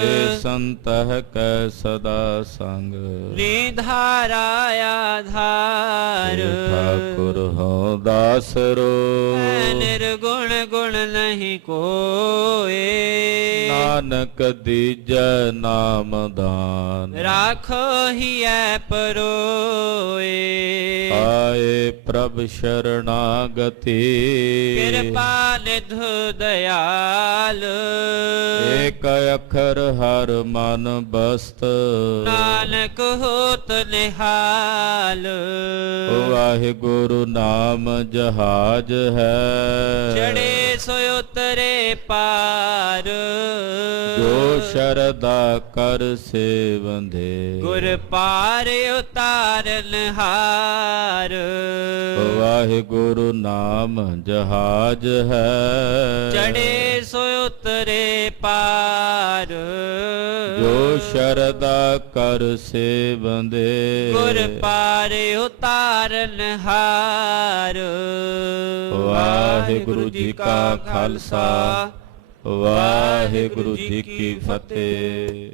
हे संतह कै सदा संग निधारा आधार। हे ठाकुर हो दासरो निर्गुण गुण ਨਹੀਂ ਕੋਏ। ਨਾਨਕ ਦੀਜੈ ਨਾਮ ਦਾਨ ਰਾਖੋ ਹੀਐ ਪਰੋਏ। ਆਏ ਪ੍ਰਭ ਸ਼ਰਣਾਗਤੀ ਕਿਰਪਾ ਨਿਧ ਦਇਆਲ। ਏਕ ਅੱਖਰ ਹਰ ਮਨ ਬਸਤ ਨਾਨਕ ਹੋਤ ਨਿਹਾਲ। ਵਾਹਿਗੁਰੂ ਨਾਮ ਜਹਾਜ ਹੈ ਚੜੇ ਸੋ ਉਤਰੇ ਪਾਰ। ਜੋ ਸ਼ਰਧਾ ਕਰ ਸੇਵੰਦੇ ਗੁਰ ਪਾਰ ਉਤਾਰਨ ਹਾਰ। ਵਾਹਿਗੁਰੂ ਨਾਮ ਜਹਾਜ ਹੈ ਚੜੇ ਸੋ ਉਤਰੇ ਪਾਰ। ਜੋ ਸ਼ਰਧਾ ਕਰ ਸੇਵੰਦੇ ਗੁਰ ਪਾਰ ਉਤਾਰਨ ਹਾਰ। ਵਾਹਿਗੁਰੂ ਜੀ ਕਾ ਖਾਲਸਾ ਵਾਹਿਗੁਰੂ ਜੀ ਕੀ ਫਤਿਹ।